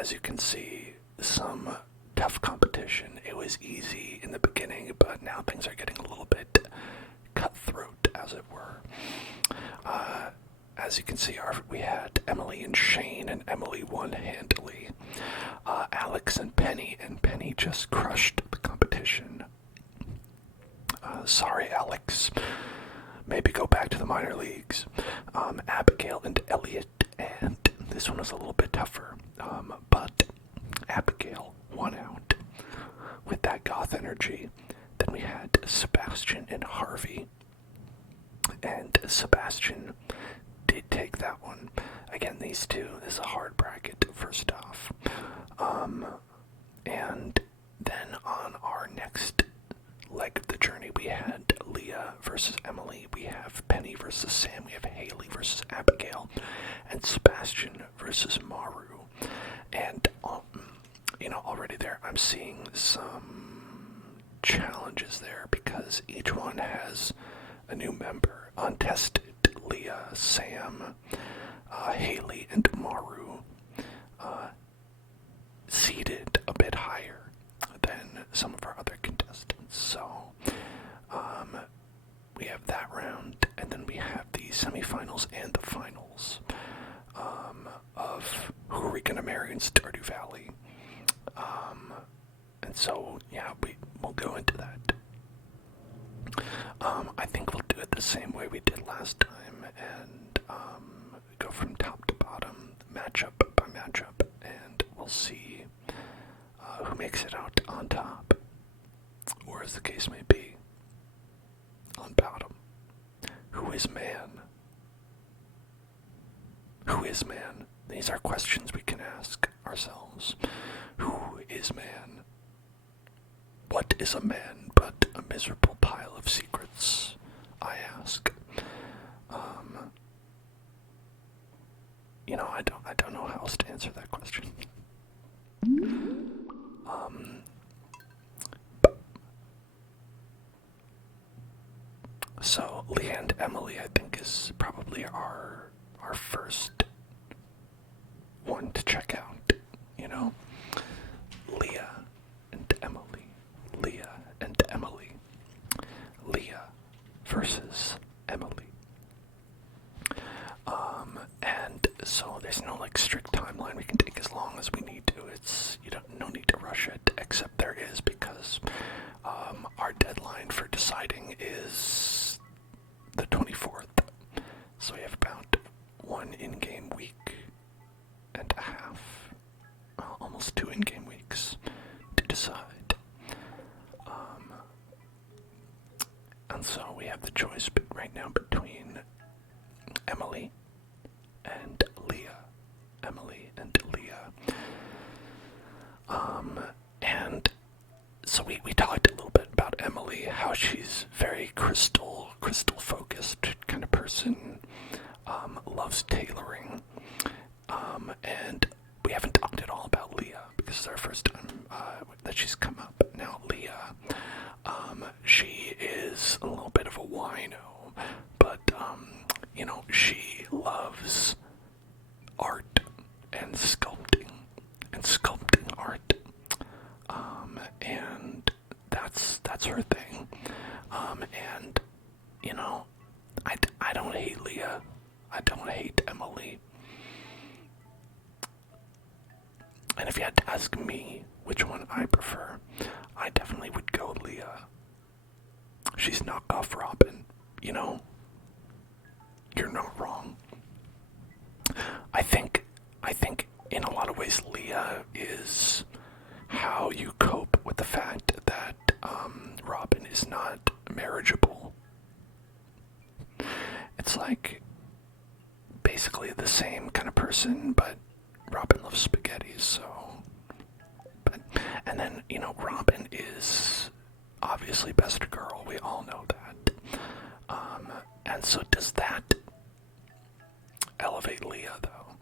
as you can see, some tough competition. It was easy in the beginning, but now things are getting a little bit cutthroat, as it were. As you can see, we had Emily and Shane, and Emily won handily. Alex and Penny just crushed the competition. Sorry, Alex. Maybe go back to the minor leagues. Abigail and Elliot, and this one was a little bit tougher, but Abigail won out with that goth energy. Then we had Sebastian and Harvey, and Sebastian did take that one. Again, these two is a hard bracket, first off. And then on our next leg of the journey, we had Leah versus Emily, we have Penny versus Sam, we have Haley versus Abigail, and Sebastian versus Maru. And, already there I'm seeing some challenges there because each one has a new member. Untested, Leah, Sam, Haley, and Maru seated a bit higher than some of our other contestants. So we have that round, and then we have the semifinals and the finals of who are we going to marry in Stardew Valley. And so, yeah, we'll go into that. I think we'll do it the same way we did last time, and go from top to bottom, matchup by matchup, and we'll see who makes it out on top, or as the case may be, on bottom. Who is man? Who is man? These are questions we can ask ourselves. Who is man? What is a man but a miserable pile of secrets, I ask. I don't know how else to answer that question. So Leah and Emily, I think, is probably our first one to check out. Leah and Emily, Leah and Emily, Leah versus Emily. And so there's no strict timeline. We can take as long as we need to. No need to rush it, except there is, because our deadline for deciding is the 24th. So we have about one in-game week and a half, almost 2 in-game weeks to decide. And so we have the choice right now between Emily and Leah. Emily and Leah. And so we talked a little bit about Emily, how she's very crystal focused kind of person, loves tailoring, and we haven't talked at all about Leah because it's our first time that she's come up. Now Leah, she is a little bit of a wino, but she loves art and sculpting art, and that's her thing. And I don't hate Leah. I don't hate Emily. And if you had to ask me which one I prefer, I definitely would go Leah. She's knockoff Robin, You're not wrong. I think in a lot of ways Leah is how you cope with the fact that Robin is not marriageable. It's basically the same kind of person, but Robin loves spaghetti, so. And then, Robin is obviously best girl. We all know that. And so does that elevate Leah, though?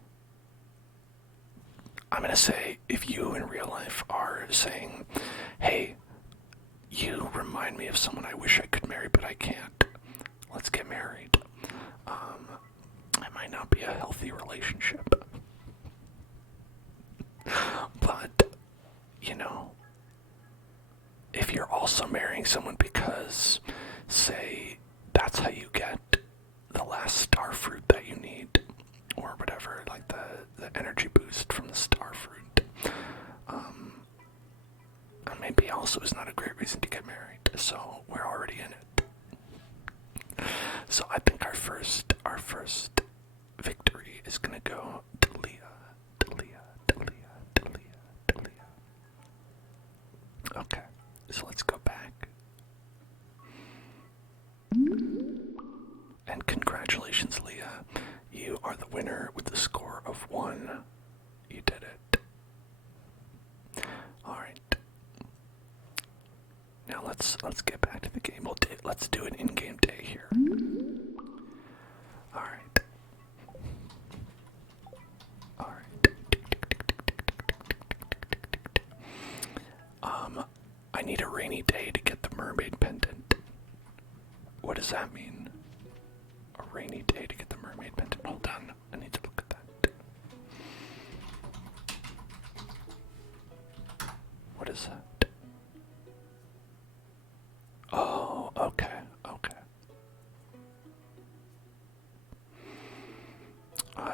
I'm going to say, if you in real life are saying, hey, you remind me of someone I wish I could marry, but I can't. Let's get married. It might not be a healthy relationship. you know, if you're also marrying someone because, say, that's how you get the last star fruit that you need, or whatever, like the energy boost from the star fruit, maybe also is not a great reason to get married, so we're already in it. So I think our first victory is gonna go to Leah, to Leah, to Leah, to Leah, to Leah. Okay, so let's go back. And congratulations, Leah. You are the winner with the score of 1. You did it. Alright. Now let's get back to the game. Let's do an in-game day here. Alright. Alright. I need a rainy day to get the mermaid pendant. What does that mean? A rainy day to get the mermaid pendant. Hold on, I need to look at that. What is that? Oh, okay, okay.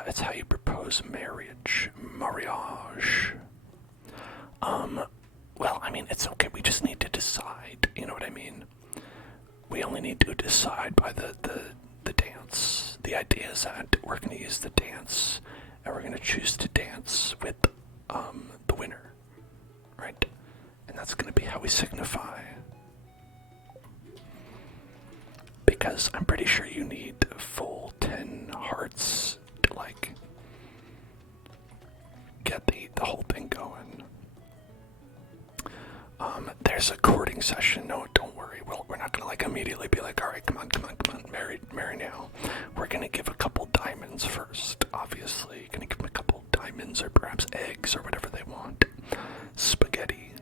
It's how you propose marriage. Mariage. Well, I mean, it's okay, we just need to decide, you know what I mean? We only need to decide by the dance. The idea is that we're going to use the dance, and we're going to choose to dance with the winner, right? And that's going to be how we signify. Because I'm pretty sure you need full 10 hearts to, like, get the whole thing going. There's a courting session. No, don't worry. We're not gonna, like, immediately be like, all right, come on, marry now. We're gonna give a couple diamonds first, obviously. Gonna give them a couple diamonds, or perhaps eggs, or whatever they want. Spaghetti.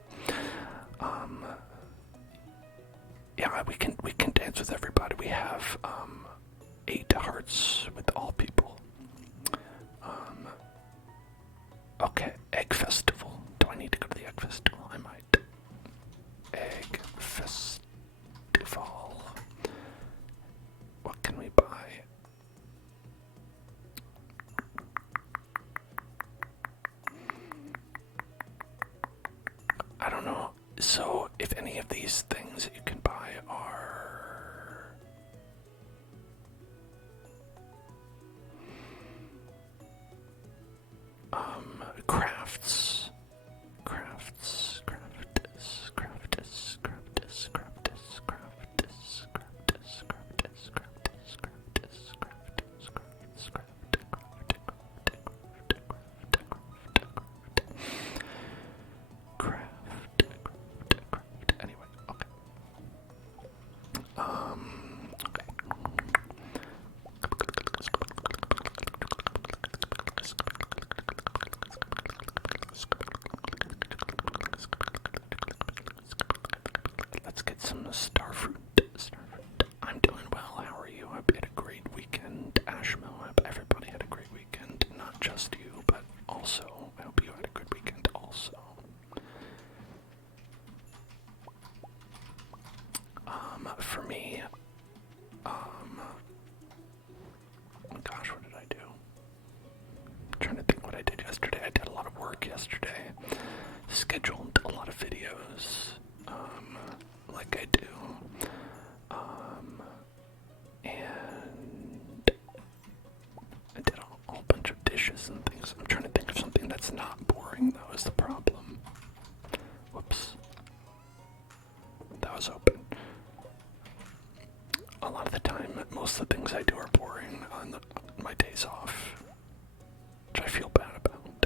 Yeah, we can dance with everybody. We have 8 hearts with all people. Okay, egg festival. Do I need to go to the egg festival? I might. Egg festival. What can we buy? I don't know. So, if any of these things that you can buy are crafts. Anyway, okay. Let's get some starfruit. I'm doing well. How are you? I hope you had a great weekend. Ashmo, I hope everybody had a great weekend. Not just you, but also, I hope you had a good weekend also. For me, gosh, what did I do? I'm trying to think what I did yesterday. I did a lot of work yesterday. Scheduled a lot of videos, like I do. And I did a whole bunch of dishes and things. I'm trying to think of something that's not boring, though, is the problem. Whoops. That was open. A lot of the time, most of the things I do are boring on my days off, which I feel bad about.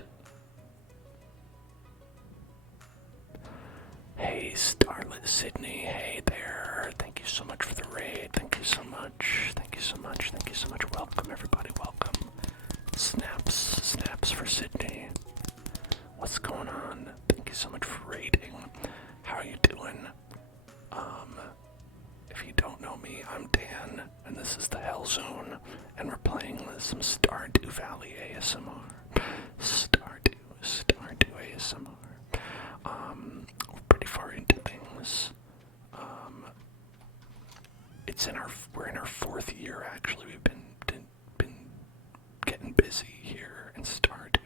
Hey, Starlit Sydney, hey there. Thank you so much for the raid. Thank you so much. Thank you so much. Thank you so much. Welcome, everybody. Welcome. Snaps for Sydney. What's going on? Thank you so much for raiding. How are you doing? If you don't know me, I'm Dan, and this is the Hell Zone, and we're playing some Stardew Valley ASMR. Stardew ASMR. We're pretty far into things. We're in our 4th year actually. We've been getting busy here in Stardew.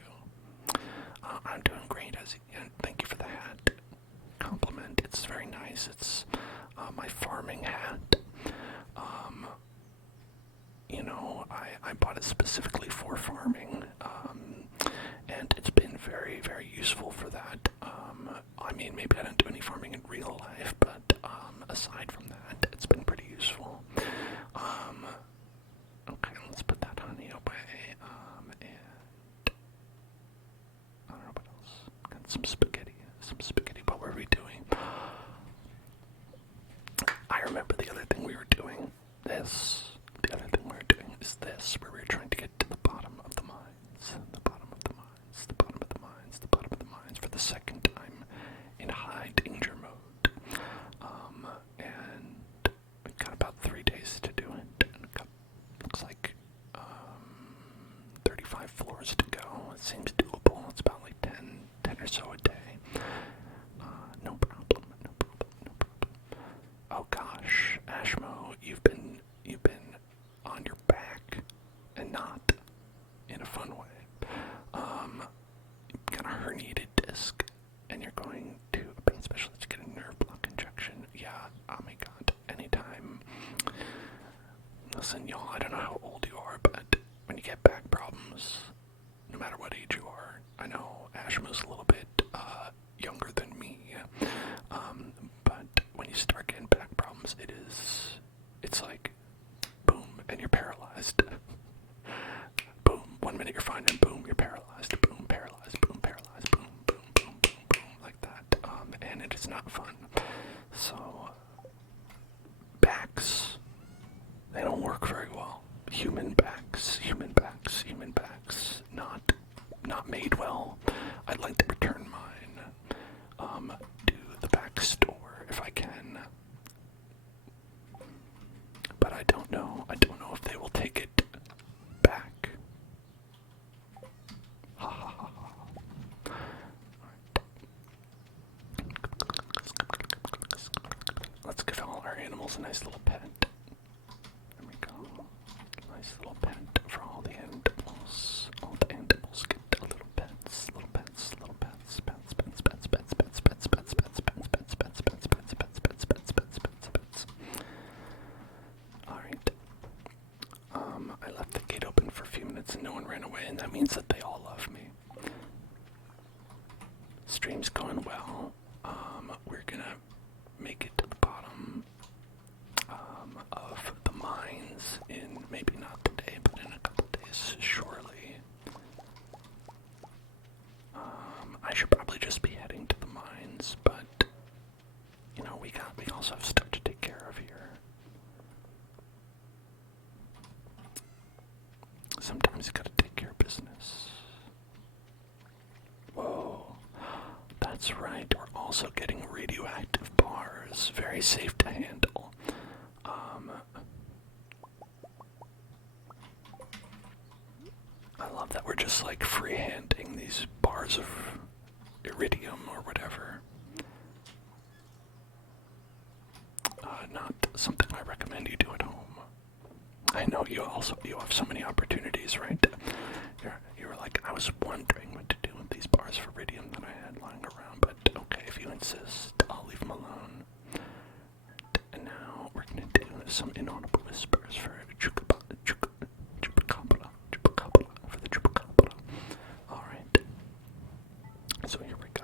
I'm doing great, and thank you for the hat compliment. It's very nice. It's my farming hat. I bought it specifically for farming, and it's been very, very useful for that. I mean, maybe I don't do any farming in real life, but aside from that, it's been pretty useful. Okay, let's put that honey away, and I don't know what else. Got some spaghetti. What were we doing? I remember the other thing we were doing. The other thing we were doing is this, where we were trying to get to the bottom of the mines. The bottom of the mines. The bottom of the mines. The bottom of the mines for the second time in high danger mode. And we've got about 3 days to do it. And looks like 35 floors to go. It seems doable. It's about like 10 or so a day. No problem. Oh gosh, Ashmo, you've been on your back, and not in a fun way. You've got a herniated disc, and you're going to a pain specialist to get a nerve block injection. Yeah, oh my god, anytime. Listen, y'all, I don't know how old you are, but when you get back problems, no matter what age you are, I know Ashmo's a little bit younger than me, but when you start getting back problems, it's like, boom, and you're paralyzed. Boom, 1 minute you're fine, and boom, you're paralyzed. Boom, paralyzed, boom, paralyzed, boom, boom, boom, boom, boom, like that. And it is not fun. So, backs, they don't work very well. Human backs, not made well. I'd like to return mine to the back store if I can. But I don't know if they will take it back. Ha ha ha ha. Let's give all our animals a nice little pet. There we go. Nice little pet for all the animals. All the animals get little pets, little pets, little pets, pets, pets, pets, pets, pets, pets, pets, pets, pets, pets, pets, pets, pets, pets, pets, pets, pets, pets, pets. Alright. I left the gate open for a few minutes and no one ran away, and that means that they all love me. Stream's going well. We're gonna make it to the bottom of the mines in maybe not today, but in a couple days, surely. I should probably just be heading to the mines, but we also have stuff to take care of here. Sometimes you gotta take care of business. Whoa, that's right. We're also getting radioactive bars, very safe to handle. I love that we're just like freehanding these bars of iridium or whatever. Not something I recommend you do at home. I know you have so many opportunities, right? You were like, I was wondering what to do with these bars of iridium that I had lying around, but okay, if you insist, I'll leave them alone. And now we're gonna do some inaudible whispers for chupacabra, for the chupacabra. Alright. So here we go.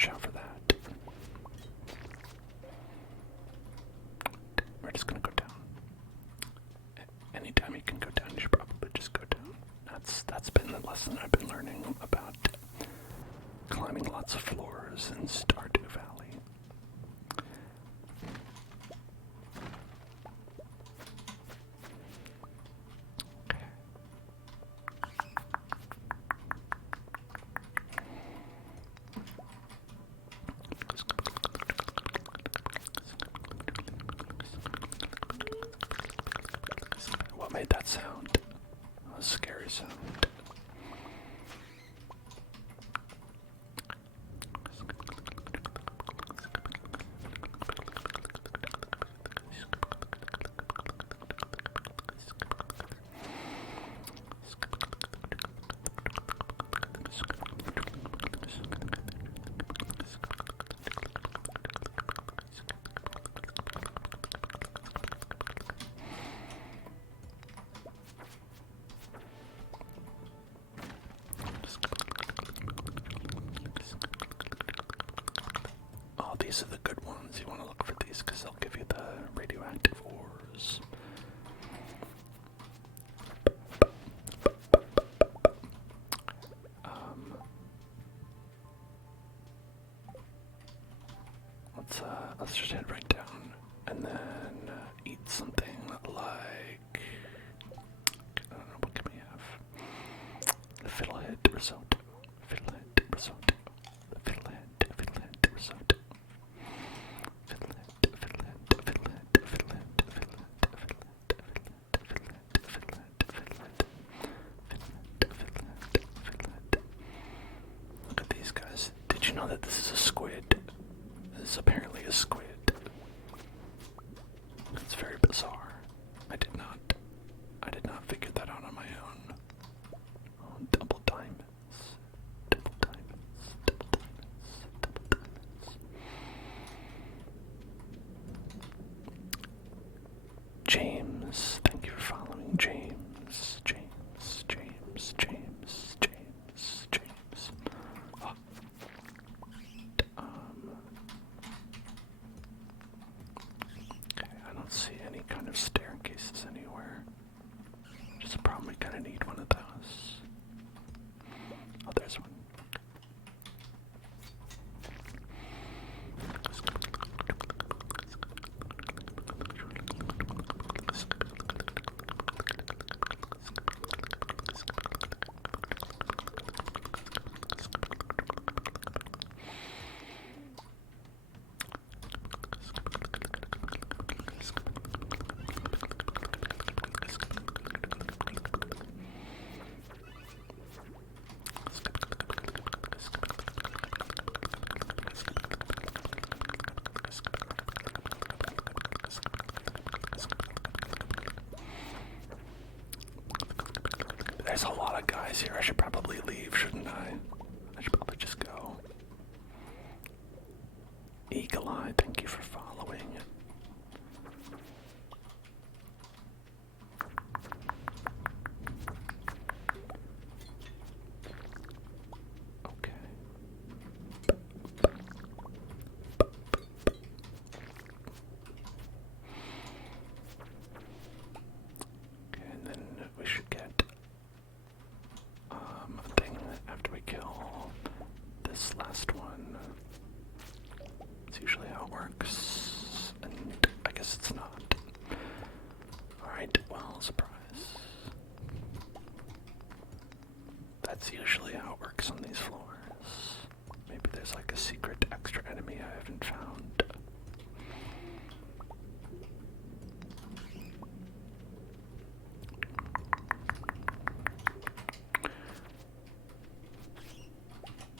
watch out for that. We're just gonna go down. Anytime you can go down, you should probably just go down. That's been the lesson I've been learning about climbing lots of floors in Stardew Valley. Okay. What made that sound? A scary sound. Oh, these are the good ones. You want to look for these because they'll give you the radioactive ores. Let's just head right down and then eat something like, I don't know, what can we have? The fiddlehead risotto. Fiddlehead risotto. Fiddlehead risotto. Look at these guys. Did you know that this is a squid? This is apparently a squid. It's very bizarre. I did not figure that out on my own. Oh, double diamonds. Double diamonds. Double diamonds. Double diamonds. James, thank you for following. James. Oh. Okay, I don't see any kind of staircases anywhere. Just a problem, we kind of need one of those. Oh, there's one. There's a lot of guys here. I should probably leave, shouldn't I? I should probably just go. Eagle Eye, thank you for following. Okay. Okay, and then we should get a thing after we kill this last one. It's usually how it works, and I guess it's not. Alright, well, surprise. That's usually how it works on these floors. Maybe there's like a secret extra enemy I haven't found.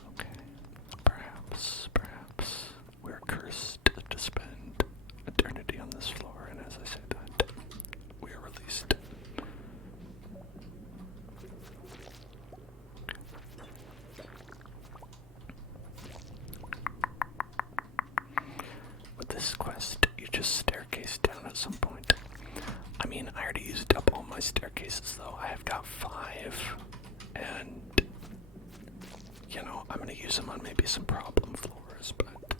Okay, perhaps we're cursed to spend eternity on this floor, and as I say that, we are released. With this quest, you just staircase down at some point. I mean, I already used up all my staircases though. I have got 5, and you know, I'm gonna use them on maybe some problem floors. spiders, but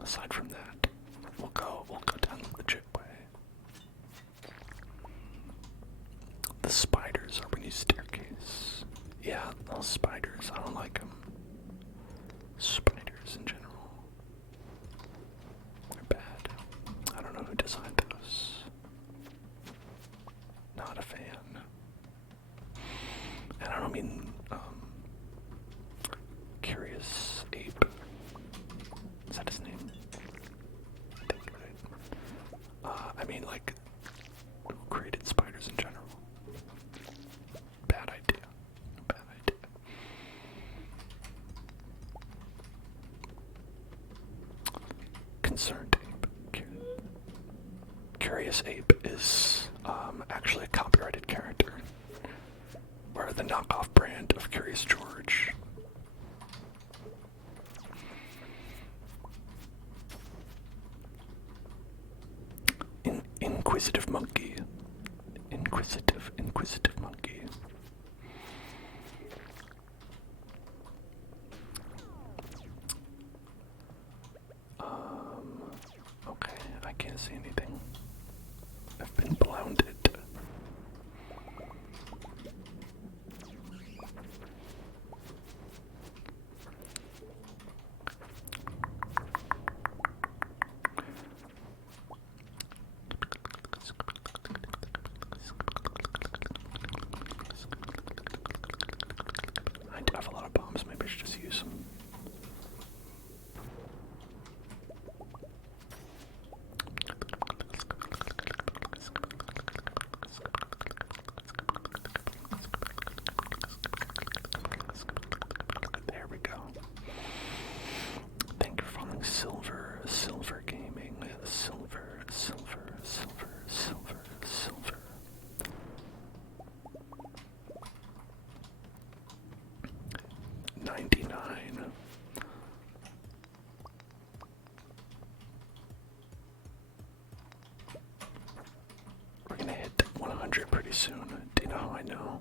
aside from that, we'll go down the legit way. The spiders are beneath staircase. Yeah, those spiders, I don't like them. Spiders in general. They're bad. I don't know who designed those. Not a fan. And I don't mean, Curious Ape. Is that his name? I think, right? I mean, like, who created spiders in general? Bad idea. Bad idea. Concerned Ape. Curious Ape is actually a copyrighted character. We're the knockoff brand of Curious George. Inquisitive monkey. Inquisitive monkey. Okay, I can't see anything. I've been blounded. I do have a lot of bombs, maybe I should just use them. There we go. Thank you for following Silver Gaming. Silver. 99. We're gonna hit 100 pretty soon. Do you know how I know?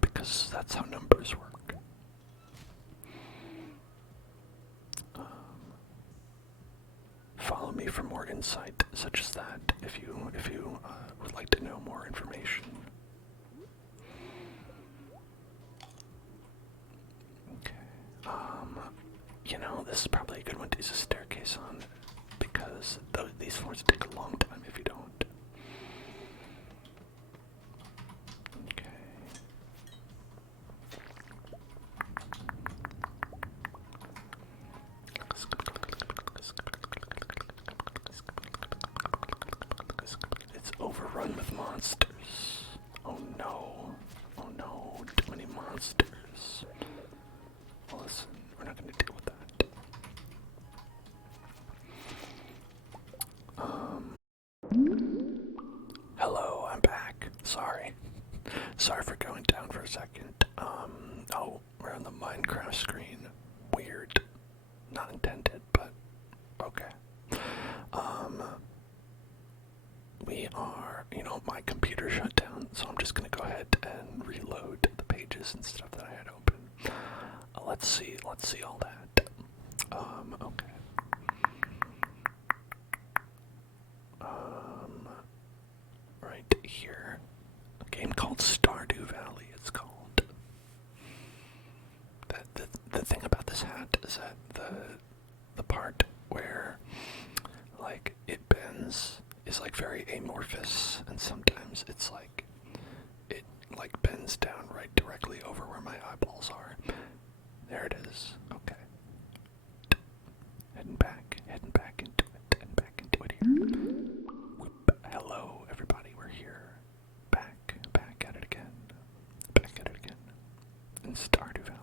Because that's how numbers work. Follow me for more insight such as that if you would like to know more information. You know, this is probably a good one to use a staircase on, because these floors take a long time if you don't. Okay. It's overrun with monsters. Oh no. Oh no, too many monsters. Well, listen, we're not going to deal with that. Hello, I'm back. Sorry. Sorry for going down for a second. Oh, we're on the Minecraft screen. Weird. Not intended, but okay. We are, my computer shut down, so I'm just gonna go ahead and reload the pages and stuff that I had open. Let's see all that. Okay. Right here, a game called Stardew Valley, it's called. The thing about this hat is that the part where, like, it bends is, like, very amorphous, and sometimes it's like, it, like, bends down right directly over where my eyeballs are. There it is. Okay. Heading back into it here. Whoop. Hello, everybody, we're here. Back at it again. In Stardew Valley.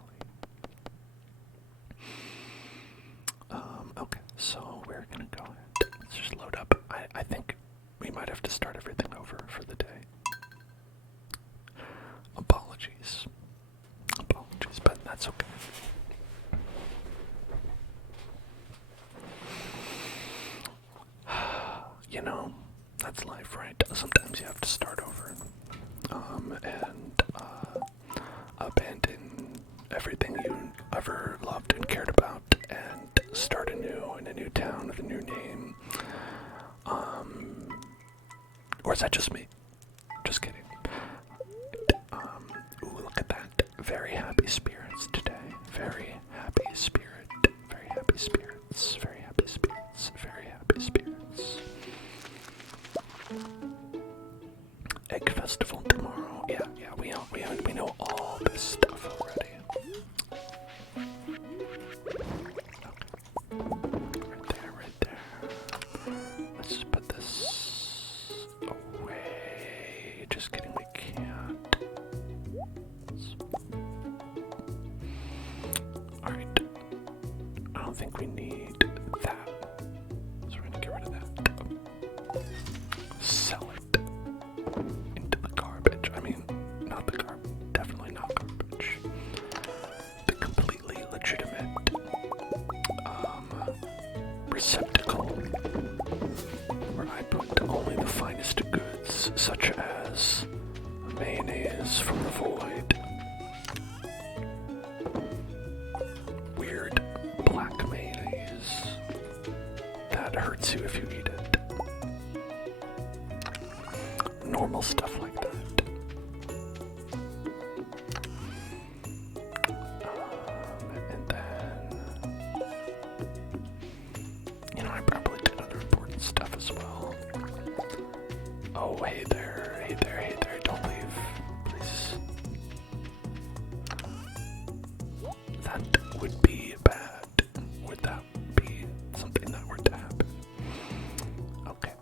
Okay, so we're gonna go ahead. Let's just load up. I think we might have to start everything over for the day. Apologies, but that's okay. That's life, right? Sometimes you have to start over, and abandon everything everything you ever loved and cared about and start anew in a new town with a new name. Or is that just me? Just kidding. Ooh, look at that. Very happy spirits today. Very happy spirit. Very happy spirits. Very happy spirits. Very happy spirits. Egg festival tomorrow. Yeah, we know all this stuff already. Okay. Right there. Let's just put this away. Just kidding, we can't. Alright. I don't think we need that. So we're gonna get rid of that. Sell it into the garbage. I mean, not the garbage. Definitely not garbage. The completely legitimate receptacle where I put only the finest goods, such as mayonnaise from the void, weird black mayonnaise that hurts you if you eat it, normal stuff like that. And then, you know, I probably did other important stuff as well. Oh, hey there, hey there, hey there, don't leave, please. That would be bad. Would that be something that were to happen? Okay,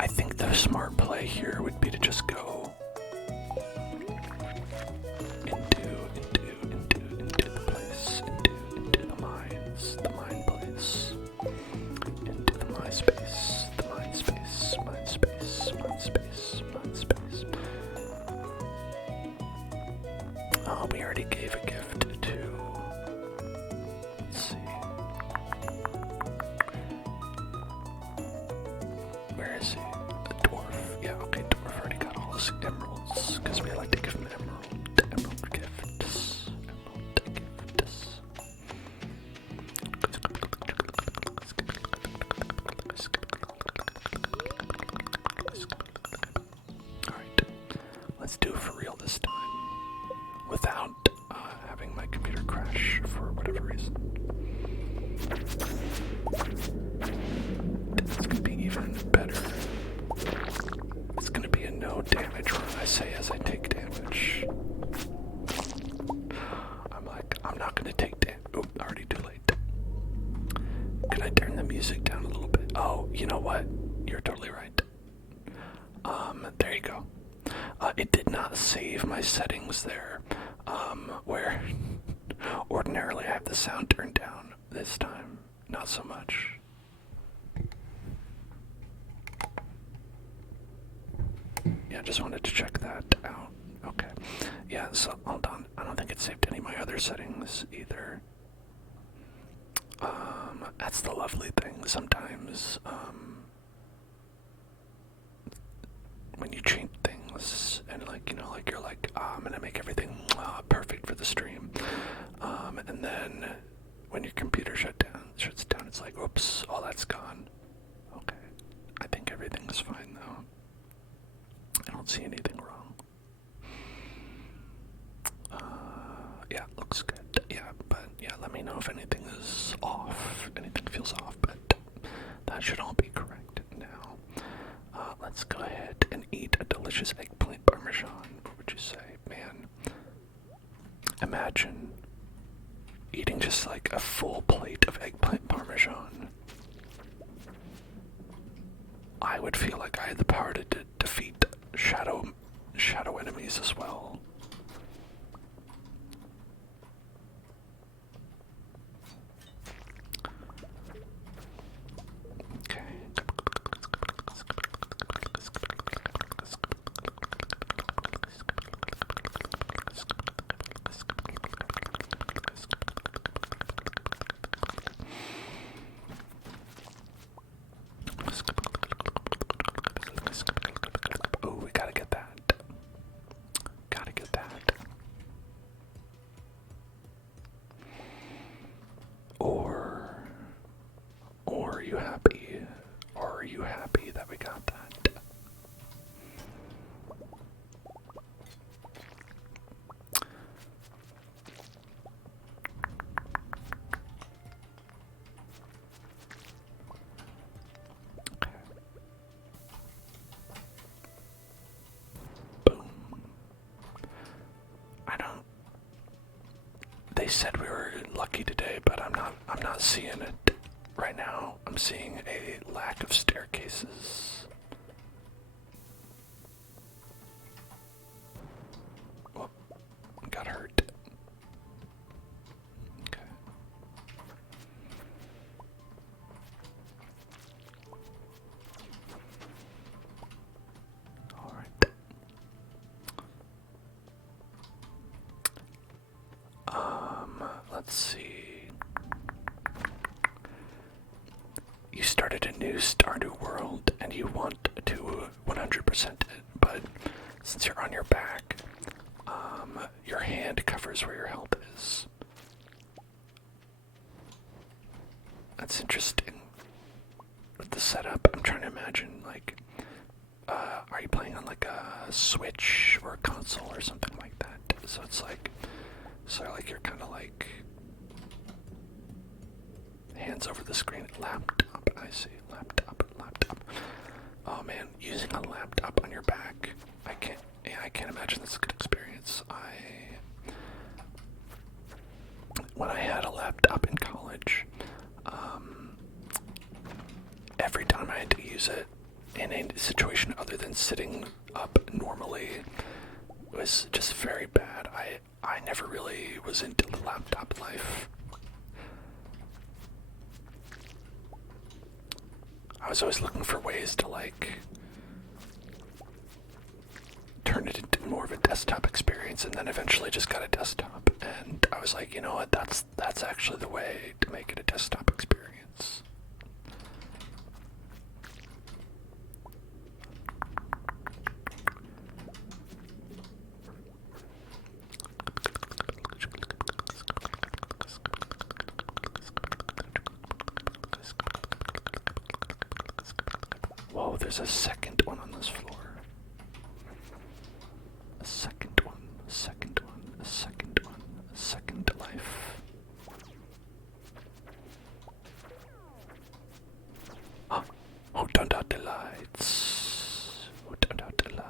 I think the smart play here would be to just go into the place, into the mines, the mine place, into the mine space, the mine space, mine space, mine space, mine space. Oh, we already gave a gift to, let's see, where is he? The dwarf. Yeah, okay, dwarf already got all his emeralds, because we like to give him emerald gifts. Emerald gifts. Alright, let's do it for real this time, without having my computer crash for whatever reason. It's gonna be even better. It's gonna be a no damage run, I say as I take damage. I'm like, I'm not gonna take damage. Oop, already too late. Can I turn the music down a little bit? Oh, you know what? You're totally right. There you go. It did not save my settings there, where ordinarily I have the sound turned down. This time, not so much. Yeah, just wanted to check that out. Okay. Yeah, so hold on. I don't think it saved any of my other settings either. That's the lovely thing. Sometimes, when you change things and like, you know, like you're like, I'm gonna make everything perfect for the stream. And then when your computer shuts down, it's like, oops, all that's gone. Okay. I think everything's fine though. I don't see anything wrong. Yeah, looks good. Yeah, but yeah, let me know if anything is off. Anything feels off, but that should all be correct now. Let's go ahead and eat a delicious eggplant parmesan. What would you say? Man, imagine eating just like a full plate of eggplant parmesan. I would feel like I had the power to defeat shadow enemies as well. Okay. They said we were lucky today, but I'm not seeing it right now. I'm seeing a lack of staircases. Oh, got hurt. Okay. All right. Let's see. You started a new Stardew world and you want to 100% it, but since you're on your back, your hand covers where your health is. That's interesting. With the setup, I'm trying to imagine, like, are you playing on like a Switch or a console or something like that? So it's like, you're kind of like hands over the screen. Laptop, I see. Laptop. Oh man, using a laptop on your back. I can't imagine that's a good experience. When I had a laptop in college, every time I had to use it in a situation other than sitting up normally, it was just very bad. I never really was into the laptop life. I was always looking for ways to like turn it into more of a desktop experience, and then eventually just got a desktop. And I was like, you know what? That's actually the way to make it a desktop experience. Whoa, there's a second one on this floor. A second one, a second one, a second one, a second life. Ah, who turned out the lights? Who turned out the lights?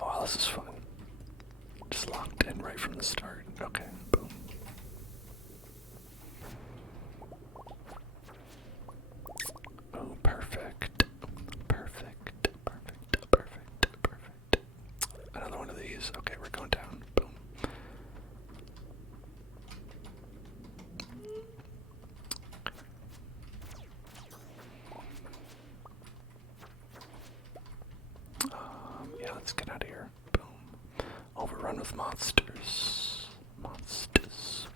Oh, this is fun. Just locked in right from the start. Okay, boom. Oh, perfect. Perfect. Another one of these. Okay, we're going down. Boom. Yeah, let's get out of here. Boom. Overrun with monsters. Monsters.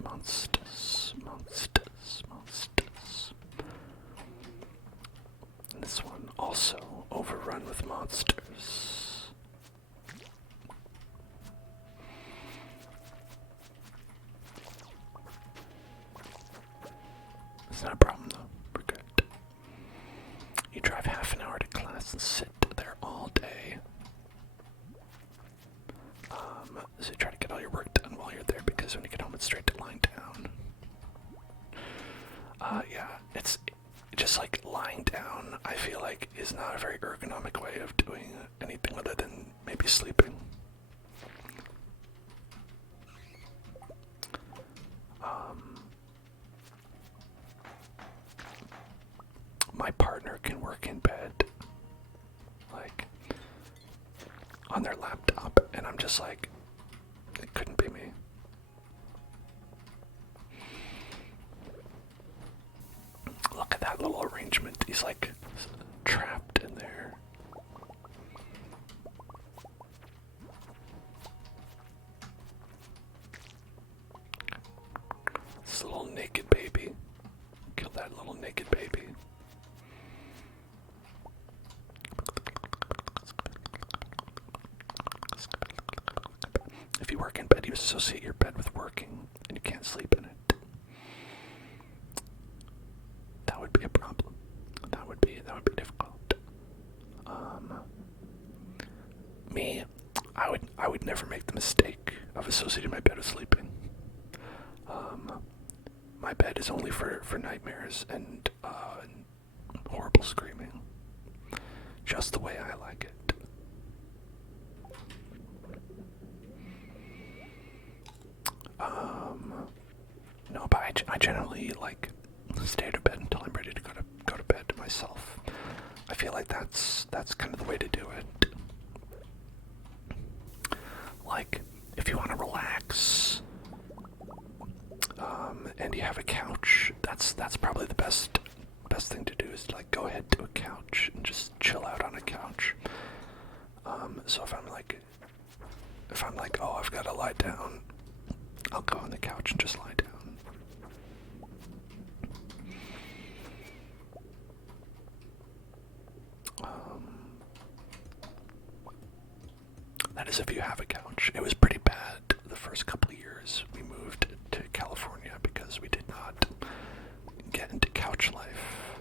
And this one also overrun with monsters. It's not a problem though. We're good. You drive half an hour to class and sit there all day. So you try to get all your work done while you're there, because when you get home it's straight to lying down. Yeah, it's just like lying down, I feel like, is not a very ergonomic way of doing anything other than maybe sleeping. My partner can work in bed, like, on their laptop, and I'm just like, it couldn't be me. He's like trapped in there. This little naked baby. Kill that little naked baby. If you work in bed, you associate your bed with working, and you can't sleep in it. That would be a problem. That would be difficult. Me, I would never make the mistake of associating my bed with sleeping. My bed is only for nightmares and horrible screaming. Just the way I like it. No, but I generally like stay to bed until I'm ready to go to bed myself. I feel like that's kind of the way to do it. Like, if you want to relax, and you have a couch, that's probably the best thing to do is like go ahead to a couch and just chill out on a couch. So if I'm like, oh, I've got to lie down, I'll go on the couch and just lie down. That is if you have a couch. It was pretty bad the first couple of years we moved to California because we did not get into couch life.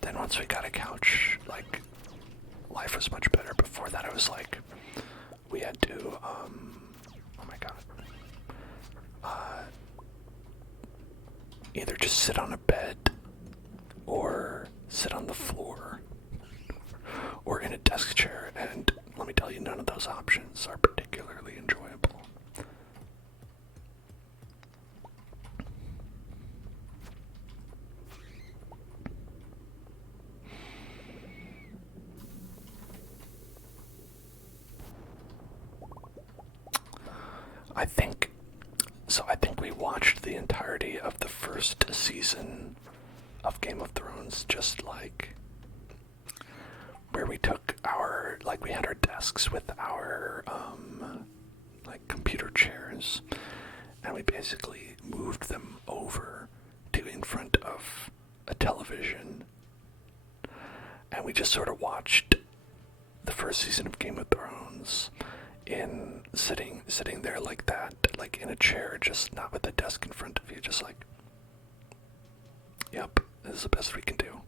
Then once we got a couch, like, life was much better. Before that, it was like, we had to, oh my god, either just sit on a bed, or sit on the floor, or in a desk chair, and let me tell you, none of those options are particularly enjoyable. I think we watched the entirety of the first season of Game of Thrones, just like where we took our, like, we had our desks with our like computer chairs, and we basically moved them over to in front of a television, and we just sort of watched the first season of Game of Thrones in sitting there like that, like in a chair, just not with a desk in front of you, just like, yep, this is the best we can do.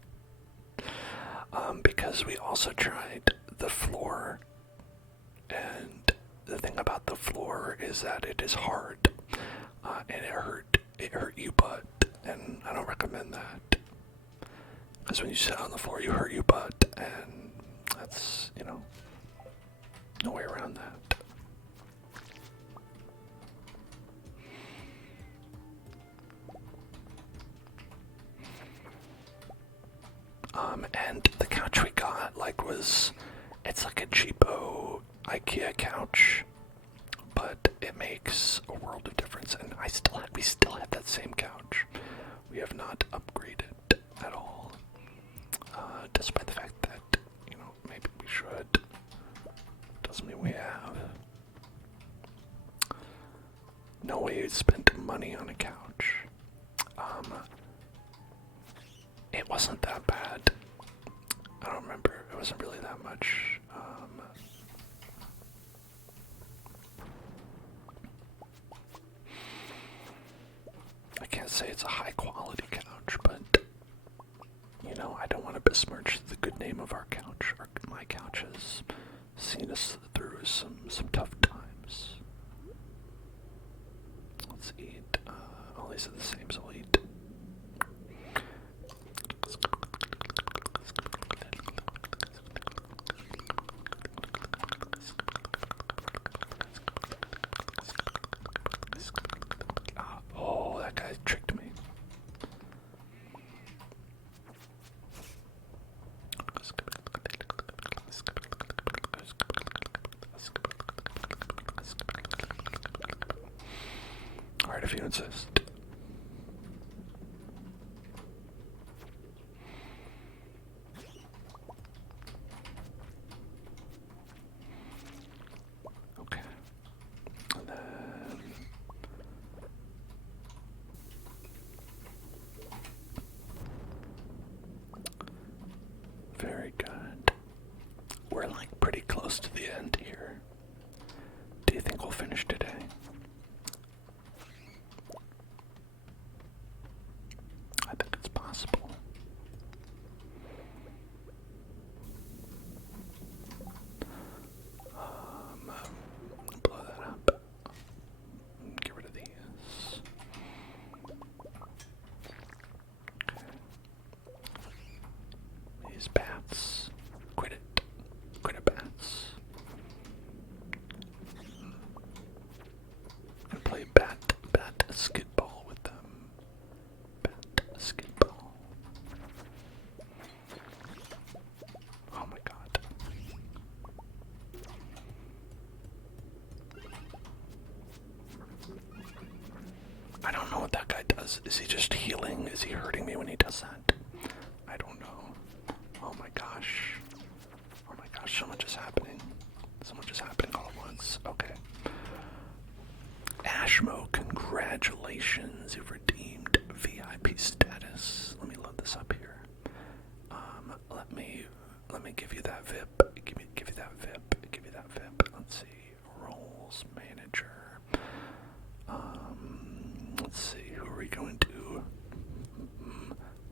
Because we also tried the floor, and the thing about the floor is that it is hard, and it hurt your butt, and I don't recommend that. Because when you sit on the floor, you hurt your butt, and that's, no way around that. And the couch we got, it's like a cheapo IKEA couch, but it makes a world of difference, and we still have that same couch. We have not upgraded at all, despite the fact that, maybe we should. Doesn't mean we have. No way you'd spend money on a couch. It wasn't that bad. I don't remember. It wasn't really that much. I can't say it's a high quality couch, but I don't want to besmirch the good name of our couch. My couch has seen us through some tough times. Let's eat. All these are the same, so we'll eat. Oh, that guy tricked me. Alright, if you insist. give you that VIP. Give you that VIP. Give you that VIP. Let's see. Roles manager. Let's see. Who are we going to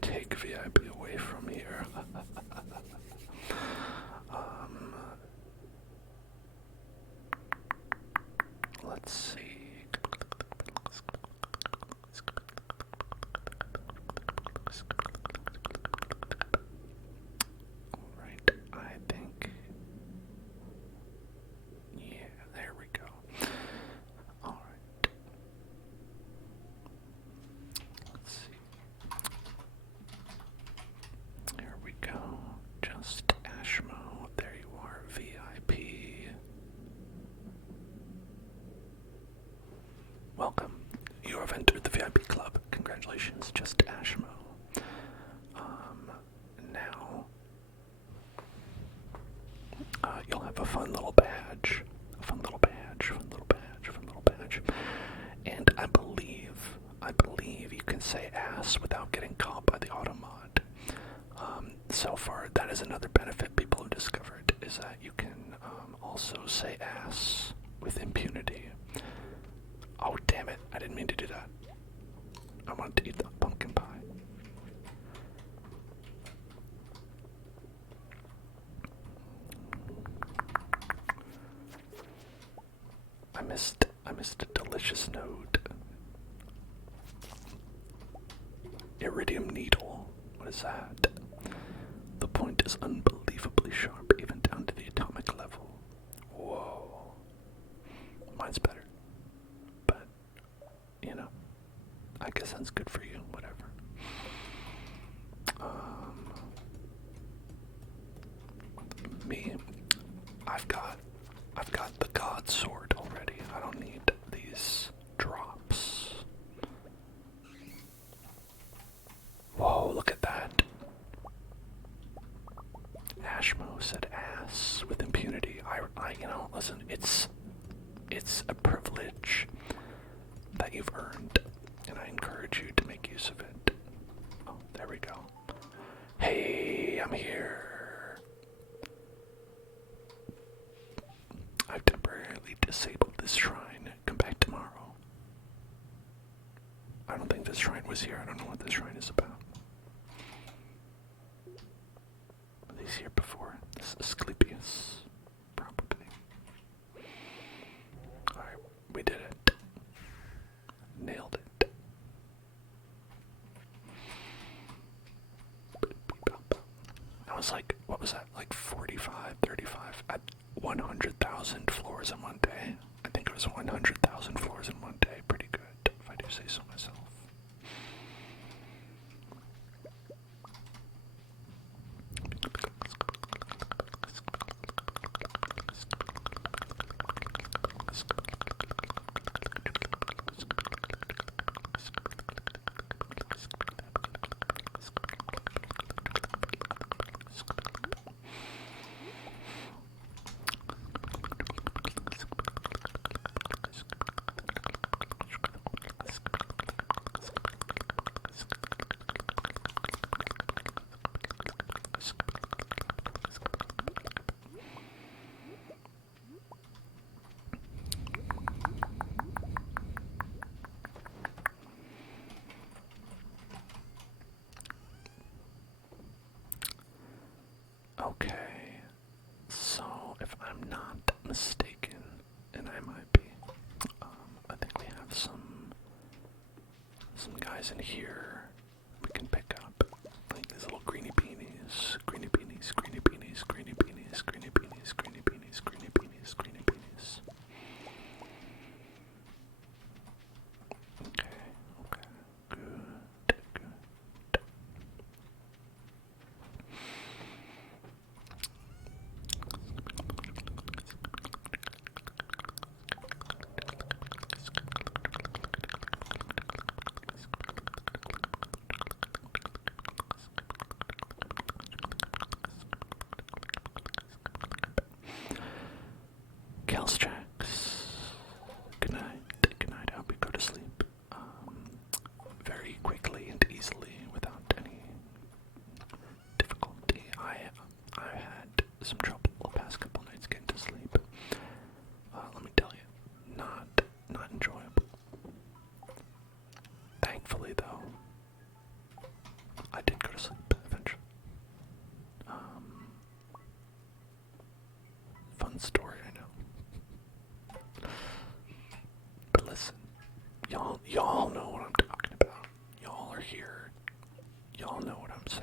take VIP away from here? Let's see. Alright, I think. Yeah, there we go. Alright. Let's see. There we go. Just Ashmo. There you are, VIP. Welcome. You have entered the VIP club. Congratulations, just Ashmo. Now, you'll have a fun little badge. And I believe you can say ass without getting caught by the auto mod. So far, that is another benefit people have discovered, is that you can also say ass with impunity. Oh, damn it. I didn't mean to do that. I wanted to eat the pumpkin pie. I missed a delicious node. Iridium needle. What is that? The point is unbelievably sharp, even down to the atomic level. Whoa. Mine's better. But, you know, I guess that's good for you, whatever. Me, I've got the God Sword already. I don't need these drops. Whoa, look at that. Ashmo said ass with impunity. I you know, listen, it's a privilege that you've earned, and I encourage you to make use of it. Oh, there we go. Hey, I'm here. I've temporarily disabled this shrine. Come back tomorrow. I don't think this shrine was here. I don't know what this shrine is about. Were these here before? This is Asclepius. Probably. Alright, we did it. Nailed it. I was like, what was that? Like 45, 35 at 100,000 floors in one day. I think it was 100,000 floors in one day. Pretty good, if I do say so myself. Okay, so if I'm not mistaken, and I might be, I think we have some guys in here we can pick up, like these little greeny beanies, greeny beanies, greeny beanies, greeny beanies, greeny beanies, greeny beanies, greeny beanies, greeny beanies. Okay, good. some trouble the past couple nights getting to sleep. Let me tell you, not enjoyable. Thankfully, though, I did go to sleep eventually. Fun story, I know. But listen, y'all know what I'm talking about. Y'all are here. Y'all know what I'm saying.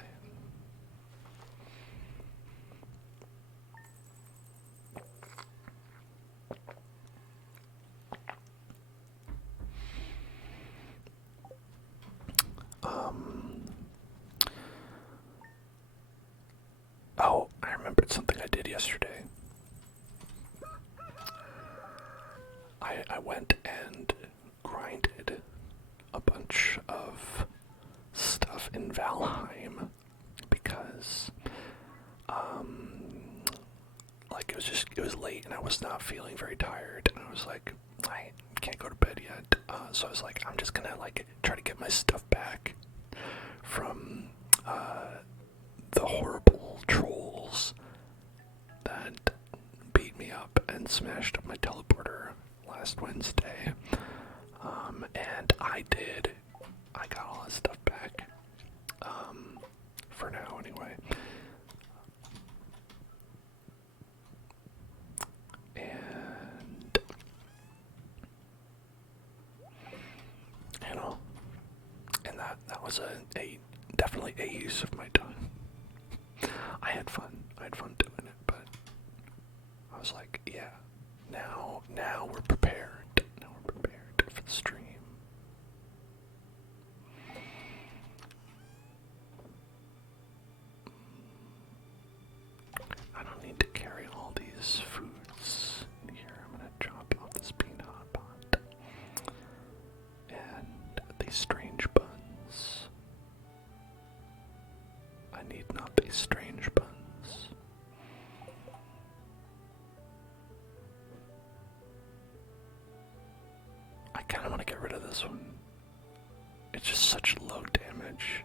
Oh, I remembered something I did yesterday. I went and grinded a bunch of stuff in Valheim because, like it was late and I was not feeling very tired and I was like, I can't go to bed yet. So I was like, I'm just gonna like try to get my stuff back from, the horrible trolls that beat me up and smashed up my teleporter last Wednesday. And I did. I got all that stuff back. For now, anyway. And, you know, and that was a definitely a use of my time. I had fun. I had fun doing it, but I was like, yeah, now we're prepared. Now we're prepared for the stream. I don't need to carry all these foods in here. I'm gonna drop off this peanut pot and these strange buns. I need not these strange buns. I kind of want to get rid of this one. It's just such low damage.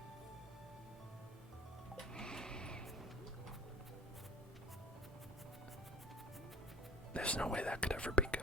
There's no way that could ever be good.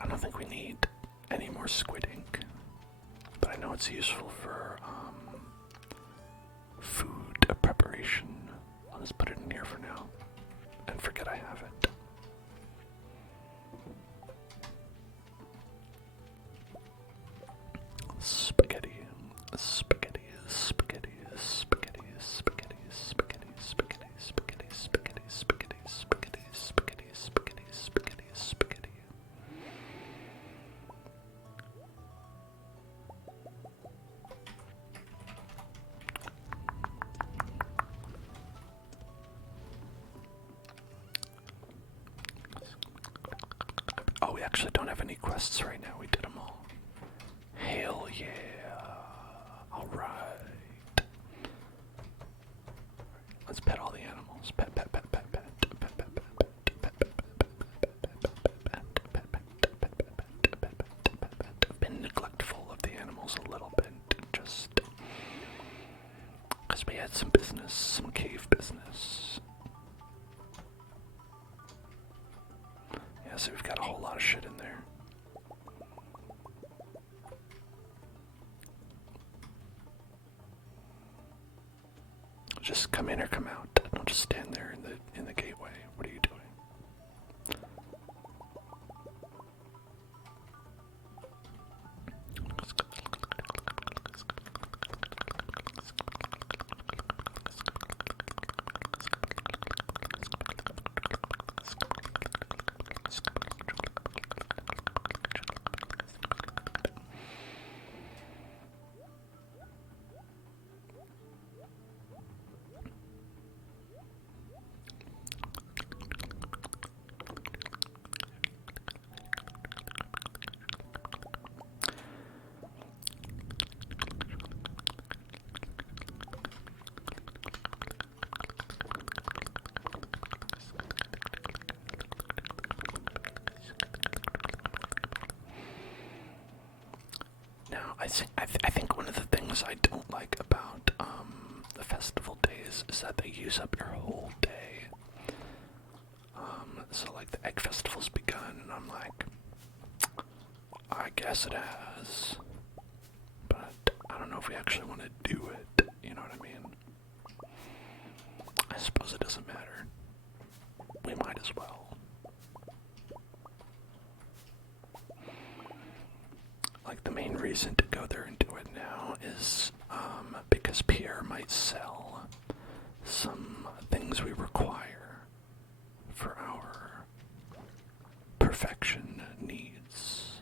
I don't think we need any more squid ink, but I know it's useful for food preparation. I'll just put it in here for now and forget I have it. Spaghetti, spaghetti, spaghetti, spaghetti, spaghetti, spaghetti, spaghetti, spaghetti, spaghetti, spaghetti, spaghetti, spaghetti, spaghetti, spaghetti, spaghetti. Oh, we actually don't have any quests right now. We did them all. Hell yeah. Alright. Let's pet all the animals. Pet, pet, pet, pet, pet, pet, pet, pet, pet, pet, I've been neglectful of the animals a little bit, just because we had some business, some cave business. Yeah, so we've got a whole lot of shit in there. Just come in or come out. Don't just stand there in the gateway. What are you doing? Now, I think one of the things I don't like about the festival days is that they use up your whole day. So like the egg festival's begun, and I'm like, I guess it has, but I don't know if we actually want to do it. You know what I mean? I suppose it doesn't matter. We might as well. Like the main reason to go there and do it now is because Pierre might sell some things we require for our perfection needs.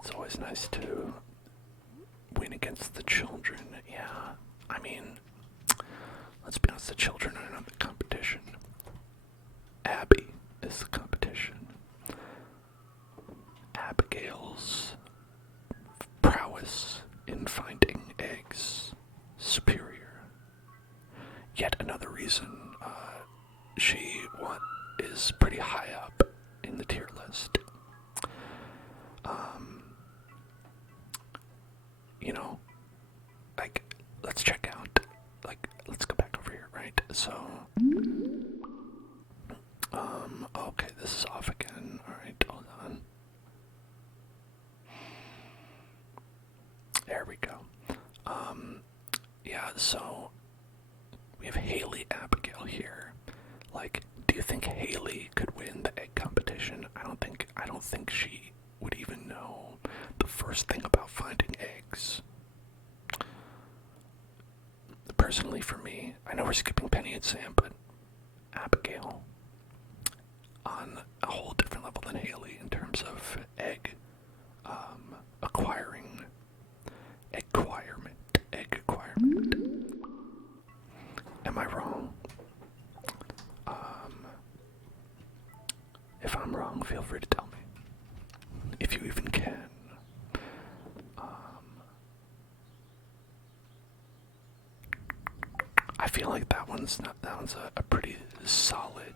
It's always nice to win against the children. Yeah, I mean, let's be honest, the children are not the competition. Abby is the competition. Abigail's prowess in finding eggs superior. Yet another reason she is pretty high up in the tier list. You know, like, let's check out, like, let's go back over here, right? So, okay, this is off again. Alright, hold on. There we go. Yeah, so we have Haley Abigail here. Like, do you think Haley could win the egg competition? I don't think she would even know the first thing about finding eggs. Personally, for me, I know we're skipping Penny and Sam, but Abigail on a whole different level than Haley in terms of egg acquiring, egg acquirement. Am I wrong? If I'm wrong, feel free to tell me. If you even can. I feel like that one's a pretty solid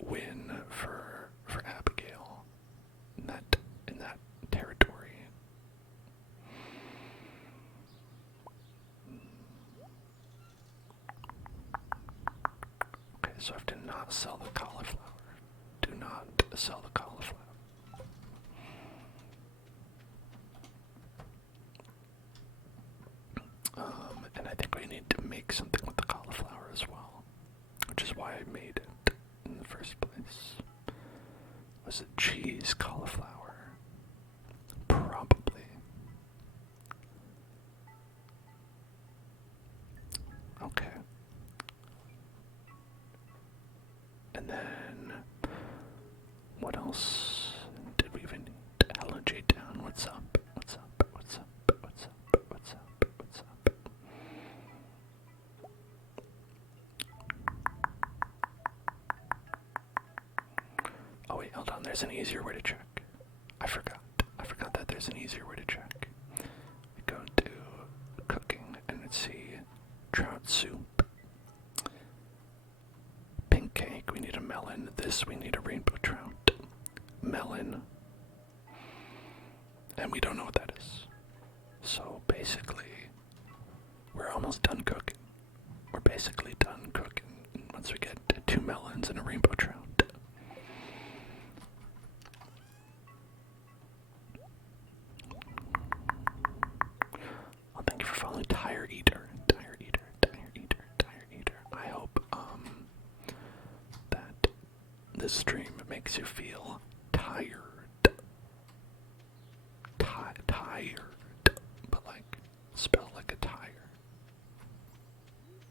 win for Abigail in that territory. Okay, so I have to not sell the cauliflower. Do not sell the cauliflower. And I think we need to make something with the cauliflower as well, which is why I made it in the first place. Was it cheese cauliflower? Probably. Okay. And then, what else did we even need? Allergy down. What's up? What's up? What's up? What's up? What's up? What's up? Oh wait, hold on. There's an easier way to check. I forgot that there's an easier way to check. We go to cooking and let's see trout soup. Pink cake, we need a melon. This, we need a rainbow trout. Melon. And we don't know what that is. So basically, we're almost done cooking. We're basically done cooking once we get 2 melons and a rainbow trout. Well, thank you for following Tire Eater. I hope that this stream makes you feel tired. Tired. But like, spelled like a tire.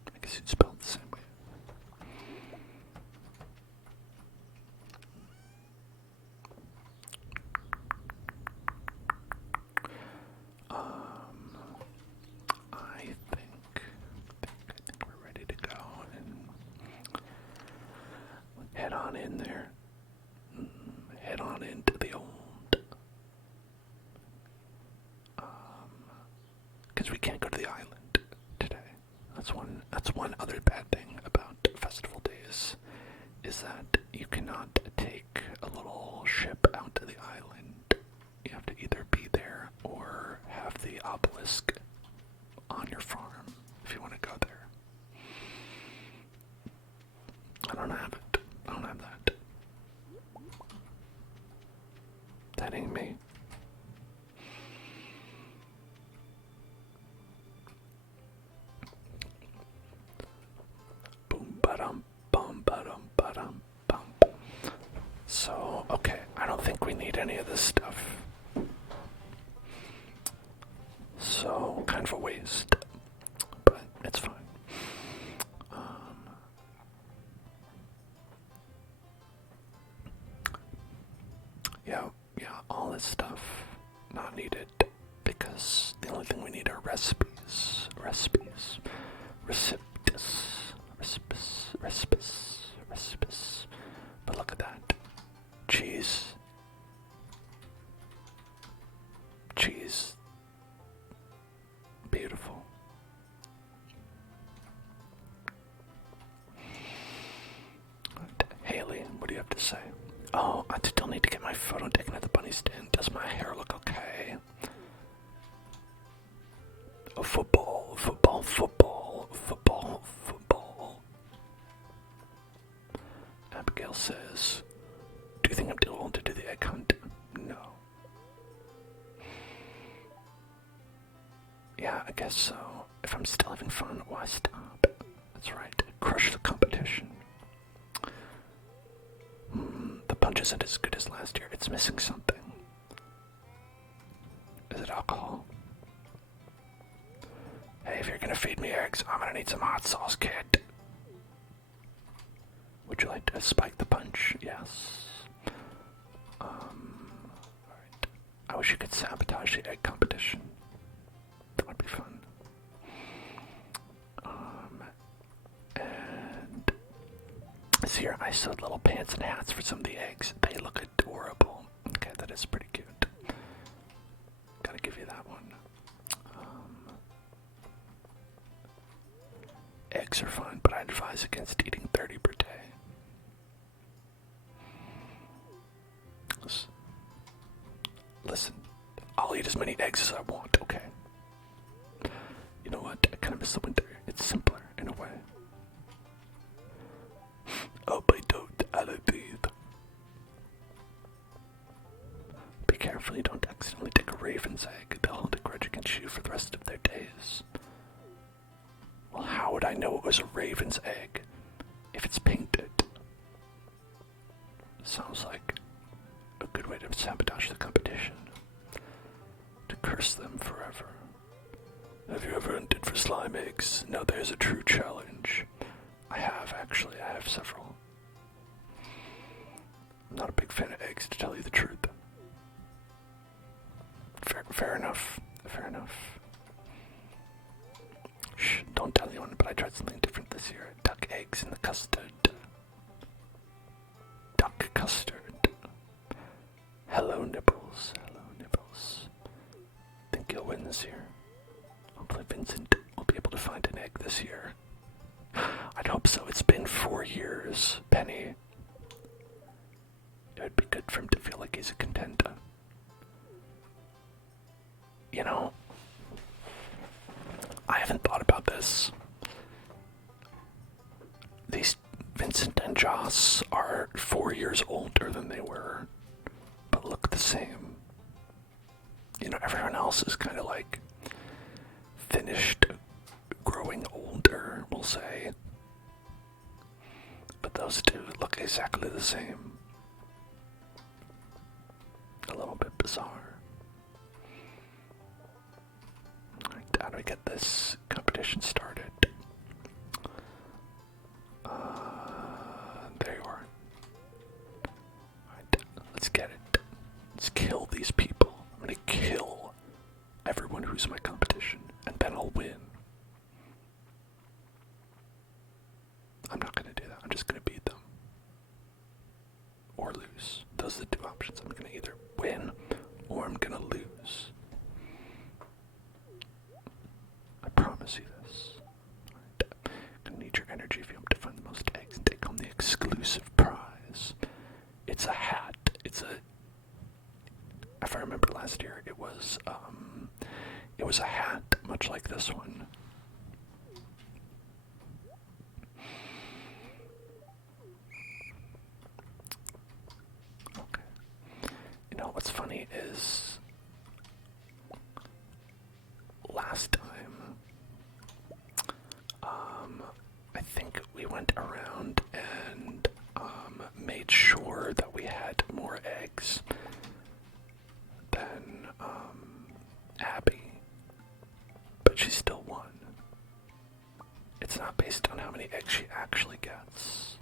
I guess you'd spell it the same way. I think we're ready to go and head on in there. Head on into you cannot take a little ship out to the island. You have to either be there or have the obelisk on your farm if you want to go there. I don't have it. I don't have that. That ain't me. Boom, ba-dum, bum, ba-dum, ba-dum, bum. So, okay, I don't think we need any of this stuff. So, kind of a waste, but it's fine. Yeah, all this stuff not needed because the only thing we need are recipes. But look at that. Cheese. Beautiful. Haley, what do you have to say? Oh, I still need to get my photo taken at the bunny stand. Does my hair look okay? Oh, football. Abigail says, do you think I'm too old to do the egg hunt? No. Yeah, I guess so. If I'm still having fun, why stop? That's right. Crush the competition. The punch isn't as good as last year. It's missing something. Is it alcohol? Hey, if you're gonna feed me eggs, I'm gonna need some hot sauce, kid. Would you like to spike the punch? Yes. Alright. I wish you could sabotage the egg competition. That would be fun. And this here, I sewed little pants and hats for some of the eggs. They look adorable. Okay, that is pretty cute. Gotta give you that one. Eggs are fine, but I advise against eating 30 per day. Listen, I'll eat as many eggs as I want, okay? You know what? I kind of miss the winter. It's simpler, in a way. Oh, I don't. I don't breathe. Be careful you don't accidentally take a raven's egg. They'll hold a grudge against you for the rest of their days. Well, how would I know it was a raven's egg if it's painted? Sounds like a good way to sabotage the competition. To curse them forever. Have you ever hunted for slime eggs? Now there's a true challenge. I have, actually. I have several. I'm not a big fan of eggs, to tell you the truth. Fair enough. Fair enough. Shh, don't tell anyone, but I tried something different this year. Duck eggs in the custard. Duck custard. Hello, Nibbles. Hello, Nibbles. Think you'll win this year. Hopefully Vincent will be able to find an egg this year. I'd hope so. It's been 4 years, Penny. It would be good for him to feel like he's a contender. You know, I haven't thought about this. These Vincent and Joss are 4 years older than they were, but look the same. You know, everyone else is kind of like finished growing older, we'll say. But those two look exactly the same. A little bit bizarre. Alright, how do I get this competition started? There you are. Alright, let's get it. Let's kill these people. I'm gonna kill everyone who's my competition, and then I'll win. I'm not gonna do that. I'm just gonna beat them. Or lose. Those are the two options. I'm gonna either win or I'm gonna lose. I promise you this. Alright. Gonna need your energy if you hope to find the most eggs and take home the exclusive prize. last year. It was a hat, much like this one. Okay. You know what's funny is last time, I think we went around and made sure that we had more eggs than Abby, but she still won. It's not based on how many eggs she actually gets.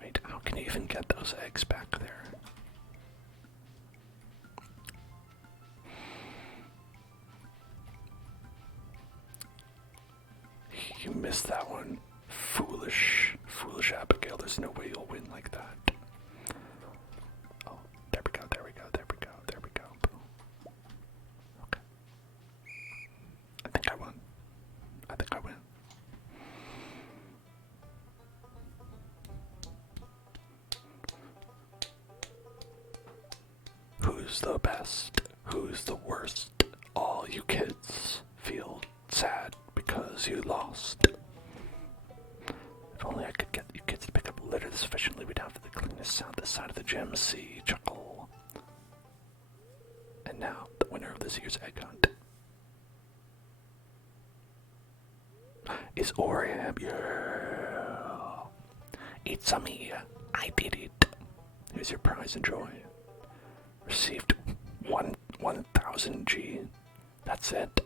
Wait, how can you even get those eggs back there? You missed that one. Foolish Abigail. There's no way you'll win like that. Oh, there we go, there we go, there we go, there we go. Okay. I think I won. I think I win. Who's the best? Who's the worst? All you kids feel sad because you lost. If only I could get you kids to pick up litter sufficiently, we'd have the cleanest sound this side of the gym. See, chuckle. And now, the winner of this year's egg hunt is Oriam. Yeah. It's a me. I did it. Here's your prize. Enjoy. Received 1,000 G. That's it.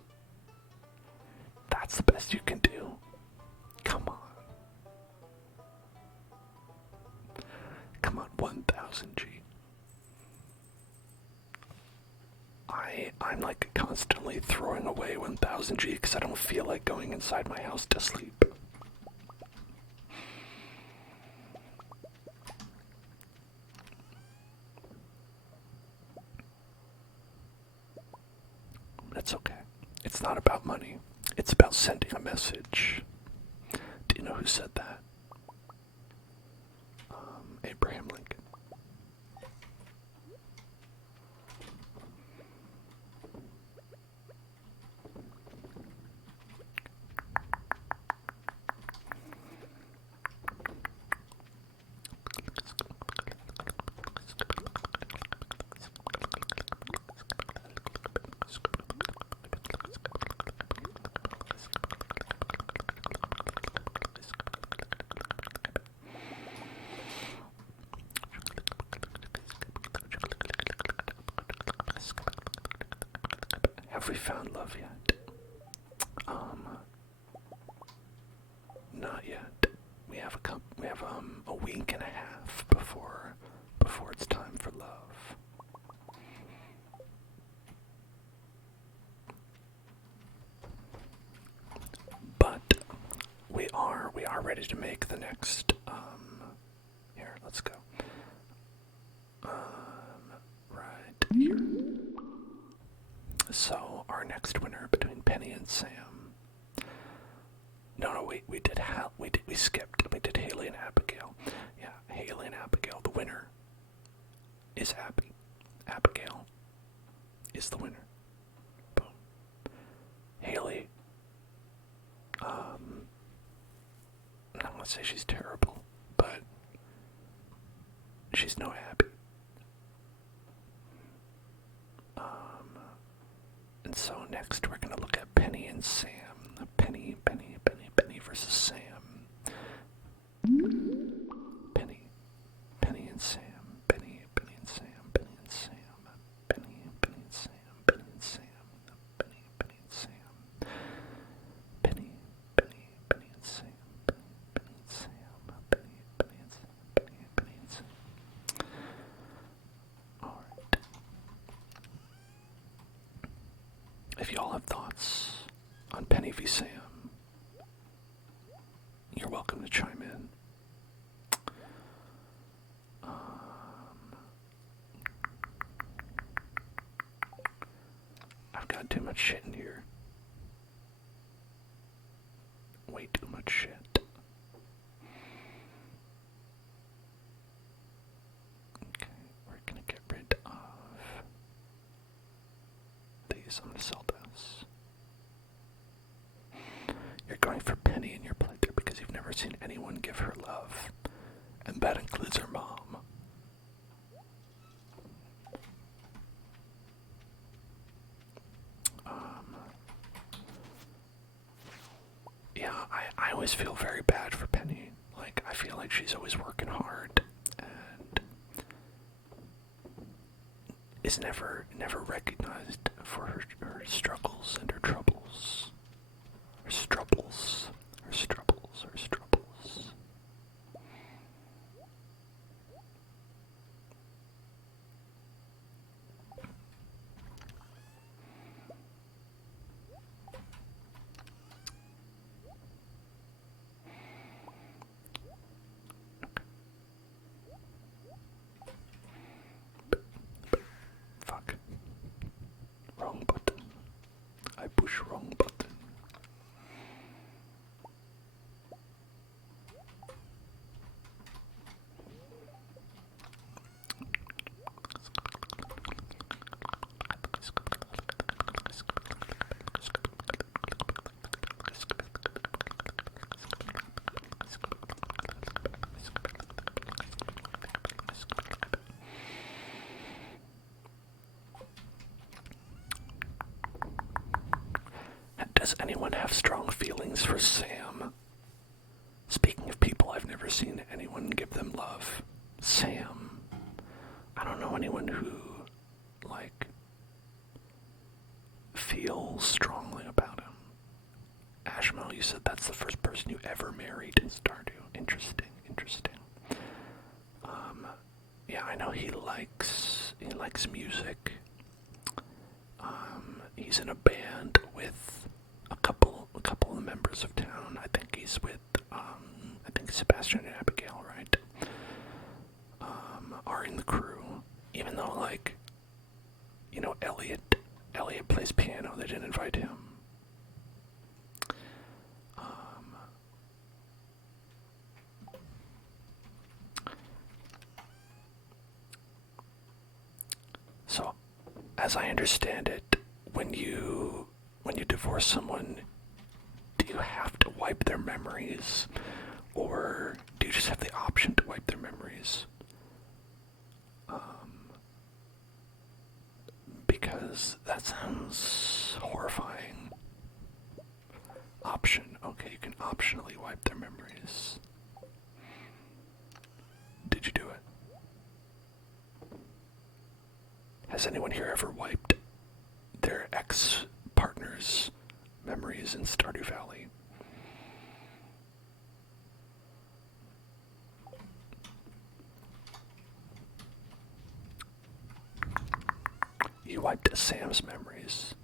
That's the best you can do. Come on. Come on, 1,000 G. I'm like constantly throwing away 1,000 G because I don't feel like going inside my house to sleep. That's okay. It's not about money. It's about sending a message. Do you know who said that? Abraham Lincoln. Have we found love yet? Not yet. We have a week and a half before it's time for love. But we are ready to make the next here, let's go. Right here. So our next winner between Penny and Sam. No, we skipped. We did Haley and Abigail. Yeah, Haley and Abigail. The winner is Abby. Abigail is the winner. Boom. Haley. I don't want to say she's terrible, but she's no Abby. And so next we're gonna look at Penny and Sam. Penny versus Sam. Penny and Sam. Penny and Sam. Penny and Sam. Penny and Sam. Penny and Sam. Penny and Sam. Penny and Sam. Penny and Sam. Penny and Sam. All right. If y'all have thoughts on Penny v. Sam, you're welcome to chime in. I've got too much shit in here. Way too much shit. Okay, we're gonna get rid of these. I'm gonna sell this. You're going for Penny in your playthrough because you've never seen anyone give her love. And that includes her mom. Yeah, I always feel very bad for Penny. Like, I feel like she's always working hard and is never recognized for her struggles and her troubles. Her struggles. Her struggles. Her struggles. Fuck. Wrong button. I push wrong button. Does anyone have strong feelings for Sam? Speaking of people I've never seen anyone give them love, Sam. I don't know anyone who, like, feels strongly about him. Ashmo, you said that's the first person you ever married in Stardew. Interesting, interesting. Yeah, I know he likes music. He's in a band with a couple of the members of town. I think he's with I think Sebastian and Abigail, right? Are in the crew. Even though, like, you know, Elliot plays piano, they didn't invite him. So, as I understand it, when you divorce someone, do you have to wipe their memories, or do you just have the option to wipe their memories? Because that sounds horrifying. Option. Okay, you can optionally wipe their memories. Did you do it? Has anyone here ever wiped their ex-partner's memories in Stardew Valley? You wiped Sam's memories.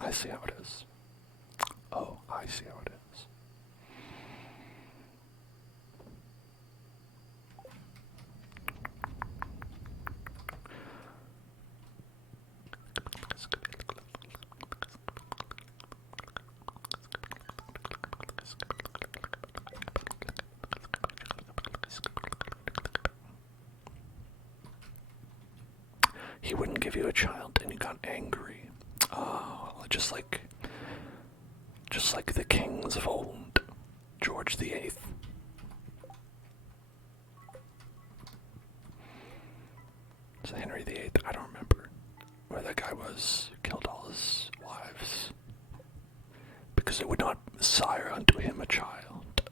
I see how it is. Oh, I see how it is. He wouldn't give you a child and you got angry. Oh, just like the kings of old. George the VIII. Is it Henry VIII? I don't remember where that guy was. Killed all his wives. Because it would not sire unto him a child.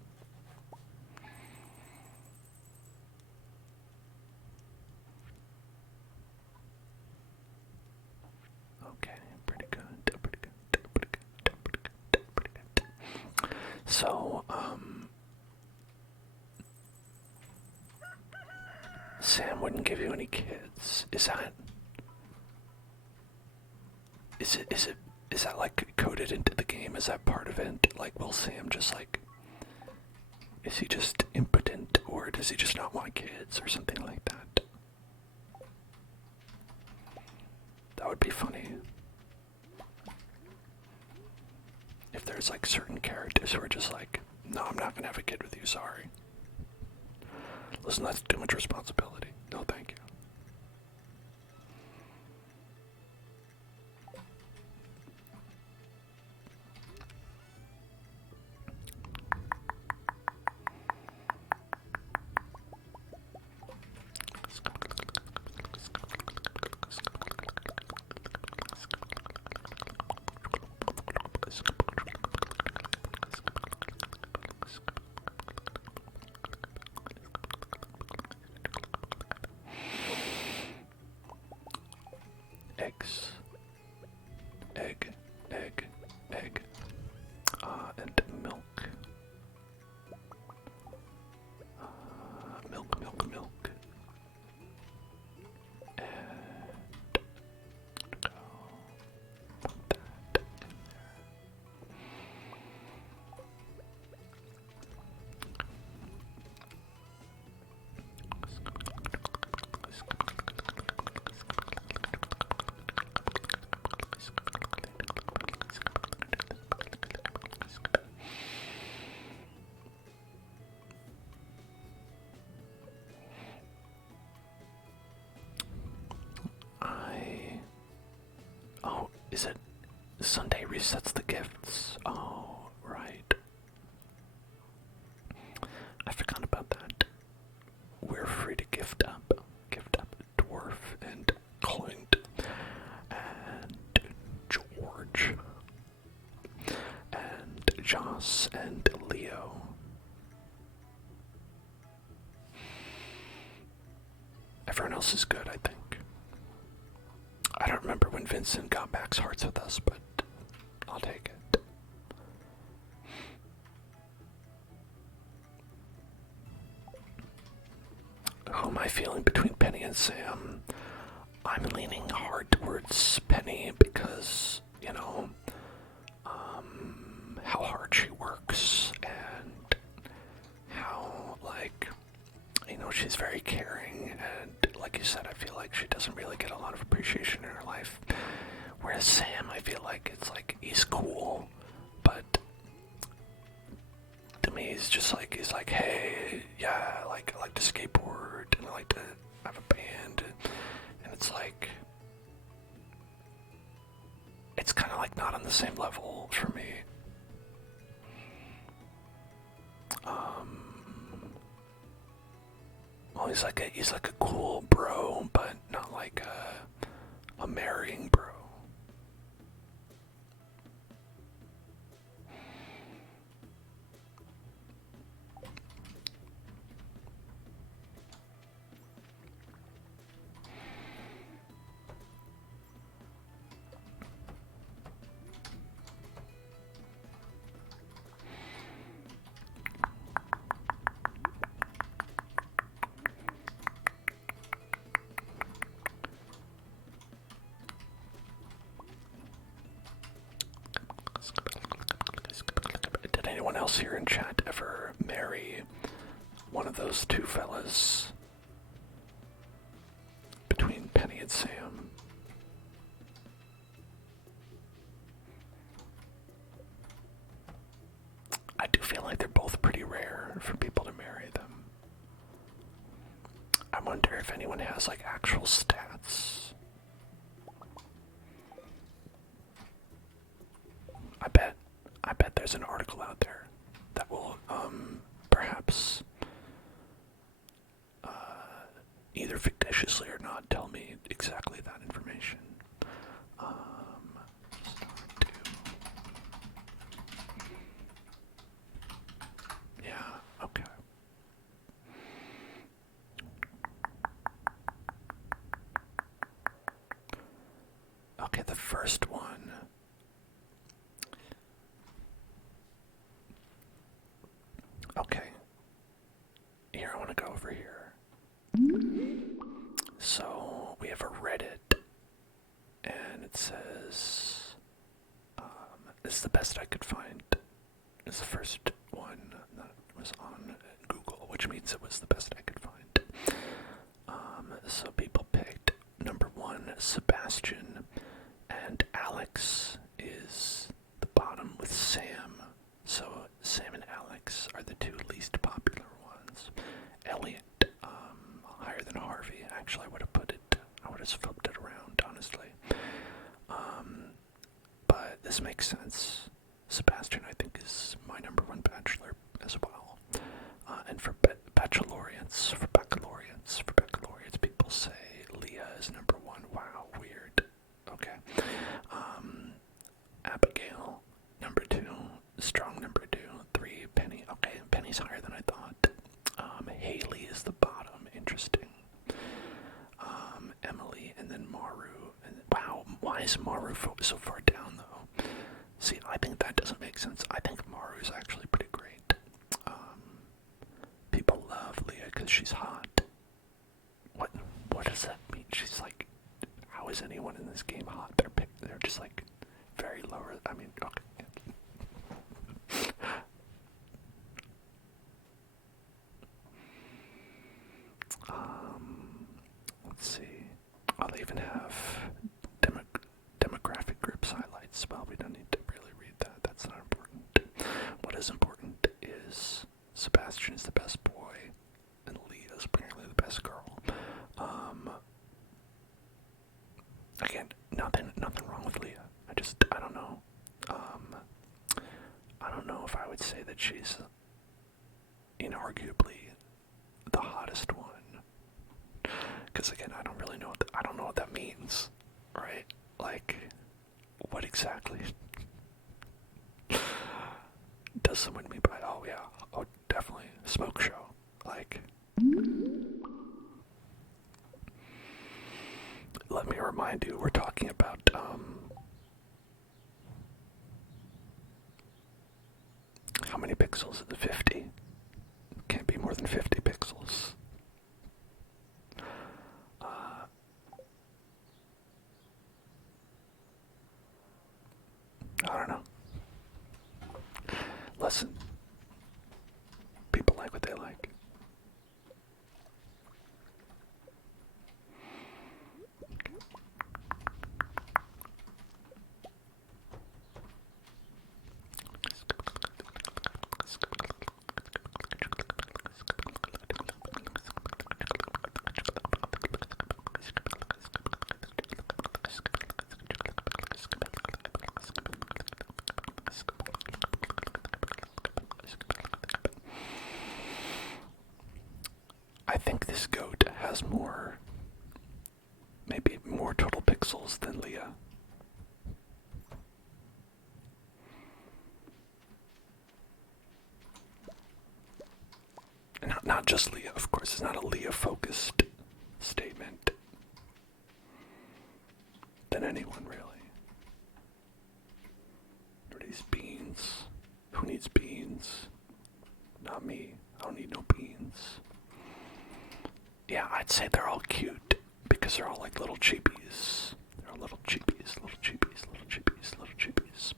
Okay, pretty good, pretty good, pretty good, pretty good, pretty good. So, Sam wouldn't give you any kids. Is that like coded into the game? Is that part of it? Like, will Sam just like, is he just impotent, or does he just not want kids, or something like that? That would be funny. If there's like certain characters who are just like, no, I'm not gonna have a kid with you, sorry. Listen, that's too much responsibility. No, thank you. else is good, I think. I don't remember when Vincent got max hearts with us, but I'll take it. Who am I feeling between Penny and Sam? I'm leaning hard towards Penny because, you know, how hard she works and how, like, you know, she's very caring, and like you said, I feel like she doesn't really get a lot of appreciation in her life. Whereas Sam, I feel like it's like he's cool, but to me he's like, hey, yeah, like I like to skateboard and I like to have a band, and it's like it's kind of like not on the same level for me. Well, he's like a cool bro, but not like a marrying bro. Did anyone else here in chat ever marry one of those two fellas between Penny and Sam? I do feel like they're both pretty rare for people to marry them. I wonder if anyone has like actual stats. I bet there's an article out there that will perhaps either fictitiously or not tell me exactly that information. Yeah, okay. Okay, the first one. Okay. Here, I want to go over here. So, we have a Reddit, and it says, this is the best I could find. It's the first one that was on Google, which means it was the best I could find. So people picked number 1, Sebastian, and Alex is the bottom with Sam. So Sam and Alex are the two least popular ones. Elliot, higher than Harvey. Actually, I would have flipped it around, honestly. But this makes sense. Sebastian, I think, is my number 1 bachelor as well. And for baccalaureates, people say Leah is number 1. Wow, weird. Okay. Abigail, number 2. Strong, number 2. 3, Penny. Okay, Penny's higher than I thought. Haley is the bottom. Interesting. Emily, and then Maru. And wow, why is Maru so far down, though? See, I think that doesn't make sense. I think Maru is actually pretty great. People love Leah because she's hot. What does that mean? She's like, how is anyone in this game hot? They're just like very lower. I mean, okay. Let's see. Oh, they even have demographic groups highlights. Well, we don't need to really read that. That's not important. What is important is Sebastian is the best boy, and Leah is apparently the best girl. Again, nothing wrong with Leah. I don't know. I don't know if I would say that she's inarguably the hottest one. Because again, I don't really know I don't know what that means, right? Like, what exactly does someone mean by, oh yeah, oh definitely, smoke show, like, mind you, we're talking about how many pixels is it? 50. Can't be more than 50 pixels. I don't know. Listen, people like what they like. I think this goat has maybe more total pixels than Leah. Not just Leah, of course. It's not a Leah-focused statement. Than anyone, really. What are these beans? Who needs beans? Not me. I don't need no beans. Yeah, I'd say they're all cute because they're all like little cheapies. They're all little cheapies, little cheapies, little cheapies, little cheapies.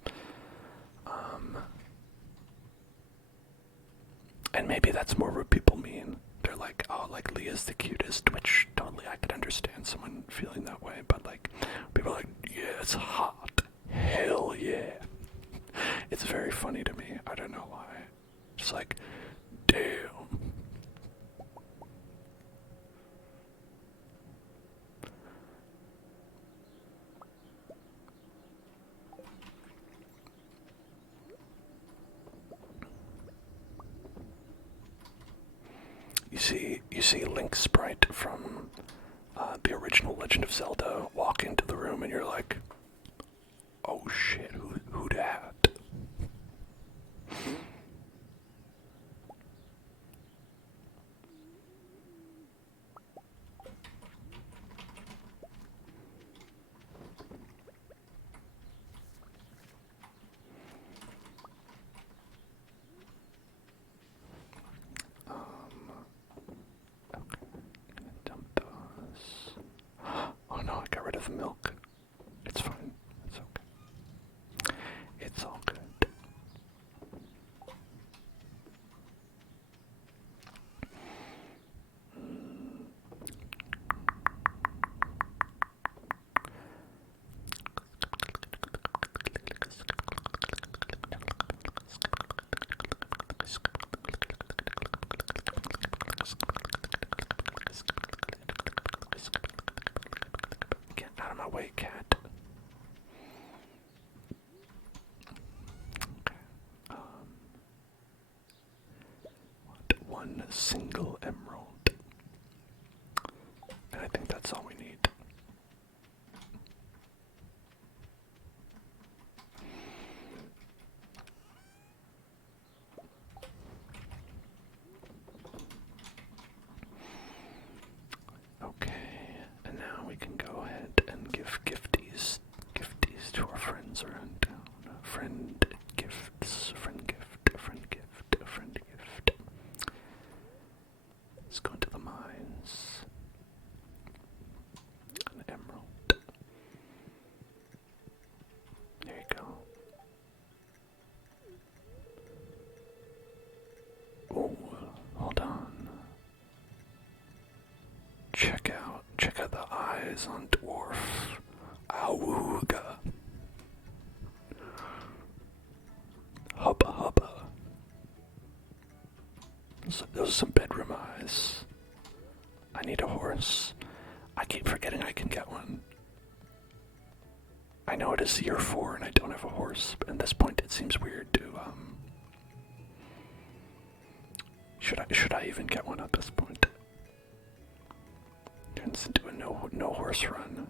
And maybe that's more what people mean. They're like, oh, like Leah's the cutest, which totally I could understand someone feeling that way, but like, people are like, yeah, it's hot. Hell yeah. It's very funny to me. I don't know why. Just like, damn. You see Link's sprite from the original Legend of Zelda walk into the room, and you're like, oh shit, who dat? Oh no, I got rid of the milk. It's fine. It's okay. It's all good. Get out of my way, cat. Okay. Want one single emerald. And I think that's all we need. Okay, and now we can go ahead and give gifties to our friends around town. Friend gifts, friend gift, friend gift, friend gift. Let's go into the mines. An emerald. There you go. Oh, hold on. Check out the eyes on dwarf. Awooga. Hubba hubba. Those are some bedroom eyes. I need a horse. I keep forgetting I can get one. I know it is year 4 and I don't have a horse, but at this point it seems weird to, Should I even get one at this point? Turns into a no horse run.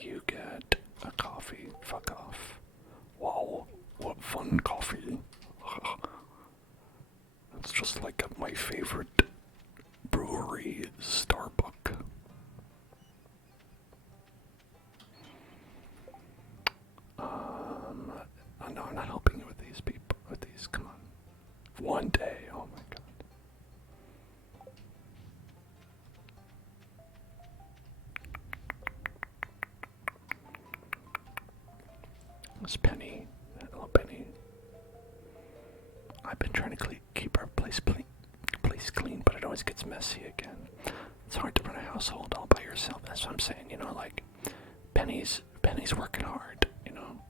You get a coffee. Fuck off. Wow, what fun coffee. one day. Oh my god. This Penny, hello Penny. I've been trying to keep our place clean, but it always gets messy again. It's hard to run a household all by yourself. That's what I'm saying. You know, like Penny's working hard. You know,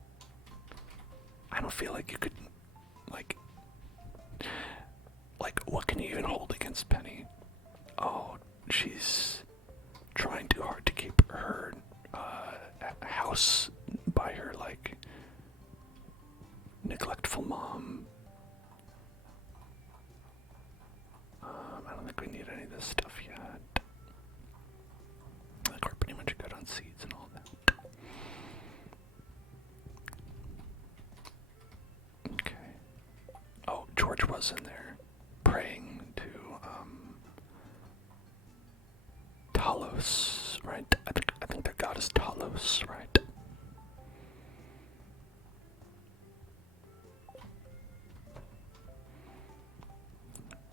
I don't feel like you could, like what can you even hold against Penny? Oh, she's trying too hard to keep her house by her, like, neglectful mom. I don't think we need any of this stuff yet. I think we're pretty much good on seeds and all that. Okay. Oh, George was in there praying to Talos, right? I think their god is Talos, right?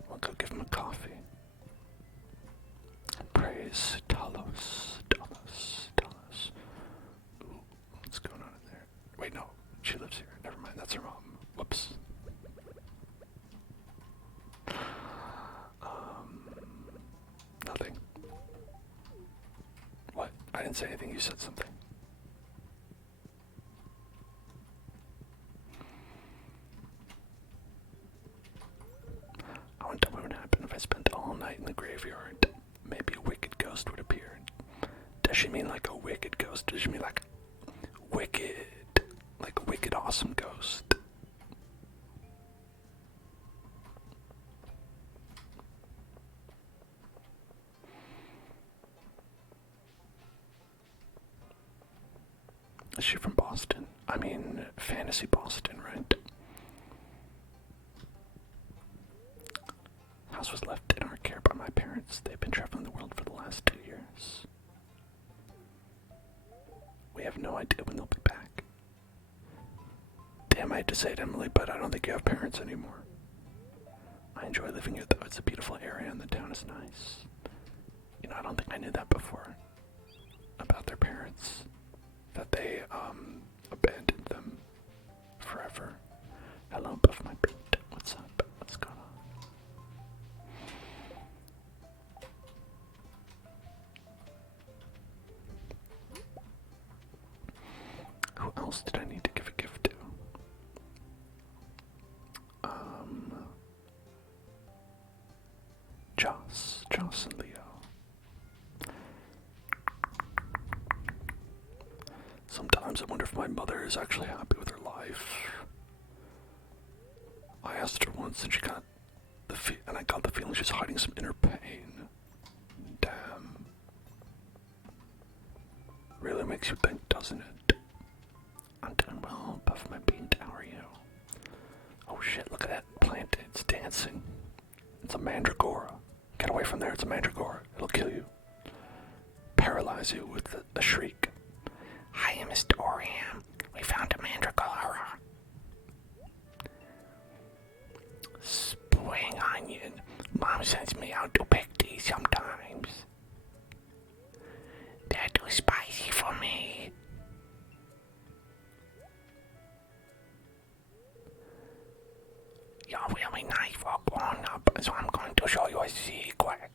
We'll go give him a coffee. Praise Talos, Talos, Talos. Ooh, what's going on in there? Wait, no, she lives here. Never mind, that's her mom. Whoops. Nothing. What? I didn't say anything, you said something. I wonder what would happen if I spent all night in the graveyard. Maybe a wicked ghost would appear. Does she mean like a wicked ghost? Does she mean like a wicked awesome ghost? Is she from Boston? I mean, fantasy Boston, right? House was left in our care by my parents. They've been traveling the world for the last 2 years. We have no idea when they'll be back. Damn, I hate to say it, Emily, but I don't think you have parents anymore. I enjoy living here, though. It's a beautiful area and the town is nice. You know, I don't think I knew that before. About their parents. That they, abandoned them forever. Hello, Buff My Beat. What's up? What's going on? Who else did I need to give a gift to? Joss and Leo. Sometimes I wonder if my mother is actually happy with her life. I asked her once, and I got the feeling she's hiding some inner pain. Damn. Really makes you think, doesn't it? I'm doing well, Buff My Bean. How are you? Oh shit! Look at that plant. It's dancing. It's a mandragora. Get away from there. It's a mandragora. It'll kill you. Paralyze you with a shriek. Hi, Mr. Oriam. We found a mandragora. Spring onion. Mom sends me out to pick these sometimes. They're too spicy for me. You're really nice for a grown-up, so I'm going to show you a secret.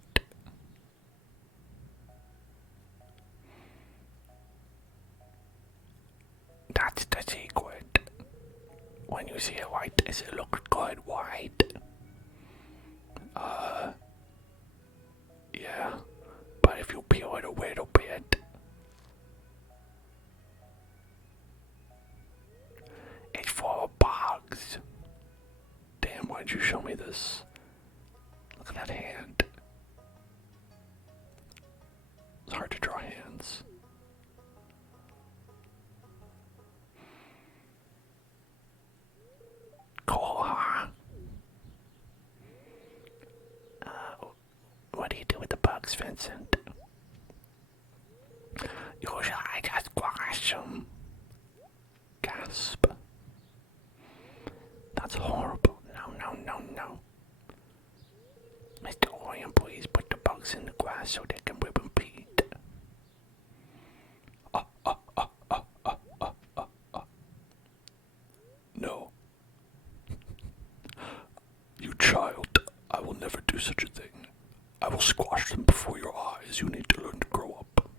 That's the secret. When you see it white, does it look good white? Yeah. But if you peel it a little bit, it's full of bugs. Damn, why'd you show me this? Look at that hand. It's hard to draw hands. Cool, huh? What do you do with the bugs, Vincent? Usually I just squash them. Gasp. That's horrible. No, no, no, no. so they can repeat. No. You child, I will never do such a thing. I will squash them before your eyes. You need to learn to grow up.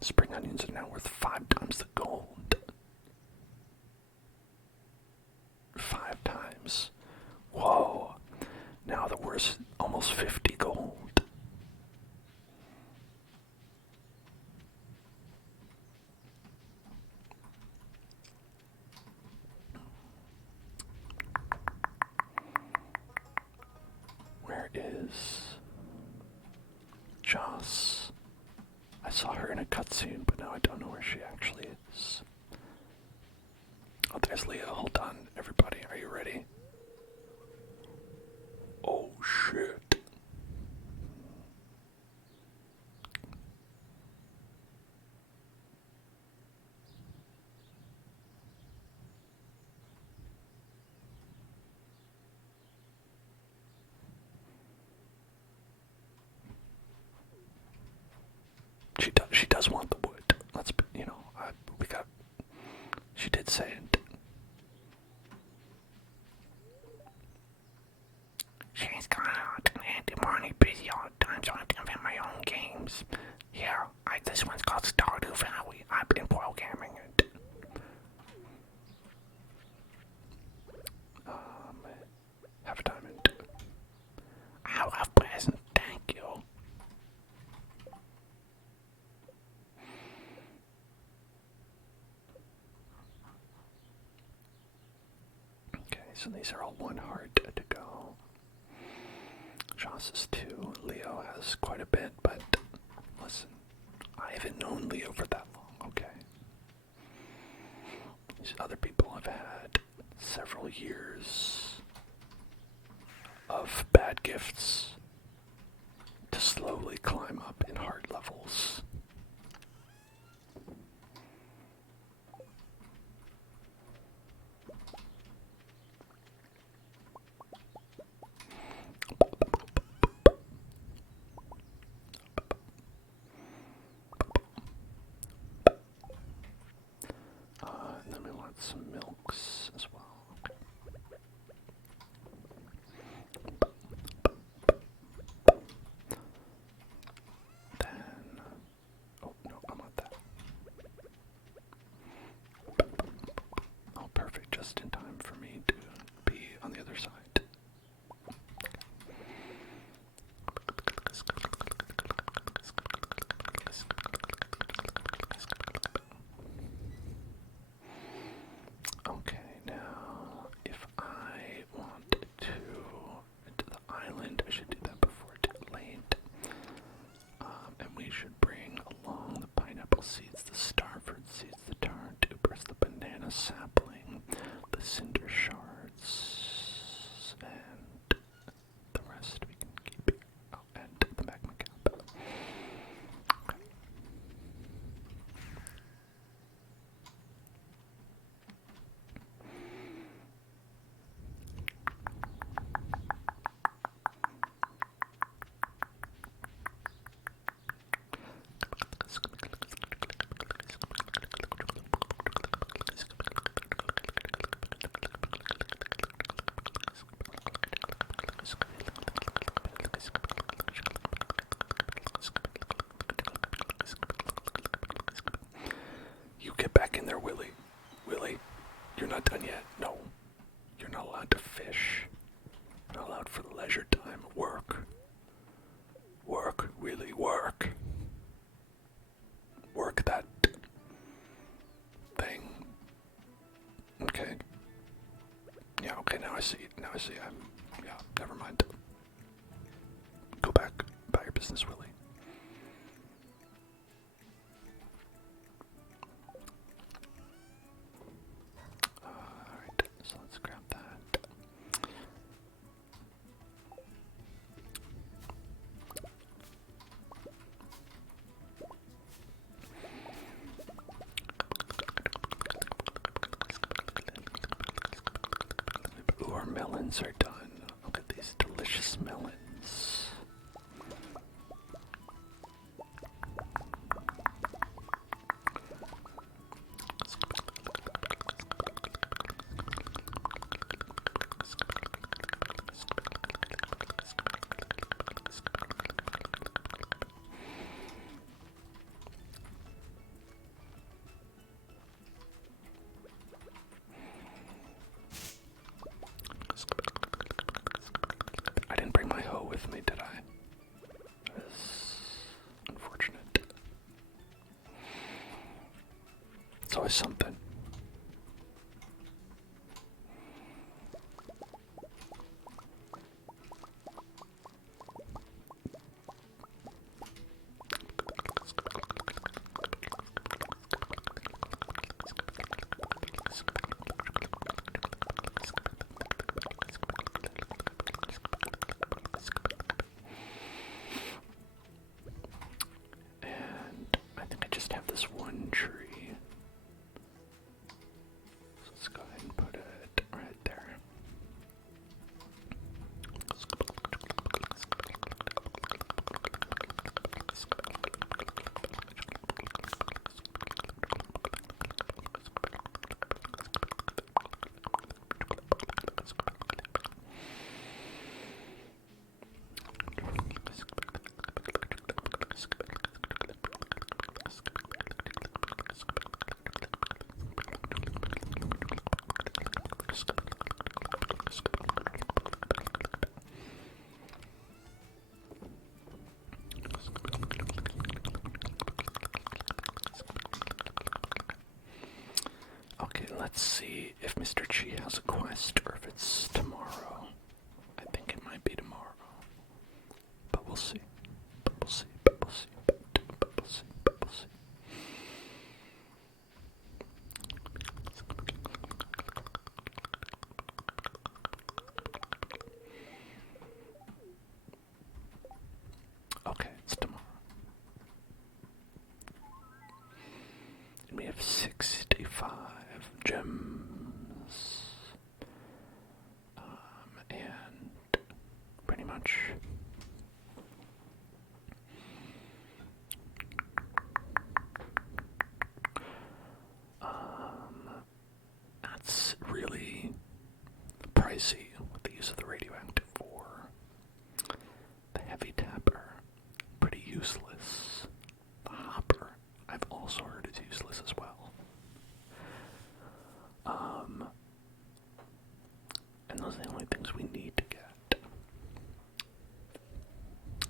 Spring onions are now worth 5 times the gold. 5 times. Whoa. Now they're worth almost 50 gold. Where is Joss? I saw her in a cutscene, but now I don't know where she actually is. Oh, there's Leah. Hold on, everybody. Are you ready? Oh, shit. She does want the wood. Let's be, she did say it. She's gone out and Marnie busy all the time, so I have to invent my own games. Yeah, this one's called Stardew Valley. I've been programming it. Have a diamond. I'll have present, thank you. Okay, so these are all 1 heart to go. Joss is 2. Leo has quite a bit, but listen, I haven't known Leo for that long, okay? These other people have had several years of bad gifts to slowly climb up in heart levels. And then we want some milks as well. Then, oh no, I want that. Oh, perfect, just in time for me to be on the other side. Okay, now if I want to into the island, I should do that before it's too late. And we should bring along the pineapple seeds, the starfruit seeds, the tar tubers, the banana sapling, the cinder shards, and the rest we can keep here. Oh, and the magma cap. Okay. You get back in there, Willie. Willie, you're not done yet. No, you're not allowed to fish. You're not allowed for leisure time. Work. Work, Willie, work. Work that thing. Okay. Yeah, okay, now I see. Yeah, never mind. Go back about your business, Willie. Alright, so let's grab that. Ooh, our melons are done. Look at these delicious melons. always something. And I think I just have this one tree. So let's go ahead and put it right there. Okay, let's see if Mr. Chi has a quest or if it's tomorrow. I think it might be tomorrow. But we'll see. But we'll see. But we'll see. But we'll see. But we'll see. Okay, it's tomorrow. And we have 65 gems. And pretty much that's really pricey with the use of the radioactive ore. The heavy tapper, pretty useless. The hopper, I've also heard is useless as well. And those are the only things we need to get.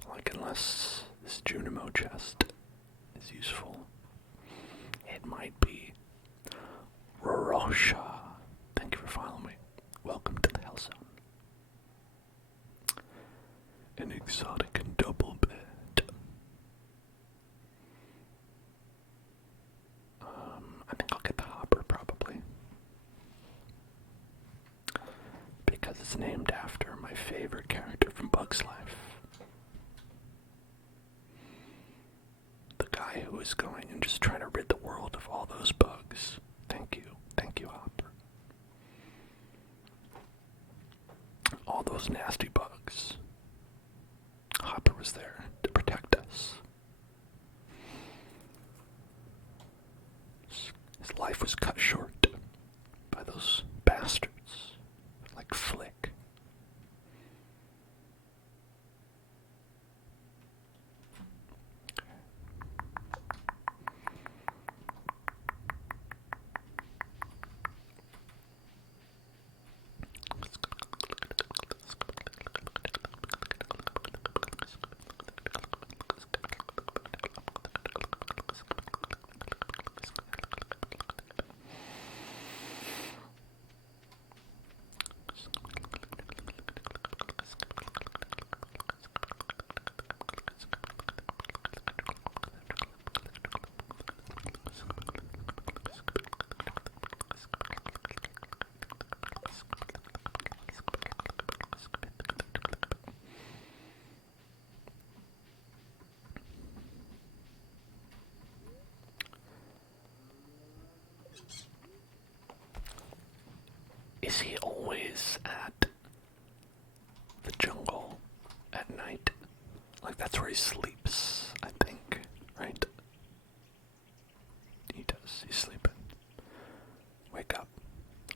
Like, unless this Junimo chest is useful, it might be. Rorosha, thank you for following me. Welcome to the Hell Zone. An exotic and double bed. I think I'll get the hopper probably. Because it's named after my favorite character from Bug's Life. The guy who is going and just trying to rid the world of all those bugs. Thank you. Thank you, Hopper. All those nasty bugs. Hopper was there to protect us. His life was cut short by those bastards like Flick. Is he always at the jungle at night? Like, that's where he sleeps, I think, right? He does. He's sleeping. Wake up.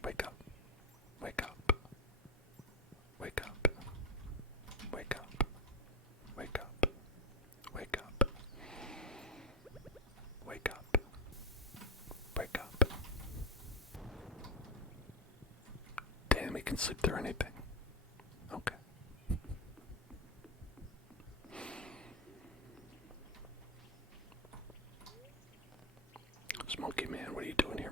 Wake up. Wake up. Wake up. Wake up. Wake up. Wake up. Wake up. Wake up. Damn, he can sleep through anything. Okay. Monkey Man, what are you doing here,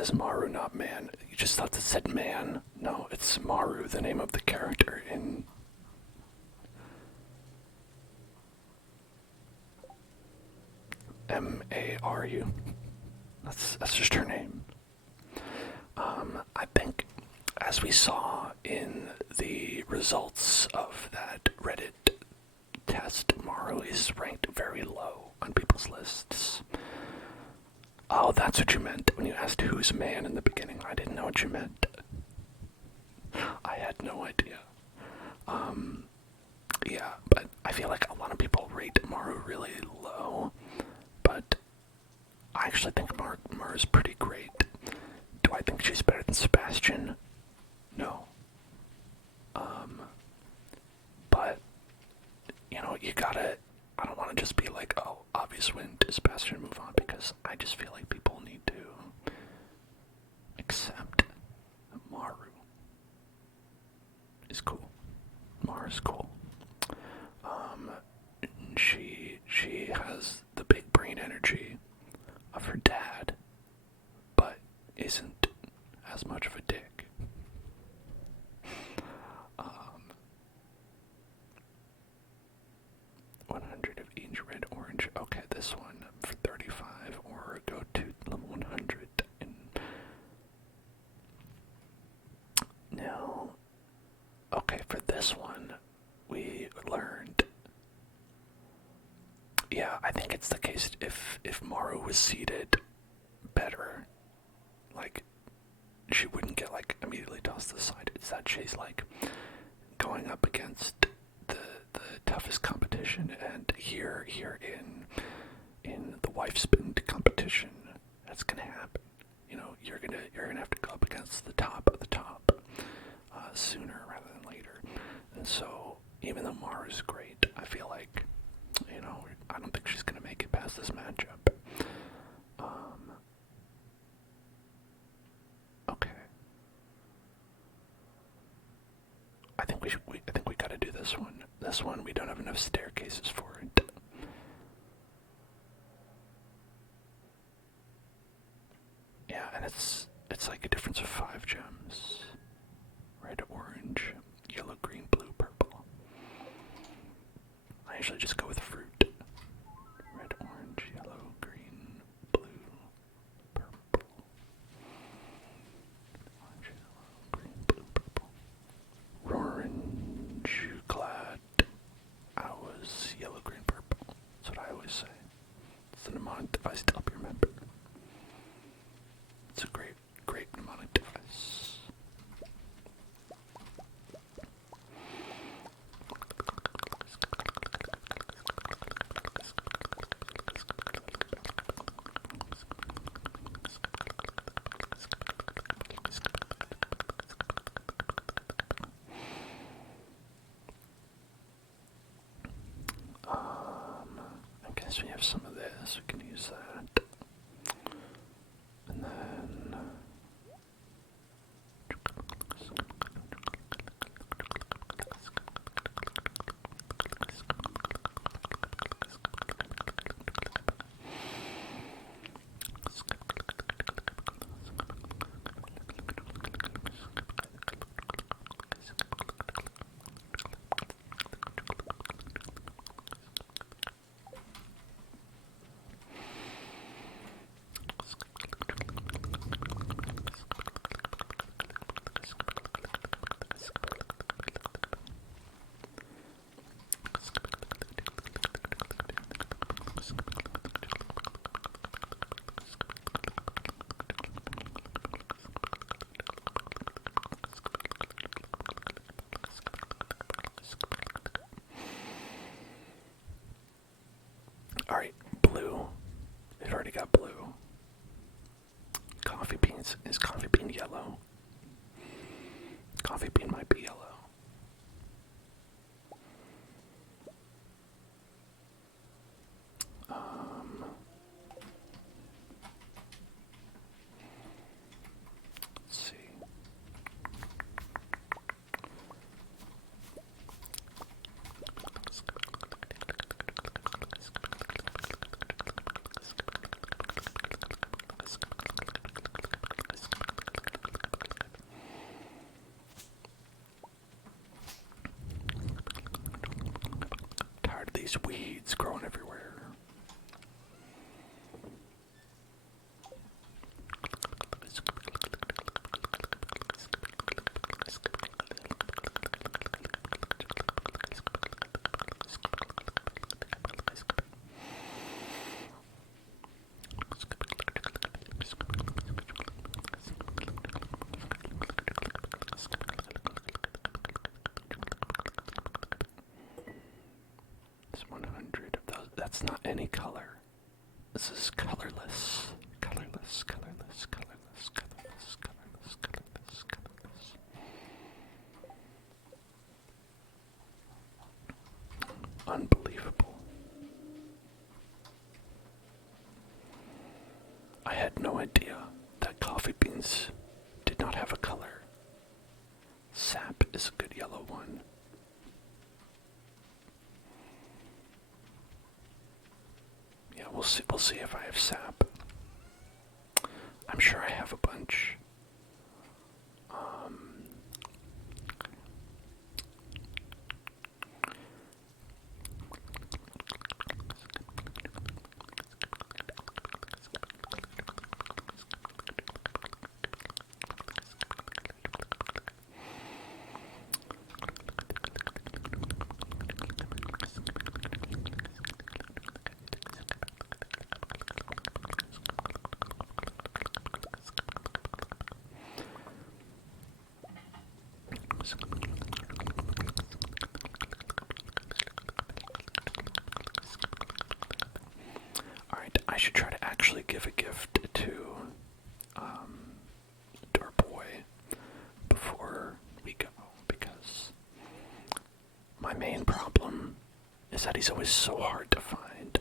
says Maru, not man. You just thought it said man. No, it's Maru, the name of the character in... M-A-R-U. That's just her name. I think, as we saw in the results of that Reddit test, Maru is ranked very low on people's lists. Oh, that's what you meant when you asked who's man in the beginning. I didn't know what you meant. I had no idea. Yeah, but I feel like a lot of people rate Maru really low, but I actually think Maru's pretty great. Do I think she's better than Sebastian? No. But, you know, you gotta, I don't want to just be like, oh, obvious win to Sebastian, move on, because I just feel like people need to accept that Maru is cool. Maru's cool. She has the big brain energy of her dad, but isn't as much of a dick. 100 of each, red, orange. Okay, this one for 35, or go to level 100. And now, okay, for this one, we learned. Yeah, I think it's the case if Maru was seated better, like, she wouldn't get, like, immediately tossed to the side. It's that she's, like, going up against the toughest competition, and here in the wife spinned competition, that's gonna happen. You know, you're gonna have to go up against the top of the top sooner rather than later. And so, even though Maru's great, I feel like, you know, I don't think she's gonna make it past this matchup. Okay. I think we gotta do this one. This one, we don't have enough staircases for it. Yeah, and it's like a difference of 5 gems. Red, orange, yellow, green, blue, purple. I usually just go with fruit. Red, orange, yellow, green, blue, purple. Orange, yellow, green, blue, purple. Orange, glad I was yellow, green, purple. That's what I always say. It's a mnemonic device to help you remember. It's a great mnemonic device. I guess we have some of this, we can use that. And then alright, blue. We've already got blue. Coffee beans. Is coffee bean yellow? Coffee bean might be yellow. Let's see. There's 100 of those. That's not any color. This is colorless. Colorless, colorless, colorless, colorless, colorless, colorless, colorless. Unbelievable. I had no idea that coffee beans did not have a color. Sap is a good yellow one. Yeah, we'll see if I have sap. I'm sure I have a bunch. Alright, I should try to actually give a gift to our boy before we go, because my main problem is that he's always so hard to find.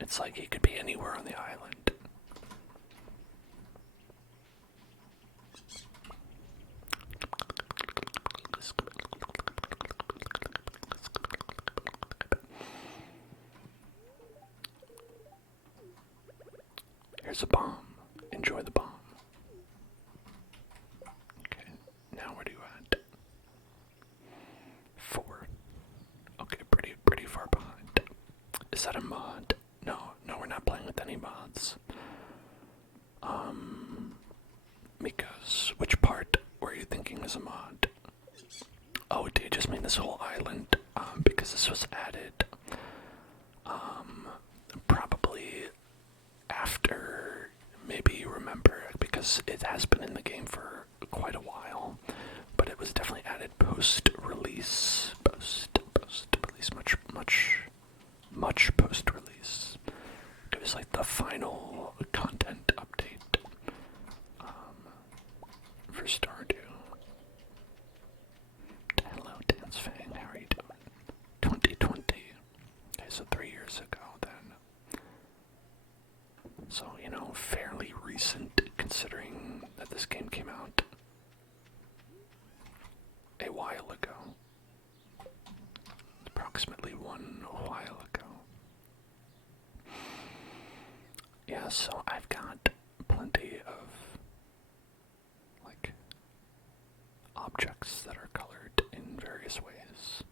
It's like he could be anywhere on the island. Here's a bomb. Enjoy the bomb. Okay, now where do you at? 4. Okay, pretty far behind. Is that a mod? No, we're not playing with any mods. Because which part were you thinking was a mod? Oh, do you just mean this whole island? Because this was added, probably after, maybe you remember, because it has been in the game for quite a while, but it was definitely added post-release, much post-release. It was like the final content update, for Stardew. Hello, Dance Fang, how are you doing? 2020. Okay, so 3 years ago then. So, fairly recent considering that this game came out a while ago. Approximately one while ago. Yeah, so I've got plenty of, objects that are colored in various ways.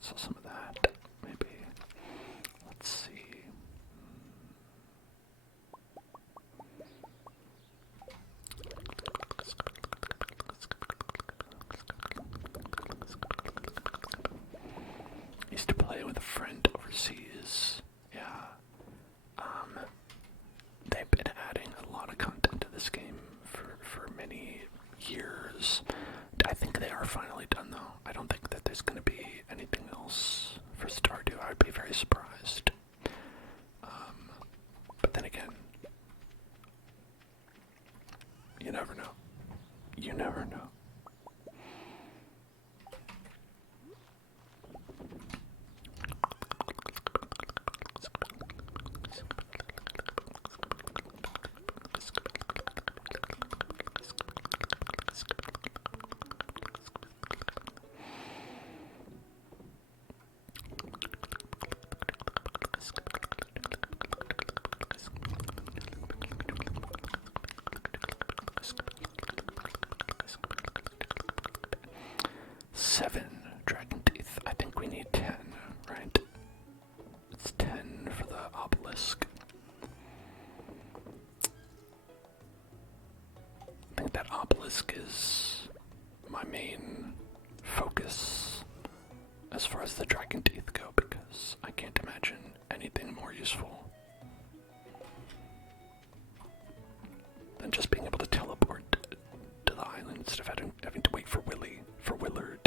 So some of that, maybe. Let's see. Used to play with a friend overseas. Yeah. They've been adding a lot of content to this game for many years. I think they are finally done, though. I don't think that there's going to be anything else for Stardew. I'd be very surprised. But then again, you never know. You never know. Dragon teeth. I think we need 10, right? It's 10 for the obelisk. I think that obelisk is my main focus as far as the dragon teeth go, because I can't imagine anything more useful than just being able to teleport. instead of having to wait for Willard.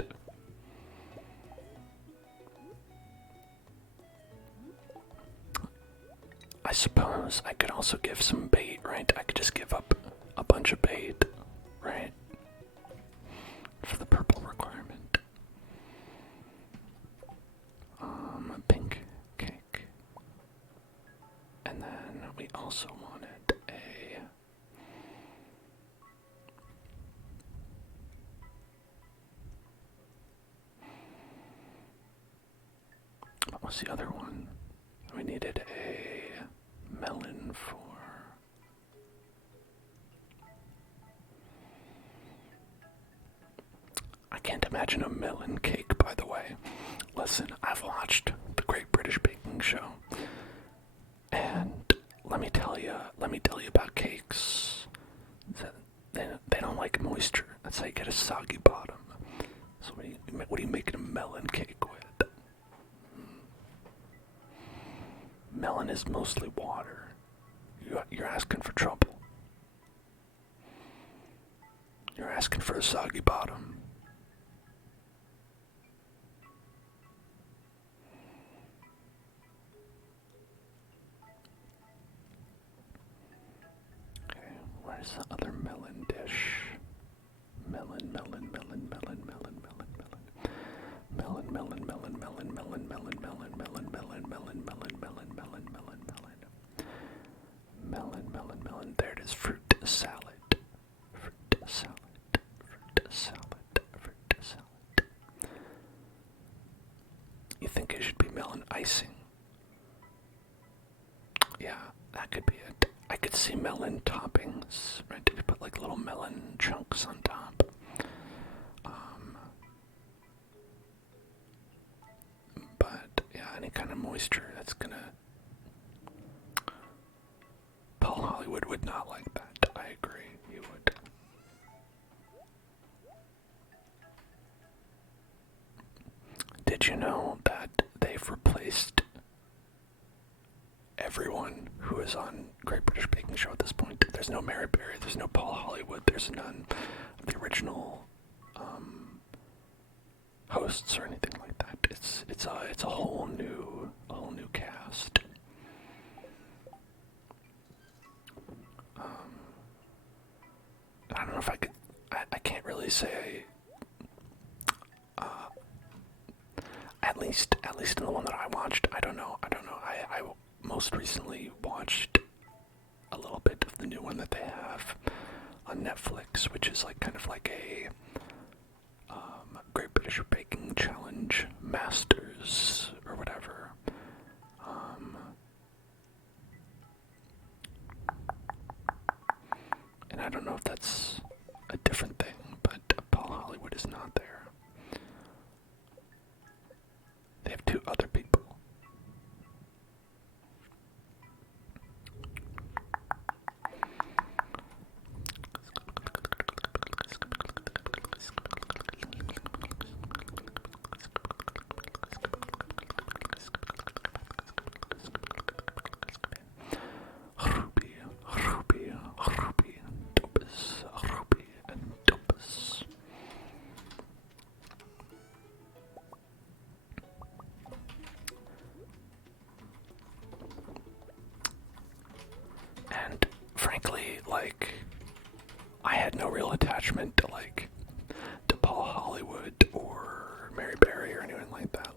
I suppose I could also give some bait, right? I could just give up a bunch of bait, right? For the purple requirement. Pink cake. And then we also wanted a... What was the other one? We needed a melon for... I can't imagine a melon cake, by the way. Listen, I've watched the Great British Baking Show, and let me tell you about cakes. They don't like moisture. That's how you get a soggy bottom. So what are you making a melon cake with? Melon is mostly water. You're asking for trouble. You're asking for a soggy bottom. Okay, where's the other melon dish? Melon. There it is, fruit salad. You think it should be melon icing? Yeah, that could be it. I could see melon toppings, right? You put like little melon chunks on top. But yeah, any kind of moisture that's gonna... Paul Hollywood would not like that. I agree, he would. Did you know that they've replaced everyone who is on Great British Baking Show at this point? There's no Mary Berry, there's no Paul Hollywood, there's none of the original hosts or anything like that. It's a whole new cast. I don't know if I could. I can't really say. At least in the one that I watched, I don't know. I most recently watched a little bit of the new one that they have on Netflix, which is like kind of like a Great British Baking Challenge Masters or whatever. And I don't know if that's a different thing, but Paul Hollywood is not there. They have two other people. And frankly, like, I had no real attachment to Paul Hollywood or Mary Berry or anyone like that.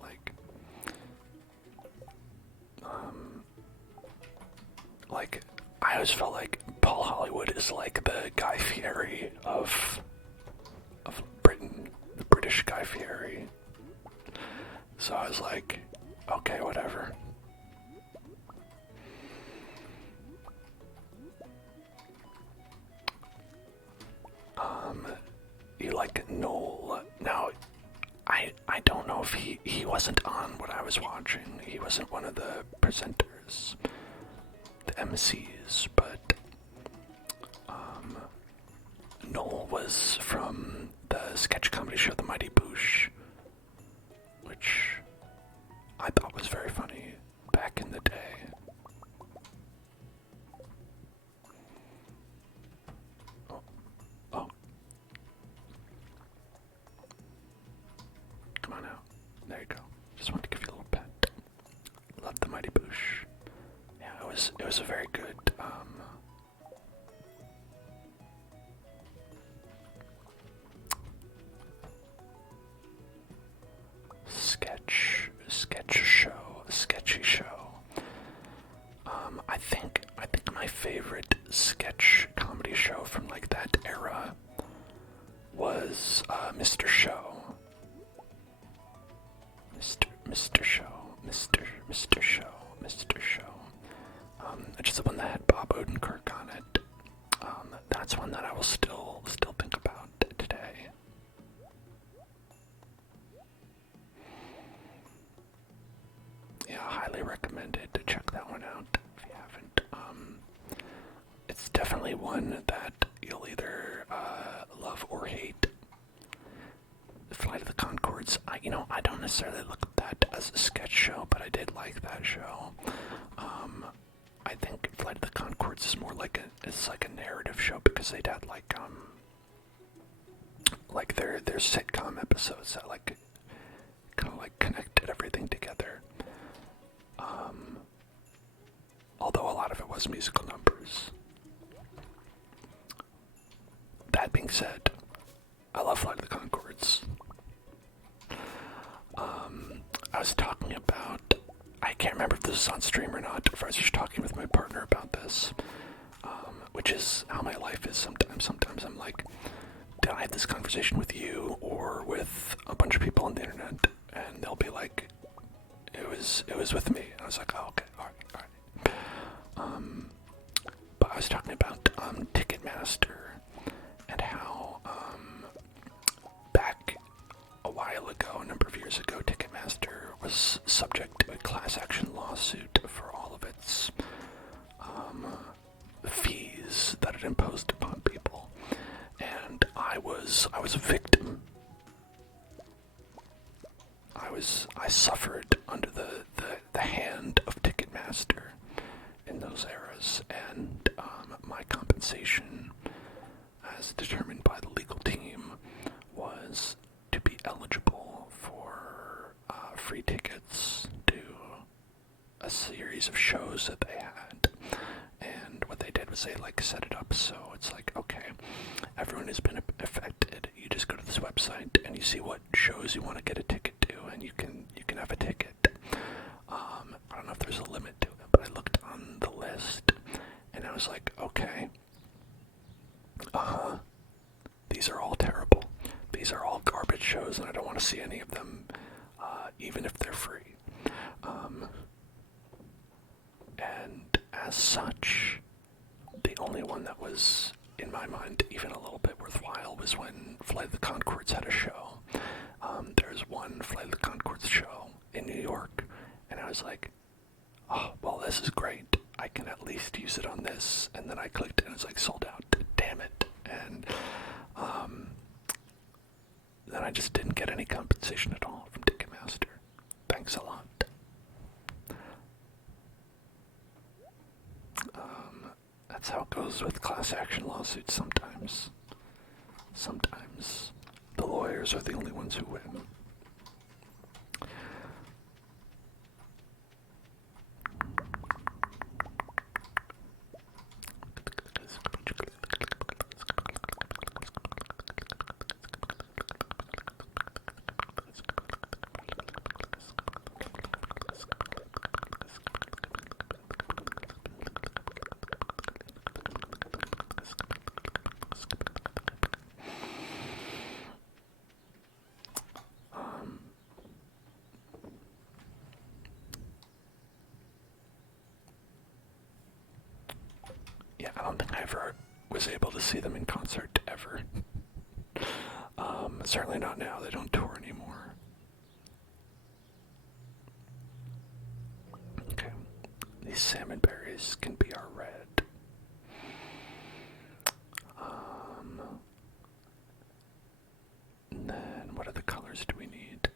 Like, I always felt like Paul Hollywood is like the Guy Fieri of Britain, the British Guy Fieri. So I was like, okay, whatever. You like Noel? Now, I don't know if he wasn't on what I was watching. He wasn't one of the presenters, the MCs, but Noel was from the sketch comedy show The Mighty Boosh, which I thought was very funny back in the day. Mr. Show. Mr. Show. Mr. Show. Mr. Show. Which is the one that had Bob Odenkirk on it. That's one that I will still think about today. Yeah, highly recommended to check that one out if you haven't. It's definitely one that you'll either love or hate. Flight of the Conchords, I don't necessarily look at that as a sketch show, but I did like that show. I think Flight of the Conchords is more like a narrative show because they'd had like their sitcom episodes that like kind of like connected everything together. Although a lot of it was musical numbers. That being said, I love Flight of the Conchords. I was talking about, I can't remember if this was on stream or not, if I was just talking with my partner about this, which is how my life is sometimes. Sometimes I'm like, did I have this conversation with you or with a bunch of people on the internet? And they'll be like, it was with me. And I was like, oh, okay, all right. But I was talking about Ticketmaster and how back a while ago, a number of years ago, Ticketmaster was subject to a class action lawsuit for all of its fees that it imposed upon people, and I was a victim. I suffered under the hand of Ticketmaster in those eras, and my compensation, as determined by the legal team, was to be eligible for free tickets to a series of shows that they had. And what they did was they like set it up so it's like, okay, everyone has been affected. You just go to this website and you see what shows you want to get a ticket to, and you can have a ticket. I don't know if there's a limit to it, but I looked on the list and I was like, okay, these are all terrible. These are all garbage shows, and I don't want to see any of them, even if they're free. And as such, the only one that was, in my mind, even a little bit worthwhile was when Flight of the Conchords had a show. There's one Flight of the Conchords show in New York, and I was like, oh, well, this is great. I can at least use it on this. And then I clicked and it's like sold out. Damn it. And then I just didn't get any compensation at all from Ticketmaster. Thanks a lot. That's how it goes with class action lawsuits sometimes. Sometimes the lawyers are the only ones who win. Yeah, I don't think I ever was able to see them in concert ever. Certainly not now. They don't tour anymore. Okay. These salmon berries can be our red. And then what other colors do we need?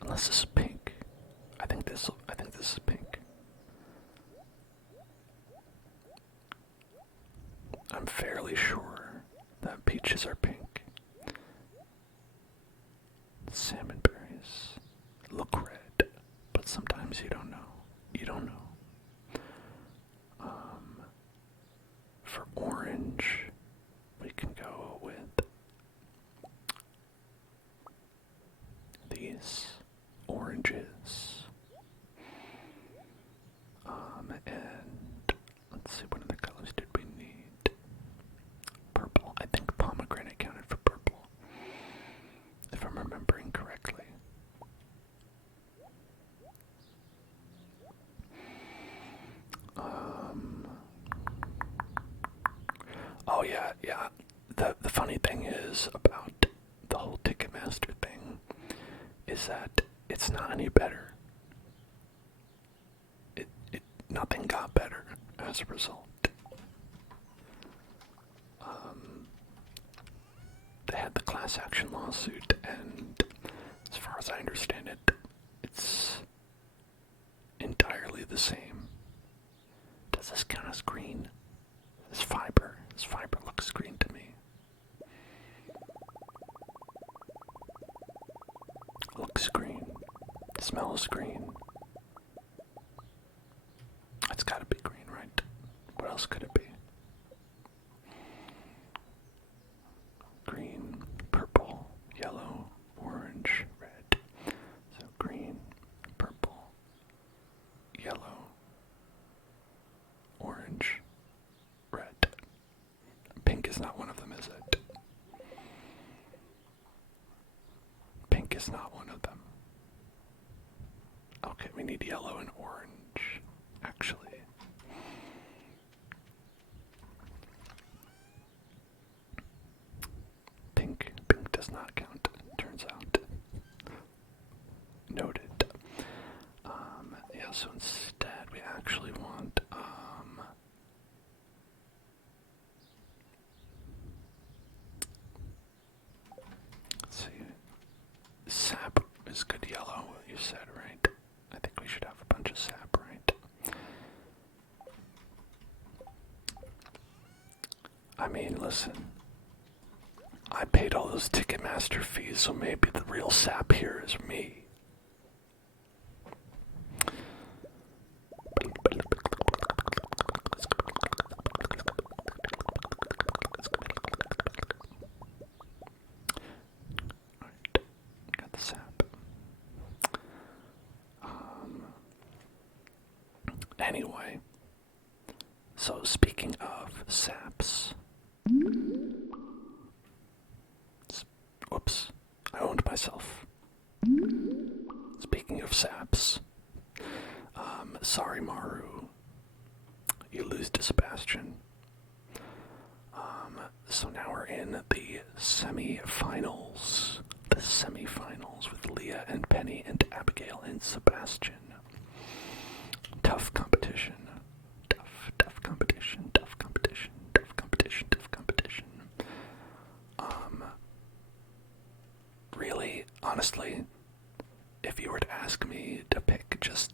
Unless this is pink. I think this is pink. I'm fairly sure that peaches are pink. Salmon berries look red, but sometimes you don't know. You don't know. For orange, we can go with these oranges. And let's see, what other colors did we need? Purple. I think pomegranate counted for purple. is that it's not any better. Nothing got better as a result. They had the class action lawsuit, and as far as I understand it, it's entirely the same. Does this count as green? This fiber looks green to me. Looks green. Smells green. It's gotta be green, right? What else could it be? Green, purple, yellow, orange, red. So green, purple, yellow, orange, red. Pink is not one of them, is it? Pink is not one of them. Okay, we need yellow and orange, actually. Pink does not count, turns out. Noted. Yeah, so instead we actually want, let's see, sap is good yellow, you said, right? I think we should have a bunch of sap, right? I mean, listen, I paid all those Ticketmaster fees, so maybe the real sap here is me. Alright, got the sap. Anyway, so speaking of saps, whoops, I owned myself. Speaking of saps, sorry Maru, you lose to Sebastian. So now we're in the semi-finals. The semi-finals with Leah and Penny and Abigail and Sebastian. Tough competition. Tough competition. Tough competition. Tough competition. Tough competition. Really, honestly, if you were to ask me to pick just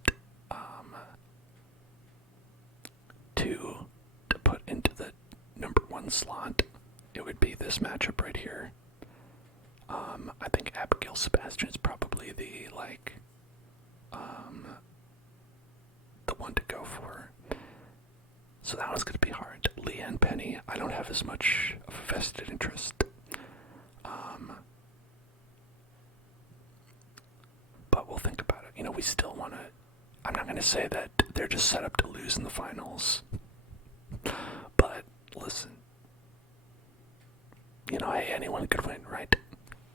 two to put into the number one slot, it would be this matchup right here. I think Abigail Sebastian is probably the one to go for. So that one's gonna be hard. Leah and Penny, I don't have as much of a vested interest. But we'll think about it. You know, we still want to. I'm not going to say that they're just set up to lose in the finals. But listen, you know, hey, anyone could win, right?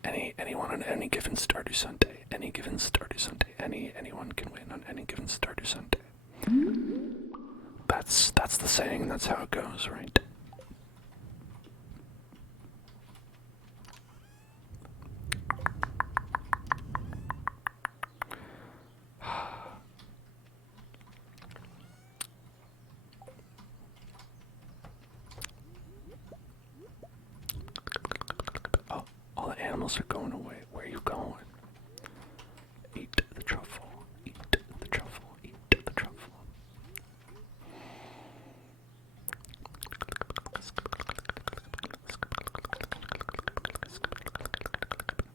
Anyone on any given Stardew Sunday, anyone can win on any given Stardew Sunday. That's the saying. That's how it goes, right? Oh, all the animals are going away. Where are you going? Eat the truffle. Eat the truffle. Eat the truffle.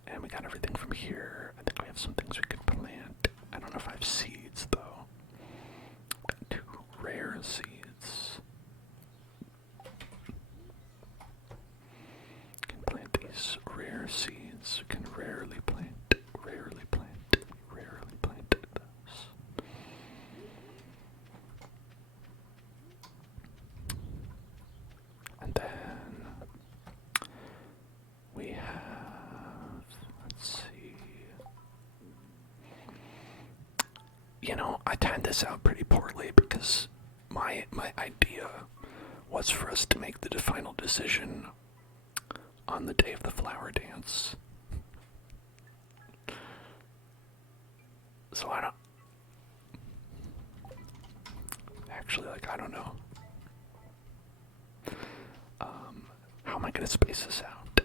And we got everything from here. I think we have some things we could plant. I don't know if I have seeds, though. Got 2 rare seeds. Can plant these rare seeds. Can rarely plant those. And then we have, let's see. You know, I timed this out pretty poorly because my idea was for us to make the final decision on the day of the flower dance. to space this out.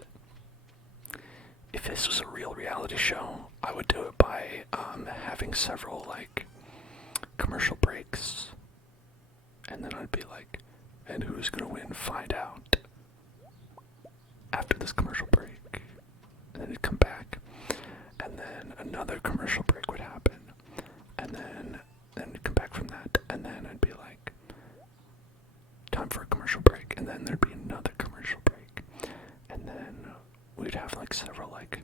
If this was a real reality show, I would do it by having several like commercial breaks, and then I'd be like, and who's gonna win? Find out after this commercial break. And then it'd come back, and then another commercial break would happen, and then it'd come back from that, and then I'd be like, time for a commercial break, and then there'd be another commercial break, and then we'd have like several like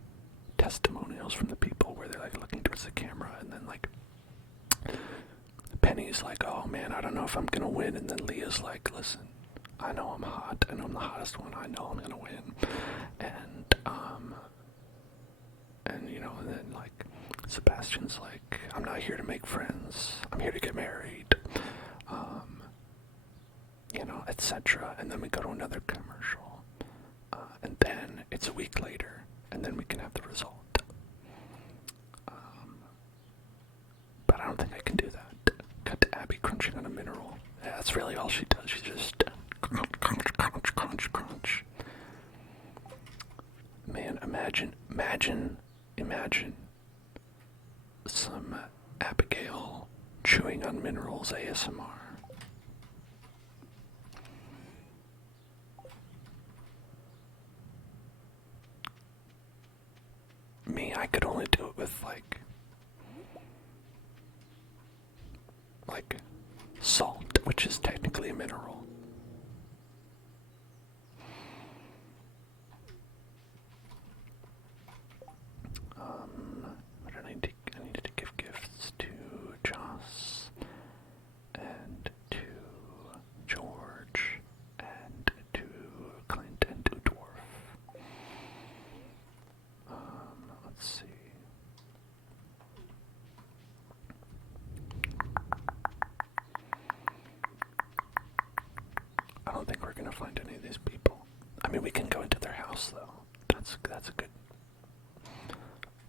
testimonials from the people where they're like looking towards the camera, and then like Penny's like, oh man, I don't know if I'm gonna win, and then Leah's like, listen, I know I'm hot, I know I'm the hottest one, I know I'm gonna win, and you know, and then like Sebastian's like, I'm not here to make friends, I'm here to get married, you know, etc. And then we go to another commercial, and then it's a week later, and then we can have the result. But I don't think I can do that. Cut to Abby crunching on a mineral. Yeah, that's really all she does. She just crunch, crunch, crunch, crunch, crunch. Man, imagine some Abigail chewing on minerals ASMR. Me, I could only do it with like salt, which is technically a mineral. What did I need? I needed to give gifts to Joss and to George and to Clint and to Dwarf. Let's see. I don't think we're gonna find any of these people. I mean, we can go into their house though. That's a good.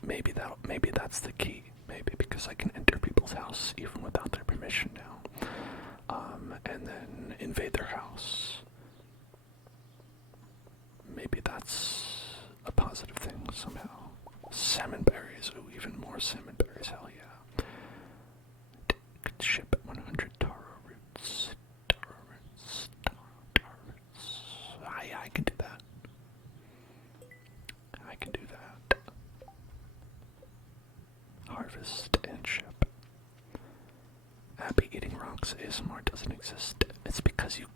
Maybe that's the key. Maybe because I can enter people's house even without their permission now, and then invade their house. Maybe that's a positive thing somehow. Salmon berries. Ooh, even more salmon berries. Hell yeah. Could ship 100 taro roots. Taro roots. Taro roots. Yeah, I can do that. I can do that. Harvest and ship. Abby eating rocks ASMR doesn't exist. It's because you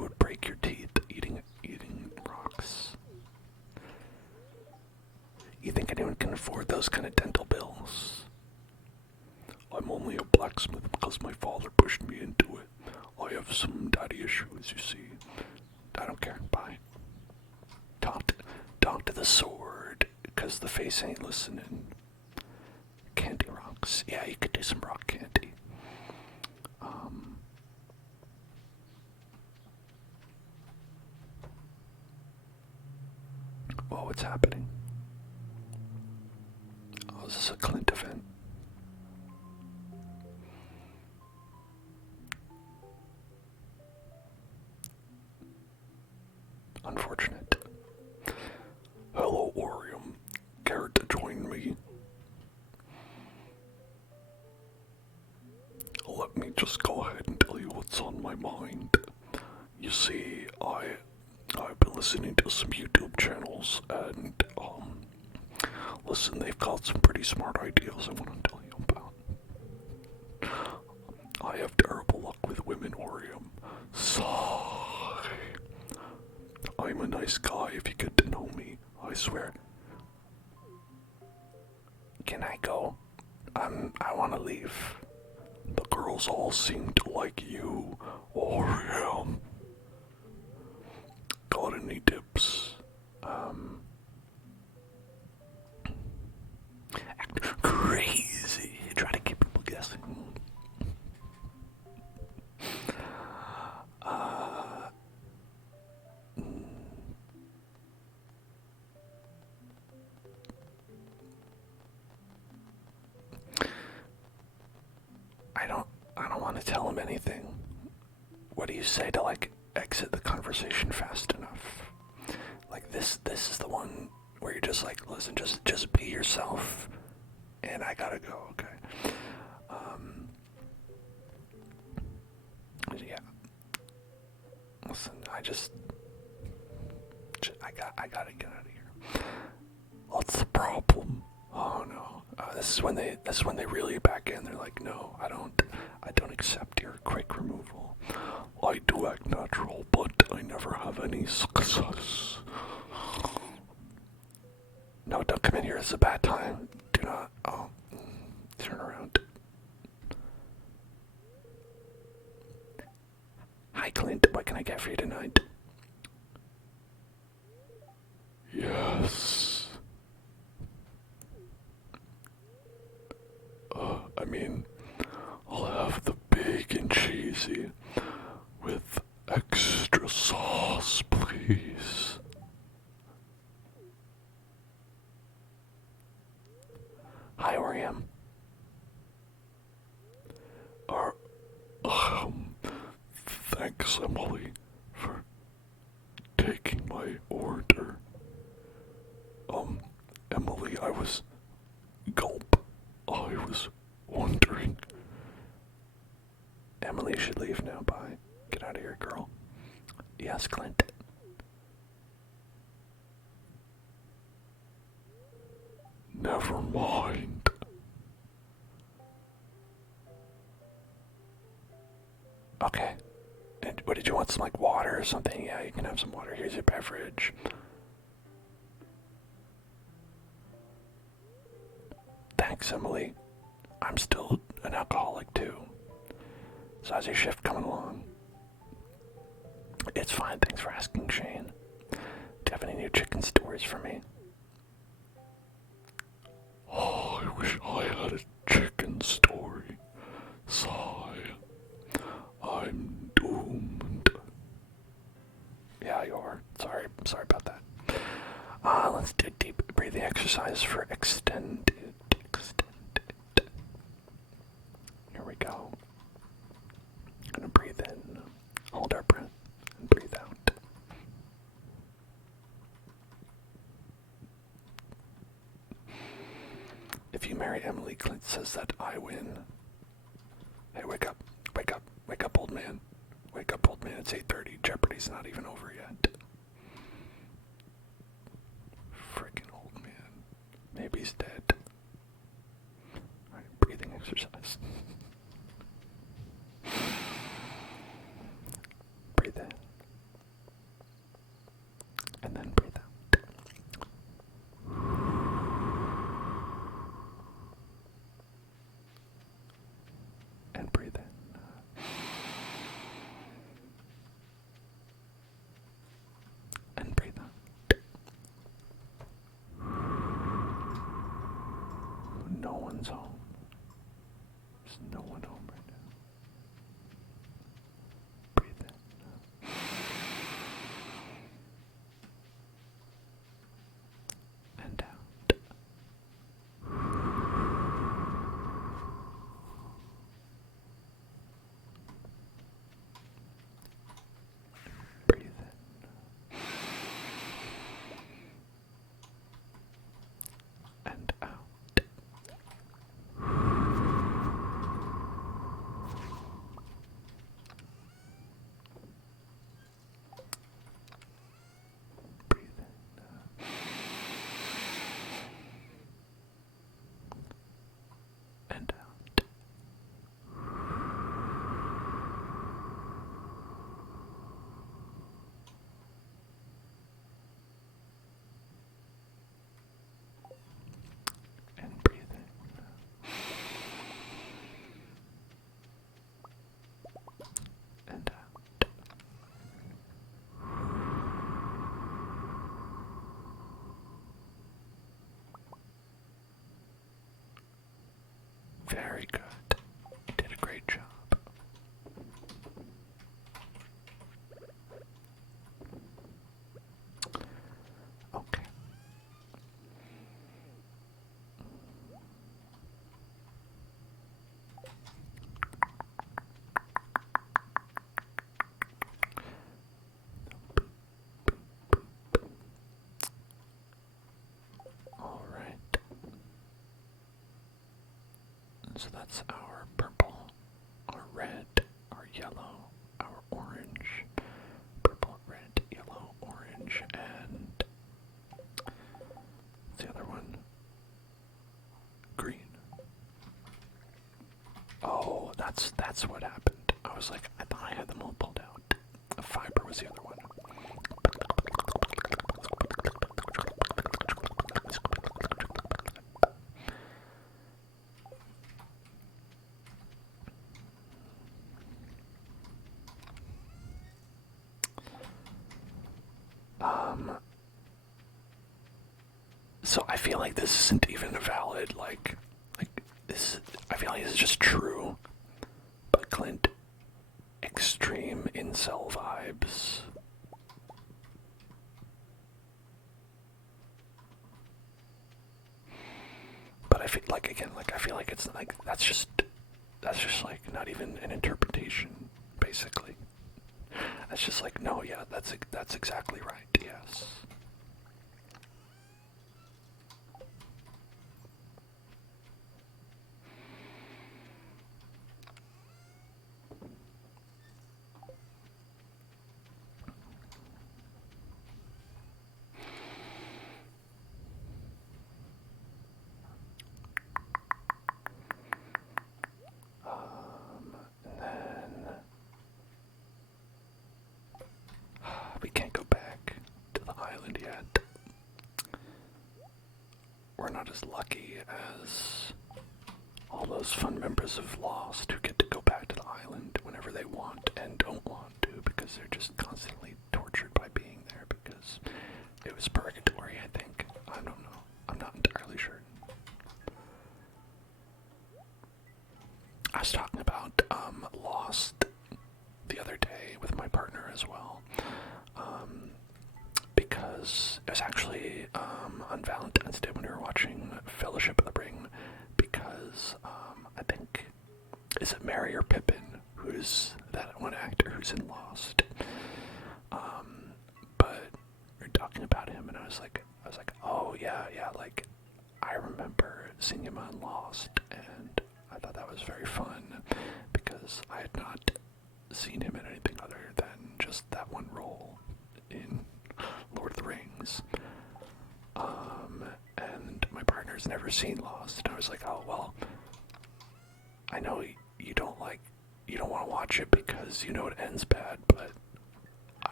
would break your teeth eating rocks. You think anyone can afford those kind of dental bills? I'm only a blacksmith because my father pushed me into it. I have some daddy issues, you see. I don't care. Bye. Talk to the sword, because the face ain't listening. Candy rocks. Yeah, you could do some rock candy. Whoa, what's happening? Oh, is this a Clint event? Unfortunate. Hello, Orium. Care to join me? Let me just go ahead and tell you what's on my mind. You see, I've been listening to some YouTube channels, and listen, they've got some pretty smart ideas I want to tell you about. I have terrible luck with women, Orium. Sigh. I'm a nice guy if you get to know me, I swear. Can I go? I want to leave. The girls all seem to like you, Orium. Got any tips? Act crazy. Try to keep people guessing. I don't want to tell him anything. What do you say to like exit the conversation fast enough? This is the one where you're just like, listen, just be yourself, and I gotta go. Okay. Yeah. Listen, I gotta get out of here. What's the problem? Oh no. This is when they really back in. They're like, no, I don't accept your quick removal. I do act natural, but I never have any success. No, don't come in here. It's a bad time. Do not. Oh, turn around. Hi, Clint. What can I get for you tonight? Yes. I mean, I'll have the big and cheesy with extra sauce, please. Hi, Oriam. Thanks, Emily, for taking my order. Emily, I was wondering. Emily should leave now. Bye. Get out of here, girl. Yes, Clint. Never mind. Okay. And what did you want? Some like water or something? Yeah, you can have some water. Here's your beverage. Thanks, Emily. I'm still an alcoholic too. So how's your shift coming along? It's fine, thanks for asking, Shane. Do you have any new chicken stories for me? Oh, I wish I had a chicken story. Sigh. I'm doomed. Yeah, you are. Sorry about that. Let's do a deep breathing exercise for extended. Here we go. Gonna breathe in, hold our breath, and breathe out. If you marry Emily, Clint says that I win. Hey, wake up, old man. Wake up, old man, it's 8:30. Jeopardy's not even over yet. Frickin' old man. Maybe he's dead. Alright, breathing exercise. Breathe in. And then breathe out. And breathe in. And breathe out. No one's home. There's no one home right now. Breathe in. And out. Breathe in. And out. Breathe in. And out. And breathe in. And out. Very good. You did a great job. Okay. So that's our purple, our red, our yellow, our orange, purple, red, yellow, orange, and what's the other one? Green. Oh, that's what happened. I was like, I thought I had them all pulled out. A fiber was the other one. So I feel like this isn't even a valid, like this, I feel like this is just true. But Clint, extreme incel vibes. But I feel like, again, like, I feel like it's like, that's just like not even an interpretation, basically. That's just like, no, yeah, that's exactly right, yes. And then we can't go back to the island yet. We're not as lucky as all those fun members of Lost who get to go back to the island whenever they want and don't want to because they're just constantly tortured by being there because it was purgatory, I think. I don't know. I'm not entirely sure. I was talking about Lost the other day with my partner as well, because it was actually on Valentine's Day when we were watching Fellowship of the Ring, because I think, is it Mary or Pippin, who's that one actor who's in Lost? But we were talking about him, and I was like, oh yeah, like I remember seeing him on Lost, and I thought that was very fun because I had not seen him in anything other than just that one role in Lord of the Rings. And my partner's never seen Lost, and I was like, oh well, I know you don't want to watch it because you know it ends bad, but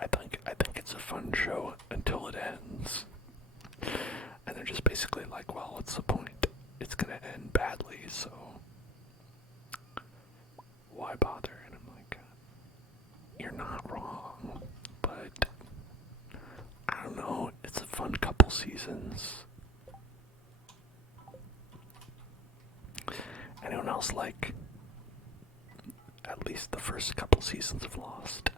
I think it's a fun show until it ends. And they're just basically like, well, what's the point? It's gonna end badly, so why bother? And I'm like, you're not wrong, but I don't know, it's a fun couple seasons. Anyone else like at least the first couple seasons of Lost?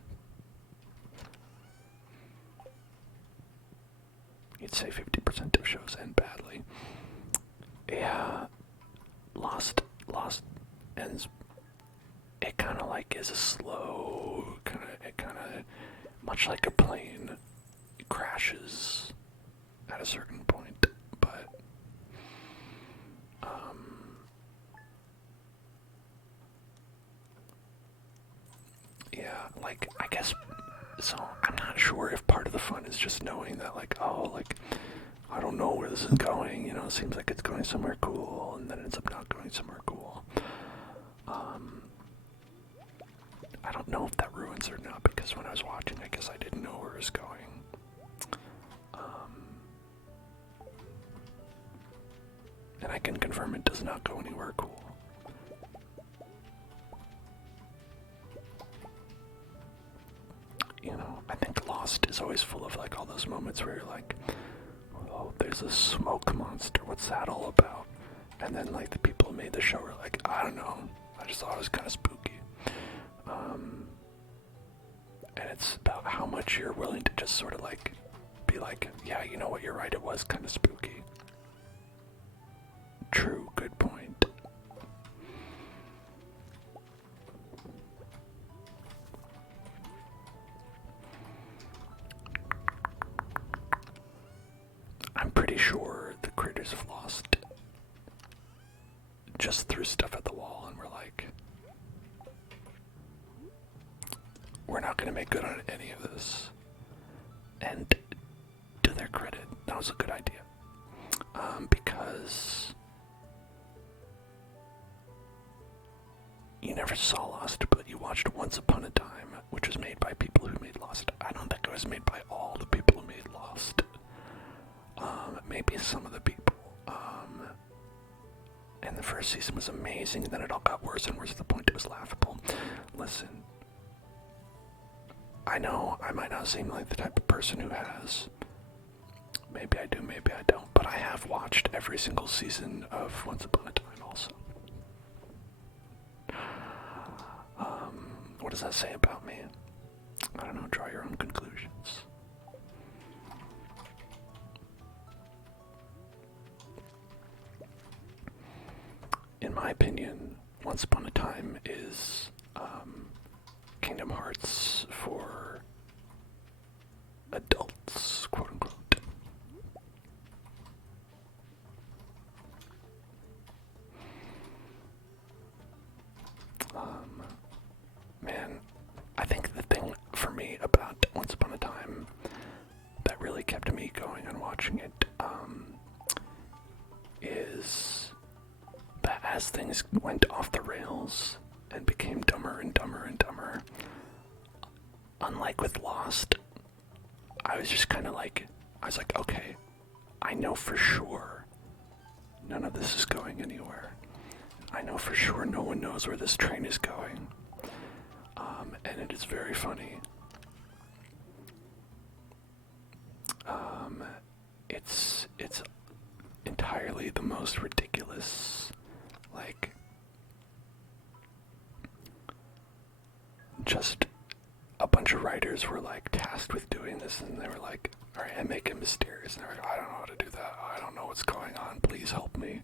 You'd say 50% of shows end badly. Yeah, Lost ends. It kind of like is a slow, it kind of, much like a plane, it crashes at a certain point, but yeah, like, I guess, so I'm not sure if part of the fun is just knowing that, like, oh, like, I don't know where this is going, you know, it seems like it's going somewhere cool, and then it ends up not going somewhere cool. I don't know if that ruins it or not, because when I was watching, I guess I didn't know where it was going. And I can confirm it does not go anywhere cool. You know, I think Lost is always full of like all those moments where you're like, oh, there's a smoke monster, what's that all about? And then like the people who made the show were like, I don't know, I just thought it was kind of spooky. And it's about how much you're willing to just sort of like, be like, yeah, you know what, you're right, it was kind of spooky. True, good point. I'm pretty sure the creators of Lost just threw stuff at the wall we're not going to make good on any of this. And to their credit, that was a good idea. Because you never saw Lost, but you watched Once Upon a Time, which was made by people who made Lost. I don't think it was made by all the people who made Lost. Maybe some of the people. And the first season was amazing, and then it all got worse and worse to the point it was laughable. Listen, I know I might not seem like the type of person who has. Maybe I do, maybe I don't, but I have watched every single season of Once Upon a Time also. What does that say about me? I don't know, draw your own conclusions. In my opinion, Once Upon a Time is Kingdom Hearts for adults, quote unquote. Man, I think the thing for me about Once Upon a Time that really kept me going and watching it is that as things went off the rails and became dumber and dumber and dumber, unlike with Lost, I was just kind of like, okay, I know for sure none of this is going anywhere. I know for sure no one knows where this train is going. And it is very funny. It's entirely the most ridiculous, like, just a bunch of writers were like tasked with doing this, and they were like, alright, and make it mysterious, and they were like, I don't know how to do that, I don't know what's going on, please help me.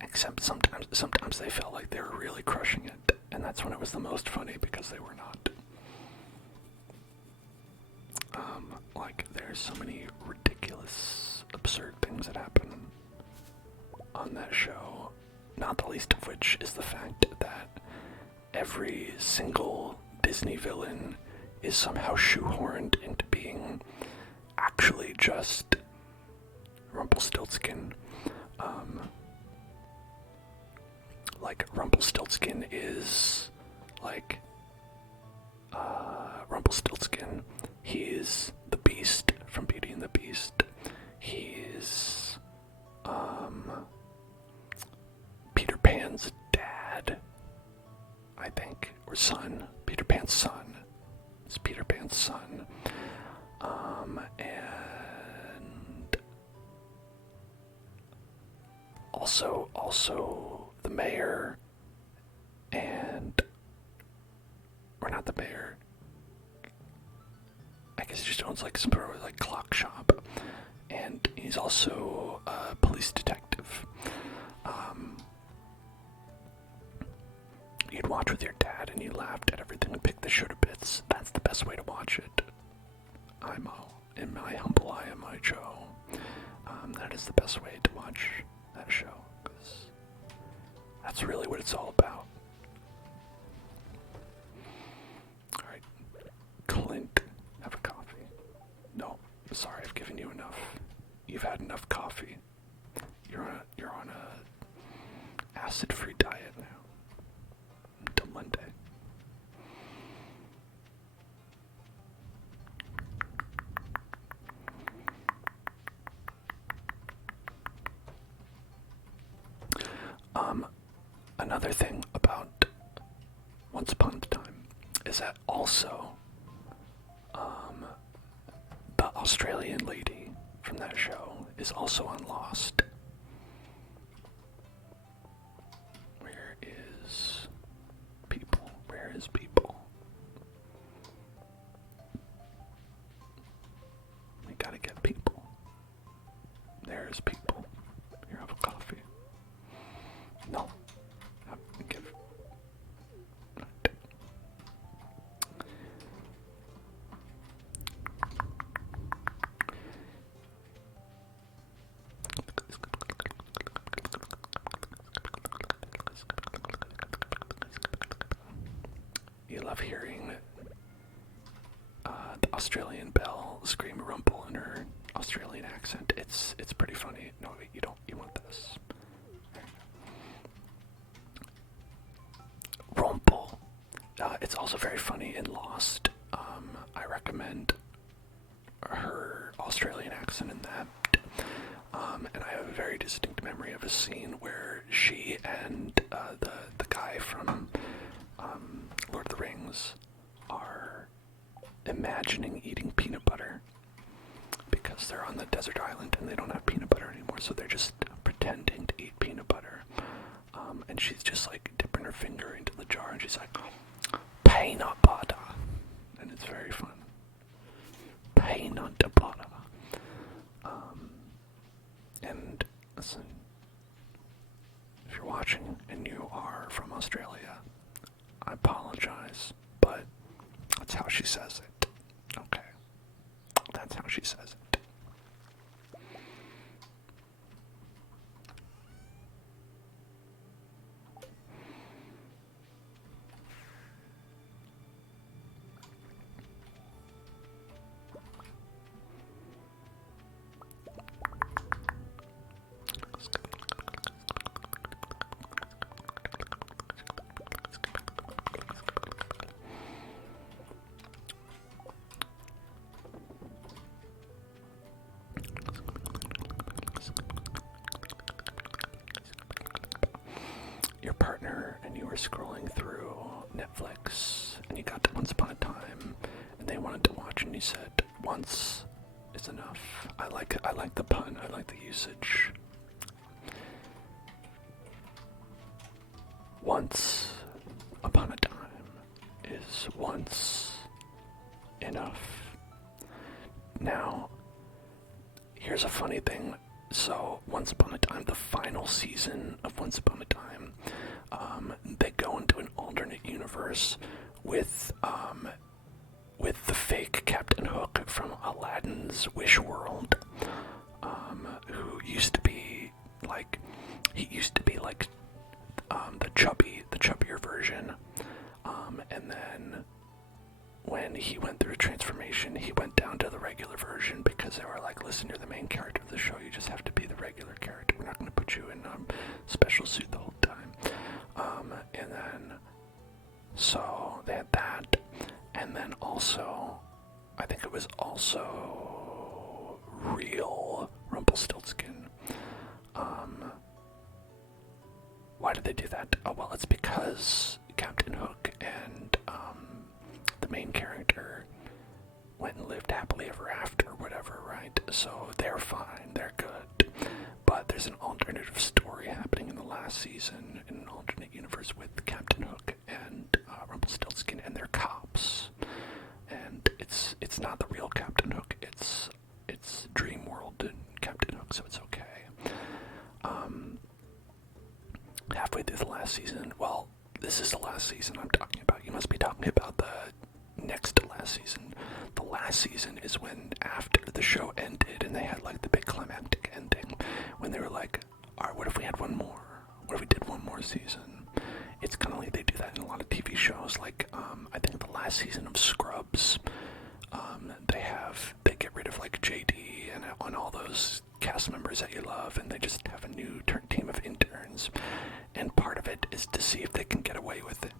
Except sometimes they felt like they were really crushing it, and that's when it was the most funny, because they were not. Like, there's so many ridiculous, absurd things that happen on that show, not the least of which is the fact that every single Disney villain is somehow shoehorned into being actually just Rumpelstiltskin. Like, Rumpelstiltskin is, like, Rumpelstiltskin, he's the Beast from Beauty and the Beast. He's, Peter Pan's dad, I think, or son. Peter Pan's son. It's Peter Pan's son. And also the mayor, or not the mayor, I guess he just owns like some sort of like clock shop, and he's also a police detective. You'd watch with your dad and you laughed at everything and picked the show to bits. That's the best way to watch it. In my humble eye and my Joe, that is the best way to watch that show, because that's really what it's all about. Alright, Clint, have a coffee. No, sorry, I've given you enough. You've had enough coffee. You're on a acid-free diet now. Until Monday. Another thing about Once Upon a Time is that also, the Australian lady from that show is also on Lost. Where is people? Where is people? We gotta get people. There's people. Here, have a coffee. No. Give. Australian belle scream rumple in her Australian accent. It's pretty funny. No, you don't. You want this. Rumple. It's also very funny in Lost. I recommend her Australian accent in that. And I have a very distinct memory of a scene where she and the guy from Lord of the Rings are imagining eating peanut butter because they're on the desert island and they don't have peanut butter anymore, so they're just pretending to eat peanut butter. And she's just like dipping her finger into the jar and she's like, peanut butter. And it's very fun. Peanut butter. And listen, if you're watching and you are from Australia, I apologize, but that's how she says it. Okay. That's how she says it. Your partner and you were scrolling through Netflix and you got to Once Upon a Time and they wanted to watch and you said once is enough. I like the pun, I like the usage. Once upon a time is once enough. Now, here's a funny thing. So, Once Upon a Time, the final season of Once Upon a Time, they go into an alternate universe with the fake Captain Hook from Aladdin's Wish World, who used to be like, the chubbier version, and then when he went through a transformation, he went down to the regular version because they were like, listen, you're the main character of the show, you just have to be the regular character. We're not going to put you in special suit the whole time. And then, so they had that. And then also, I think it was also real Rumpelstiltskin. Why did they do that? Oh, well, it's because Captain Hook and the main character went and lived happily ever after, or whatever, right? So they're fine, they're good. But there's an alternative story happening in the last season in an alternate universe with Captain Hook and Rumpelstiltskin, and they're cops. And it's not the real Captain Hook, it's Dream World and Captain Hook, so it's okay. Halfway through the last season, well, this is the last season I'm talking about. You must be talking about the next to last season. The last season is when after the show ended and they had like the big climactic ending, when they were like, alright, what if we had one more? What if we did one more season? It's kind of like they do that in a lot of TV shows, like I think the last season of Scrubs, they get rid of like JD and all those cast members that you love, and they just have a new team of interns, and part of it is to see if they can get away with it.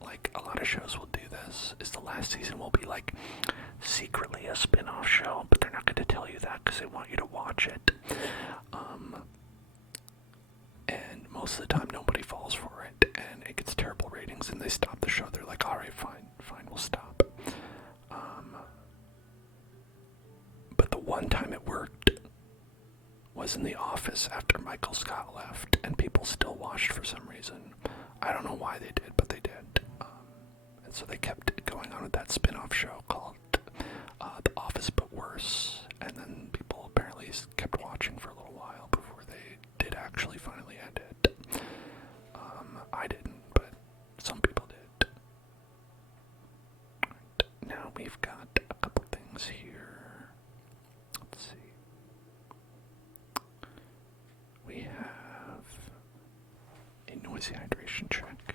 Like a lot of shows will do this, is the last season will be like secretly a spin-off show, but they're not going to tell you that because they want you to watch it. And most of the time nobody falls for it, and it gets terrible ratings, and they stop the show. They're like, alright, fine, we'll stop. But the one time it worked was in The Office after Michael Scott left, and people still watched for some reason. I don't know why they did, but they did. And so they kept going on with that spin-off show called The Office But Worse, and then people apparently kept watching for a little while before they did actually finally end it. I didn't, but some people did. Right. Now we've got a couple things here. Let's see. We have a noisy hydration check.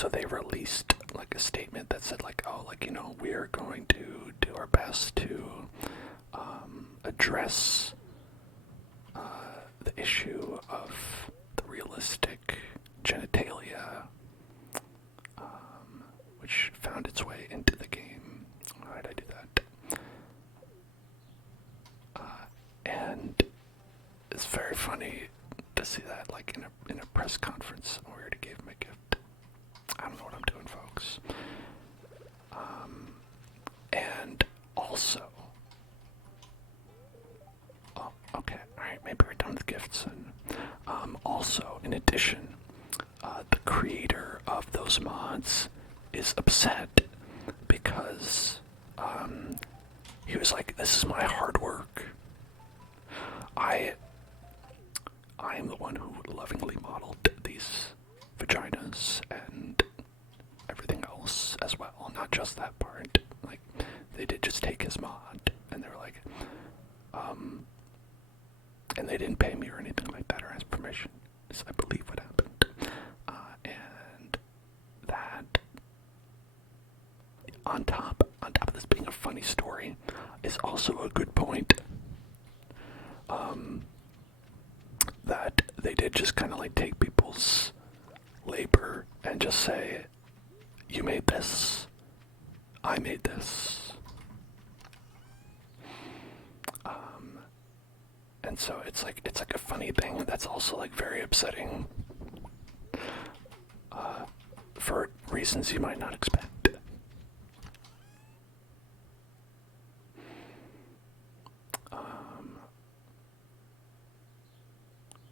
so they released like a statement that said like, oh, like, you know, we are going to do our best to address the issue of the realistic genitalia, which found its way into the game. Why did I do that? And it's very funny to see that, like, in a press conference. We already gave him a gift. I don't know what I'm doing, folks. And also, oh, okay, all right, maybe we're done with gifts. And also, in addition, the creator of those mods is upset because he was like, "This is my hard work. I am the one who lovingly modeled these vaginas and everything else as well, not just that part. Like, they did just take his mod, and they were like, and they didn't pay me or anything like that or ask permission. Is I believe what happened. And that, on top of this being a funny story, is also a good point. That they did just kind of like take people's labor and just say, you made this, I made this. And so it's like a funny thing that's also like very upsetting for reasons you might not expect.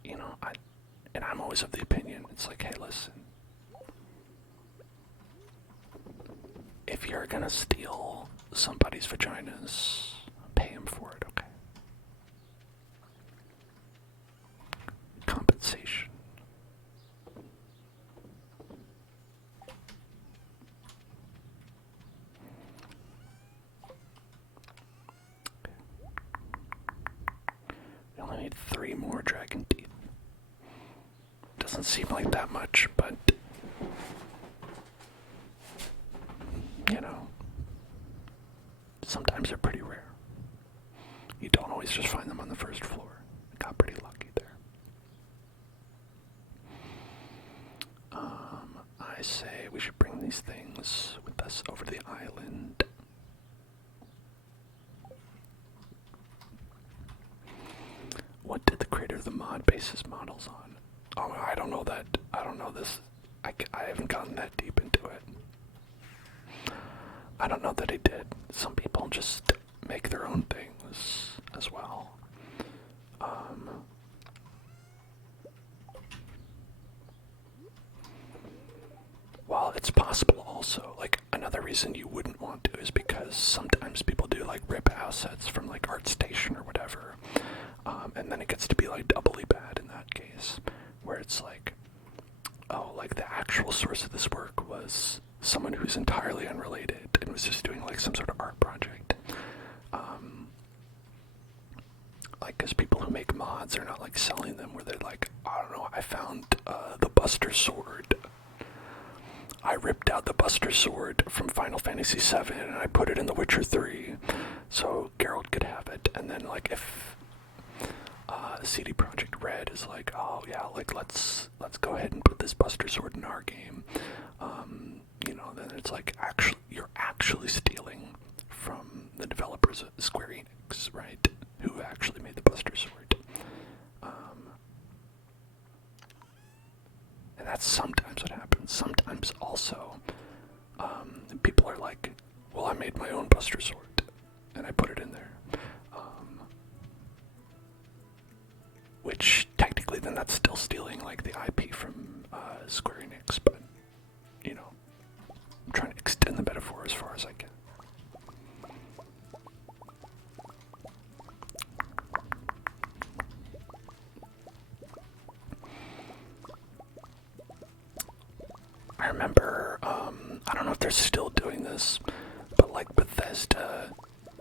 You know, I'm always of the opinion, it's like, hey, listen, if you're gonna steal somebody's vaginas, pay him for it, okay? Compensation. We only need 3 more dragon teeth. Doesn't seem like that much, but you know, sometimes they're pretty rare. You don't always just find them on the first floor. I got pretty lucky there. I say we should bring these things with us over the island. What did the creator of the mod base his models on? Oh, I don't know that. I don't know this. I haven't gotten that deep into it. I don't know that he did. Some people just make their own things as well. Well, it's possible also, like, another reason you wouldn't want to is because sometimes people do, like, rip assets from, like, ArtStation or whatever, and then it gets to be, like, doubly bad in that case, where it's like, oh, like, the actual source of this work was someone who's entirely unrelated and was just doing, like, some sort of art project. Like, because people who make mods are not, like, selling them where they're like, I don't know, I found the Buster Sword. I ripped out the Buster Sword from Final Fantasy VII and I put it in The Witcher 3 so Geralt could have it. And then, like, if CD Projekt Red is like, oh yeah, like, let's go ahead and put this Buster Sword in our game, you know, then it's like, you're actually stealing from the developers of Square Enix, right? Who actually made the Buster Sword. And that's sometimes what happens. Sometimes also, people are like, well, I made my own Buster Sword, and I put it in there. Which, technically, then that's still stealing, like, the IP from Square Enix, but, you know, I'm trying to extend the metaphor as far as I can. I remember, I don't know if they're still doing this, but, like, Bethesda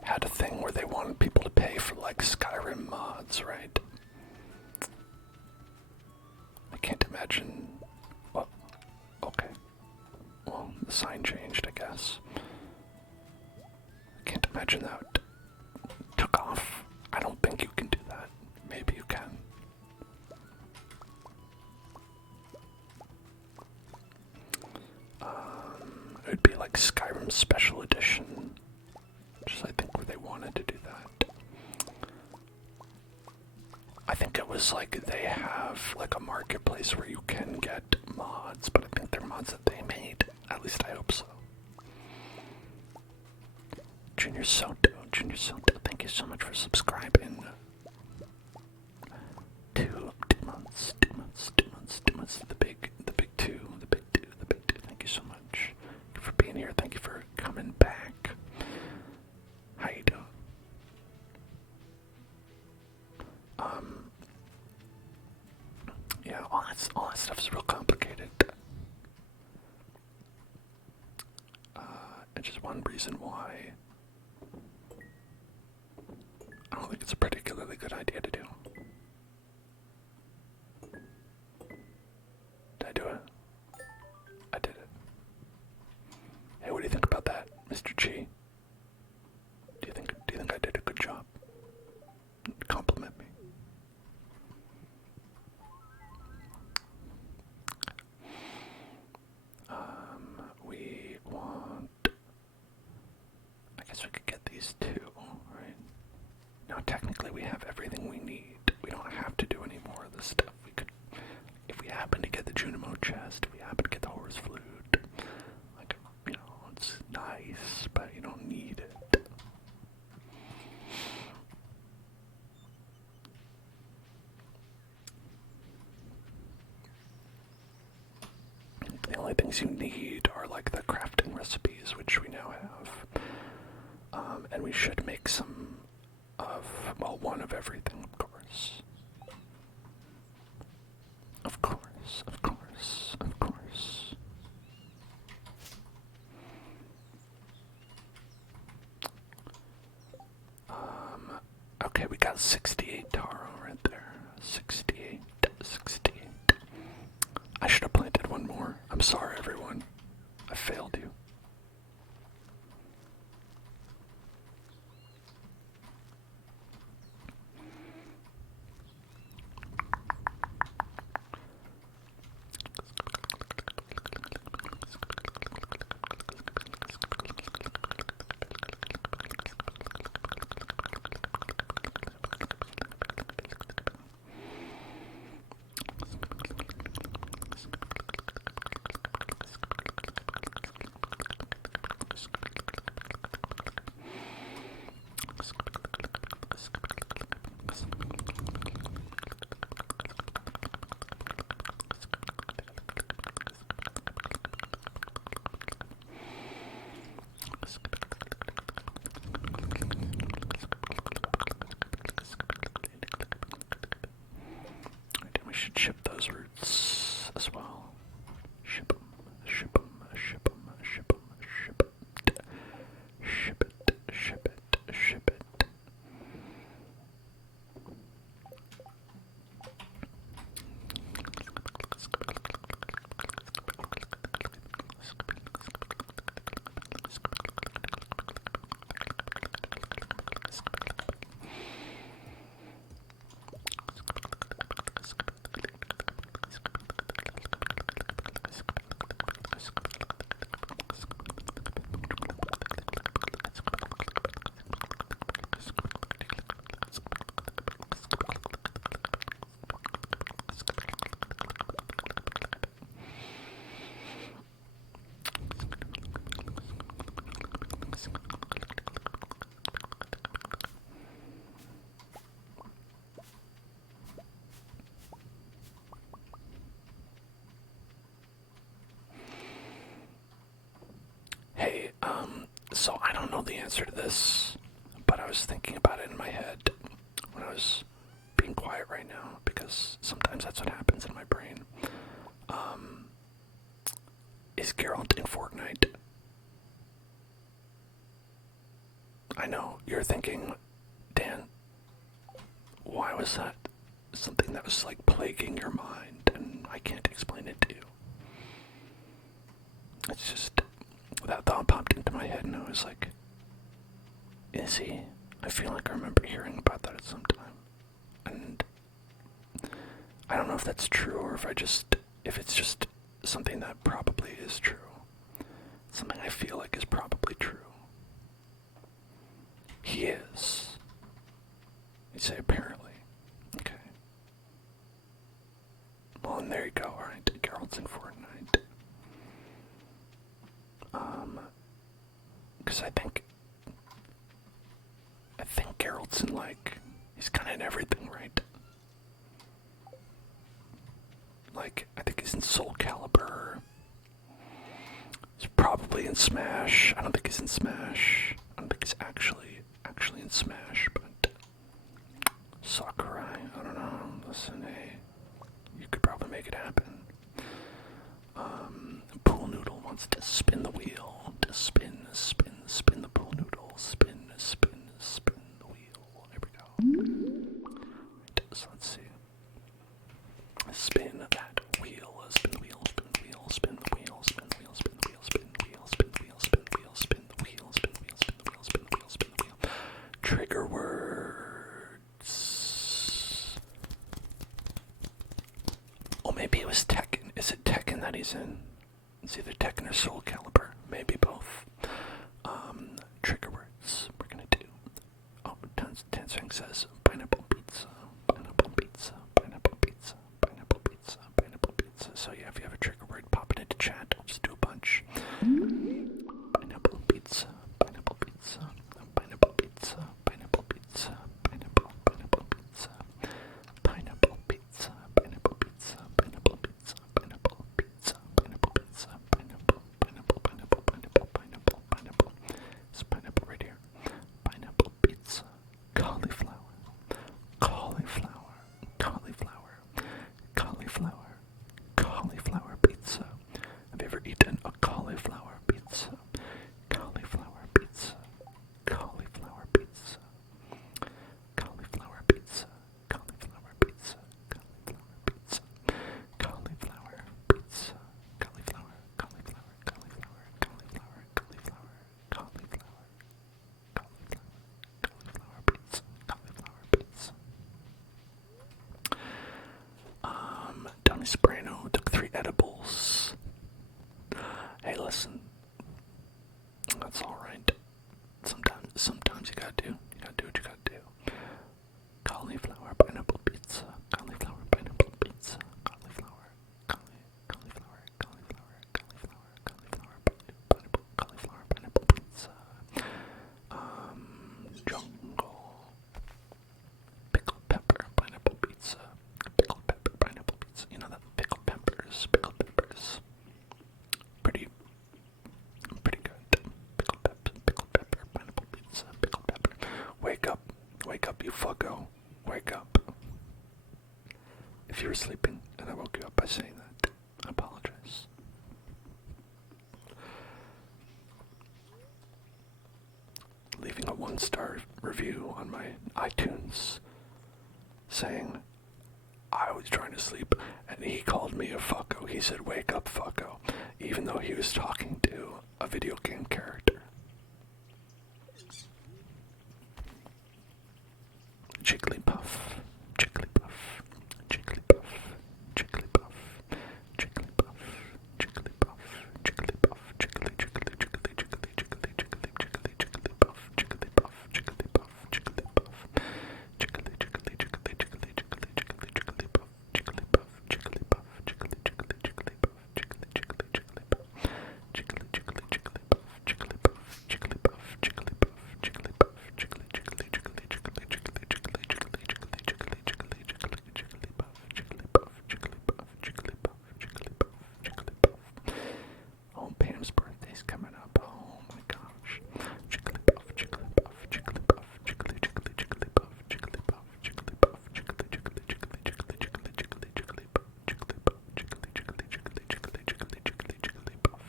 had a thing where they wanted people to pay for, like, Skyrim mods, right? I can't imagine. Well, okay. Imagine that took off. I don't think you can do that. Maybe you can. It would be like Skyrim Special Edition, which is I think where they wanted to do that. I think it was like they have like a marketplace where you can get mods, but I think they're mods that they made. At least I hope so. Junior Soto, thank you so much for subscribing. 2 months, 2 months, the big two. Thank you so much. Thank you for being here. Thank you for coming back. How you doing? Yeah, all that stuff is real complicated. And just one reason why I don't think it's a particularly good idea to do. Did I do it? I did it. Hey, what do you think about that, Mr. G? Do you think I did a good job? Compliment me. We want. I guess we could get these two, right? Now, technically, we have everything we need. We don't have to do any more of this stuff. We could, if we happen to get the Junimo chest, if we happen to get the horse flute, like, you know, it's nice, but you don't need it. The only things you need are like the crafting recipes, which we now have. And we should make some of, well, one of everything, of course. Of course. Okay, we got 68 taro right there. 68. I should have planted one more. I'm sorry, everyone. I failed you. We should ship those roots as well. Ship them. Ship it. Hey, so I don't know the answer to this, but I was thinking about it in my head when I was being quiet right now, because sometimes that's what happens in my brain. Is Geralt in Fortnite? I know, you're thinking, Dan, why was that something that was like plaguing your mind, and I can't explain it to you? It's just, that thought popped into my head and I was like, Is he? I feel like I remember hearing about that at some time. And I don't know if that's true or if it's just something that probably is true. Something I feel like is probably true. He is. You say apparently. Okay. Well, and there you go. Alright, Geralt's in Fortnite. Because I think Geralt's in, like, he's kind of in everything, right? Like, I think he's in Soul Calibur. He's probably in Smash. I don't think he's in Smash. I don't think he's actually in Smash, but Sakurai, I don't know. Listen, hey, you could probably make it happen. Pool Noodle wants to spin the wheel. To spin the pool noodle. Spin the wheel. There we go. Right, so let's see. Spin that wheel. Spin the wheel. Spin the wheel. Spin the wheel. Spin the wheel. Spin the wheel. Spin the wheel. Spin the wheel. Spin the wheel. Spin the wheel. Spin the wheel. Spin the wheel. Spin the wheel. Spin the wheel. Trigger words. Oh, maybe it was Tekken. Is it Tekken that he's in? It's either Tekken or Soul Calibur. Maybe both. Trigger words. We're gonna do. Oh, Tansang says pineapple pizza. Pineapple pizza. Pineapple pizza. Pineapple pizza. Pineapple pizza. So yeah, if you have a trigger word, pop it into chat. I'll just do a bunch. Pineapple pizza. Pineapple pizza. Pineapple pizza. Pineapple pizza. Pineapple pizza. Pineapple pizza. Pineapple pizza. Pineapple pizza. Pineapple pizza. Pineapple pizza. Pineapple. It's pineapple right here. Pineapple pizza. Cauliflower. Cauliflower pizza. Have you ever eaten a cauliflower pizza? Cauliflower pizza. Cauliflower pizza. Cauliflower pizza. Cauliflower pizza. Cauliflower pizza. Cauliflower pizza. Cauliflower. Cauliflower. Cauliflower. Cauliflower. Cauliflower. Cauliflower. Cauliflower pizza. Cauliflower pizza. Tony Soprano took 3 edibles. Hey, listen. That's alright. Sometimes you gotta do what you gotta do. Cauliflower pineapple pizza. Cauliflower pineapple pizza. Cauliflower pineapple pizza. Jungle. Pickled pepper pineapple pizza. Pickled pepper pineapple pizza. You know that pickled peppers. Pretty good. Pickled pepper pineapple pizza. Pickled pepper. Wake up, you fucko. Wake up. If you were sleeping and I woke you up by saying that, I apologize. Leaving a 1-star review on my iTunes saying I was trying to sleep and he called me a fucko. He said, wake up, fucko, even though he was talking to a video game character. Jigglypuff, Jigglypuff, Jigglypuff, Jigglypuff, Jigglypuff, Jigglypuff, Jigglypuff, Jiggly, Jiggly, Jiggly, Jiggly, Jiggly, Jiggly, Jiggly, Jigglypuff, Jigglypuff, Jigglypuff, Jigglypuff, Jiggly, Jiggly, Jiggly, Jiggly, Jiggly, Jiggly, Jigglypuff, Jigglypuff, Jigglypuff, Jiggly, Jiggly, Jigglypuff, Jiggly, Jiggly, Jigglypuff, Jiggly, Jiggly, Jigglypuff, Jigglypuff, Jigglypuff, Jigglypuff, Jigglypuff, Jiggly, Jiggly, Jiggly, Jiggly, Jiggly, Jiggly, Jiggly, Jiggly, Jiggly, Jiggly, Jiggly, Jigglypuff, Jigglypuff, Jigglypuff, Jigglypuff, Jigglypuff, Jigglypuff. Oh, Pam's birthday's coming up. Oh my gosh. Jigglypuff, Jigglypuff, Jigglypuff, Jiggly, Jiggly, Jigglypuff, Jigglypuff, Jigglypuff, Jiggly, Jiggly, Jiggly, Jiggly, Jiggly, Jiggly, Jigglypuff, Jigglypuff, Jiggly, Jiggly, Jiggly, Jiggly, Jiggly, Jiggly, Jigglypuff.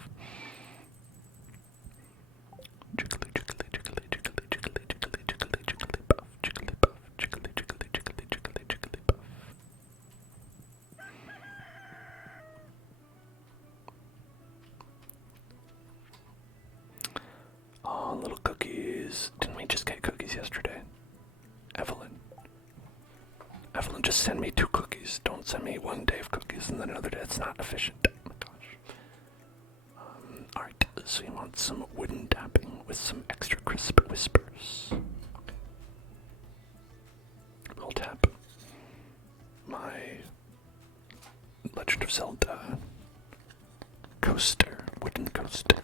Jiggly, Jiggly, Jiggly, Jiggly, Jiggly, Jiggly, Jiggly, Jigglypuff, Jigglypuff, Jiggly, Jiggly, Jiggly, Jiggly, Jigglypuff. Oh, little cookies. Didn't we just get send me one day of cookies and then another day it's not efficient. Oh my gosh. Alright, so you want some wooden tapping with some extra crisp whispers. Okay. We'll tap my Legend of Zelda coaster, wooden coaster.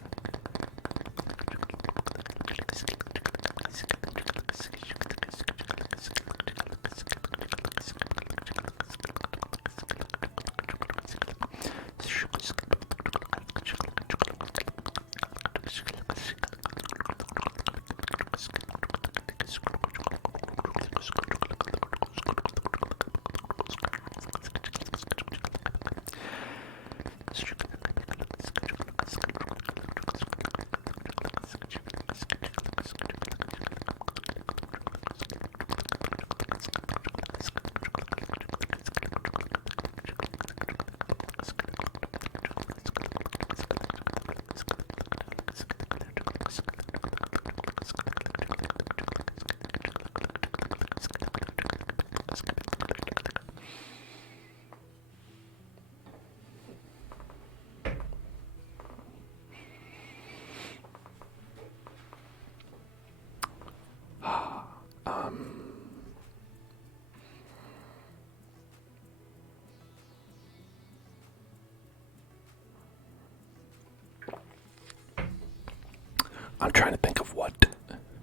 I'm trying to think of what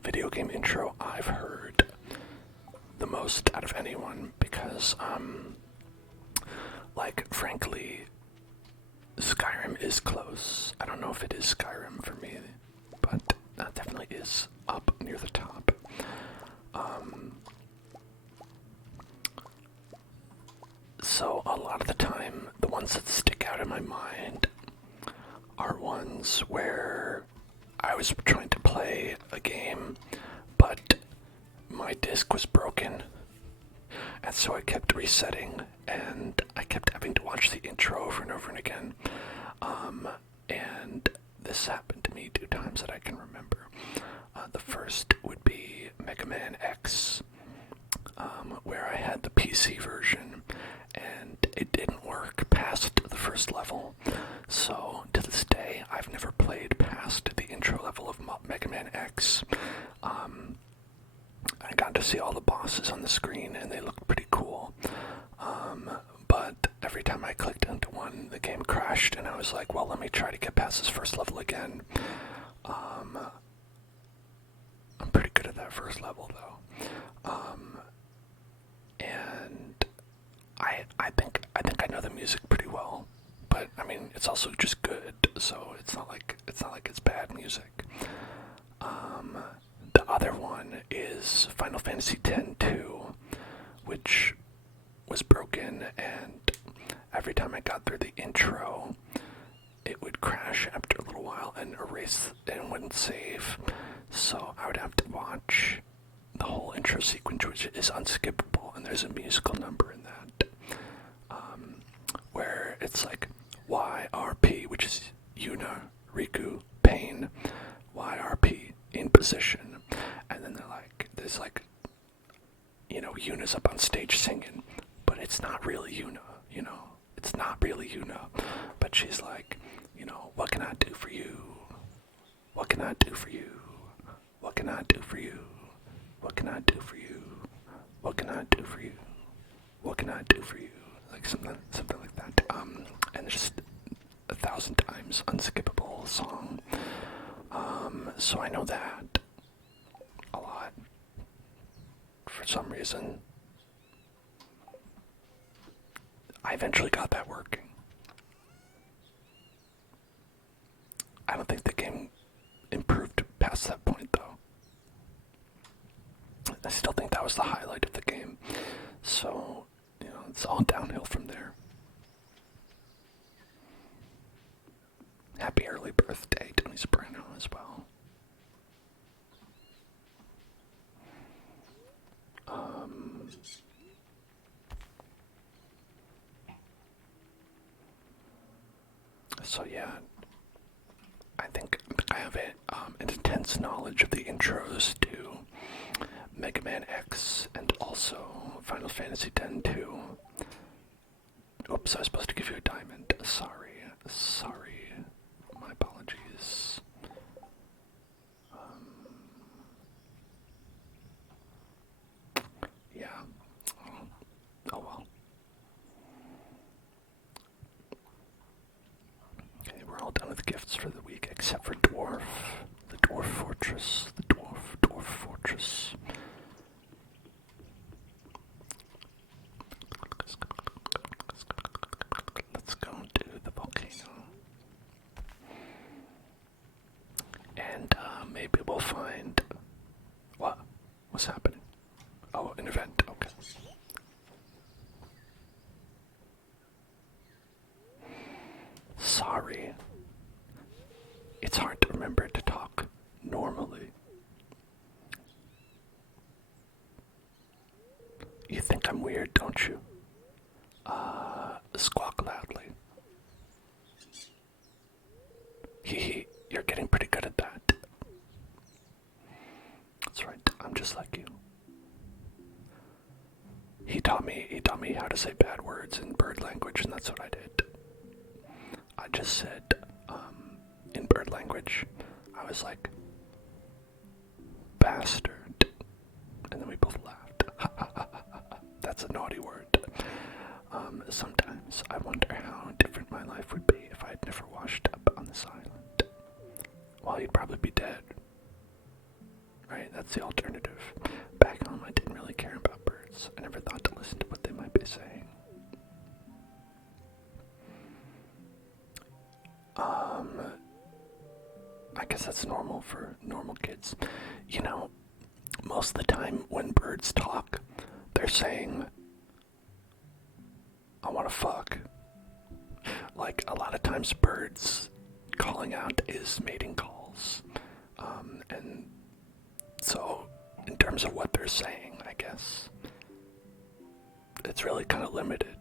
video game intro I've heard the most out of anyone because, like, frankly, Skyrim is close. I don't know if it is Skyrim for me, but that definitely is up near the top. So a lot of the time, the ones that stick out in my mind are ones where I was trying to play a game, but my disc was broken, and so I kept resetting, and I kept having to watch the intro over and over and again. And this happened to me 2 times that I can remember. The first would be Mega Man X, where I had the PC version, and it didn't work past the first level. So, to this day, I've never played past the intro level of Mega Man X. I got to see all the bosses on the screen, and they looked pretty cool. But every time I clicked into one, the game crashed, and I was like, well, let me try to get past this first level again. I'm pretty good at that first level, though. And I think I know the music pretty well, but I mean it's also just good, so it's not like it's bad music. The other one is Final Fantasy X-2, which was broken, and every time I got through the intro, it would crash after a little while and erase and wouldn't save. So I would have to watch the whole intro sequence, which is unskippable, and there's a musical number in that, where it's like YRP, which is Yuna, Riku, Pain, YRP, in position, and then there's Yuna's up on stage singing, but it's not really Yuna, it's not really Yuna, but she's like, what can I do for you? What can I do for you? What can I do for you? What can I do for you? What can I do for you? What can I do for you? Like something like that. And just 1,000 times unskippable song. So I know that a lot. For some reason, I eventually got that working. I don't think the game improved past that point, though. I still think that was the highlight of the game. So, it's all downhill from there. Happy early birthday, Tony Soprano, as well. So yeah, I think I have an intense knowledge of the intros to Mega Man X and also Final Fantasy X-2. Oops, I was supposed to give you a diamond. Sorry. My apologies. Yeah. Oh well. Okay, we're all done with gifts for the week, except for Dwarf. The Dwarf Fortress. The Dwarf Fortress. Let's go to the volcano. And maybe we'll find... What? What's happening? Oh, an event. Okay. Sorry. It's hard to remember to talk normally. You think I'm weird, don't you? Squawk loudly. Hee, you're getting pretty good at that. That's right, I'm just like you. He taught me how to say bad words in bird language, and that's what I did. I just said, in bird language, I was like, bastard. And then we both laughed. That's a naughty word. Sometimes I wonder how different my life would be if I had never washed up on this island. Well, you'd probably be dead. Right, that's the alternative. Back home, I didn't really care about birds. I never thought to listen to what they might be saying. I guess that's normal for normal kids. You know, most of the time when birds talk, they're saying, I want to fuck. Like, a lot of times birds calling out is mating calls. And so, in terms of what they're saying, I guess, it's really kind of limited.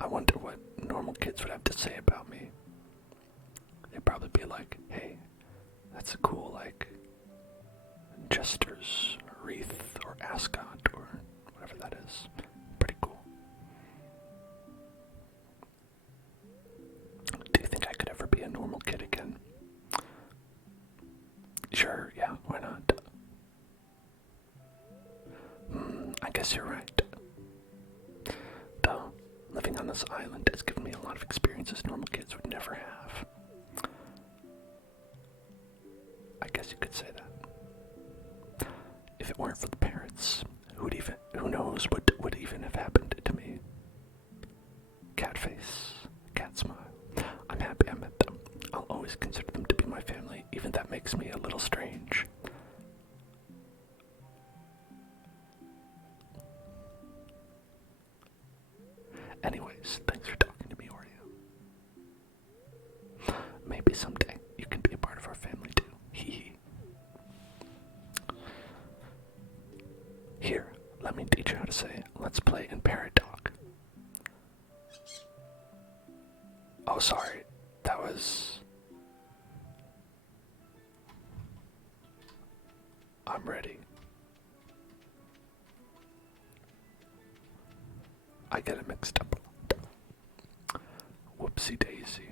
I wonder what normal kids would have to say about me. They'd probably be like, hey, that's a cool, like, jester's wreath or ascot or whatever that is. Pretty cool. Do you think I could ever be a normal kid again? Sure, yeah, why not? I guess you're right. Though, living on this island has given me a lot of experiences normal kids would never have. I guess you could say that. If it weren't for the parents, who knows what would even have happened to me? Cat face, cat smile. I'm happy I met them. I'll always consider them to be my family, even that makes me a little strange. Anyways, thanks for talking to me, Oreo. Maybe someday you can be a part of our family too. Hee hee. Here, let me teach you how to say, let's play in parrot dog. Oh, sorry. That was... I'm ready. I get it mixed up. Whoopsie daisy.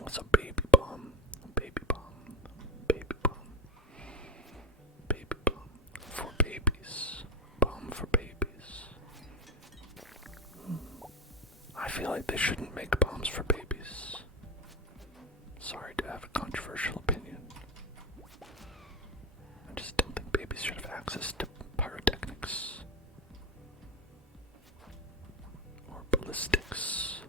What's a baby bomb? Baby bomb. Baby bomb. Baby bomb. For babies. Bomb for babies. I feel like they shouldn't make bombs for babies. Sorry to have a controversial opinion. I just don't think babies should have access to pyrotechnics. Or ballistics.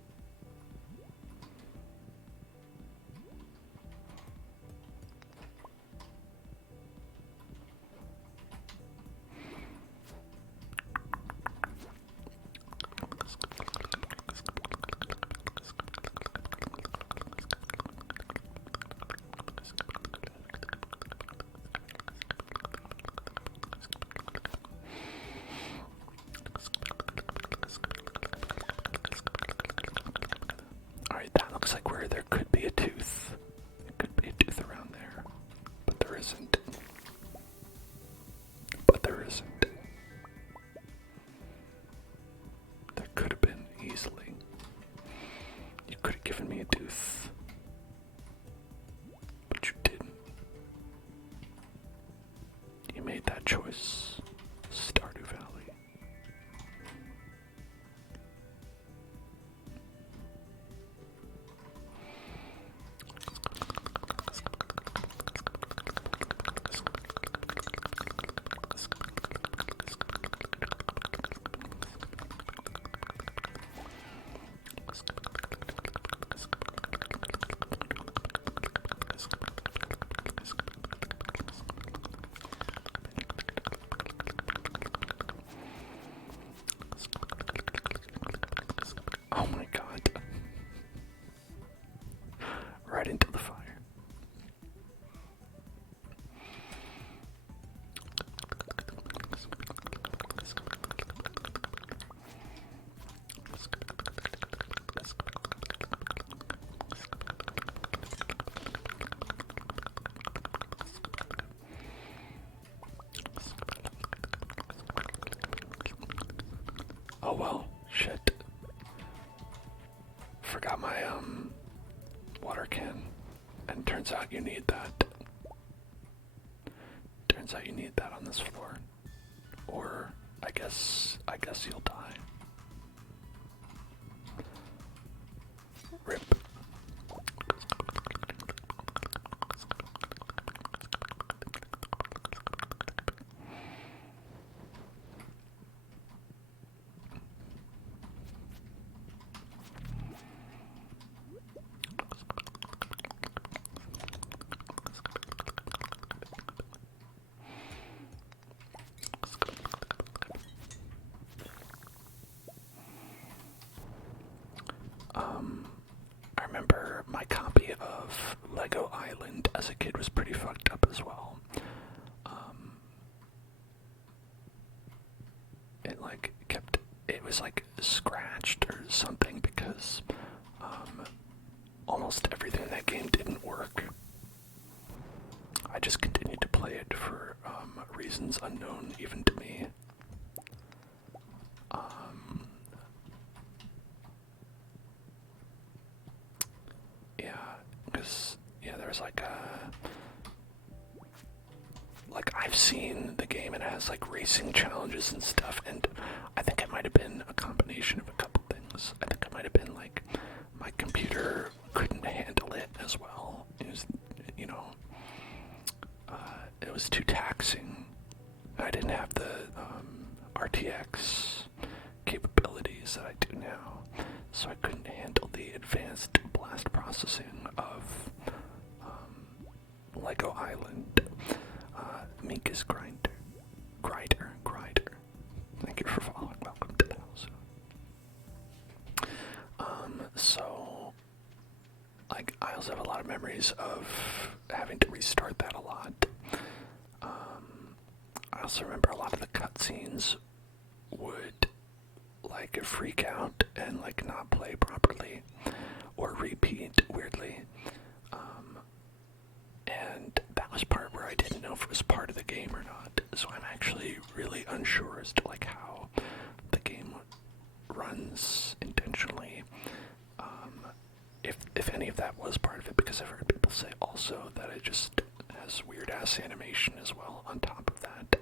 Oh well, shit. Forgot my water can. And turns out you need that. Turns out you need that on this floor. Or I guess you'll die. Rip. I remember my copy of Lego Island as a kid was pretty fucked up as well. It was like scratched or something because almost everything in that game didn't work. I just continued to play it for reasons unknown even to me. There was I've seen the game and it has like racing challenges and stuff, and I think it might have been a combination of a couple things. I think it might have been like my computer couldn't handle it as well. It was, it was too taxing. I didn't have the RTX capabilities that I do now, so I couldn't handle the advanced blast processing of Lego Island. Mink is grinder. Thank you for following. Welcome to the house. I also have a lot of memories of having to restart that a lot. I also remember a lot of the cutscenes would freak out and not play properly or repeat weirdly. And that was part where I didn't know if it was part of the game or not. So I'm actually really unsure as to how the game runs intentionally. If any of that was part of it, because I've heard people say also that it just has weird ass animation as well on top of that.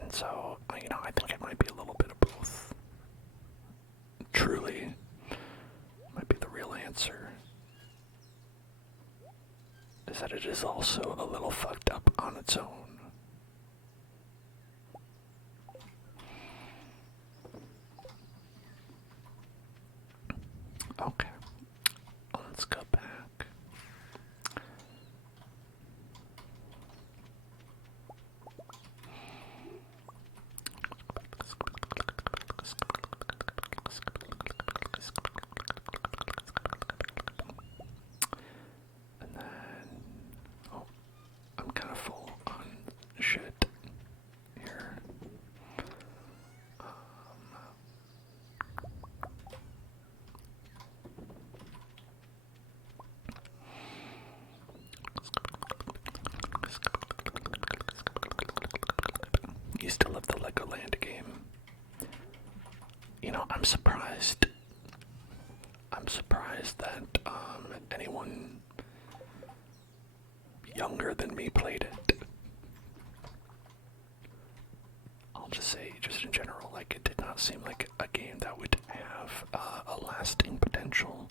And so, I think it might be a little bit of both. Truly, might be the real answer. Is that it is also a little fucked up on its own. Okay, let's go back. And then, I'm kind of full on shit here. Used to love the Legoland game. I'm surprised. That anyone younger than me played it. I'll just say, just in general, it did not seem like a game that would have a lasting potential.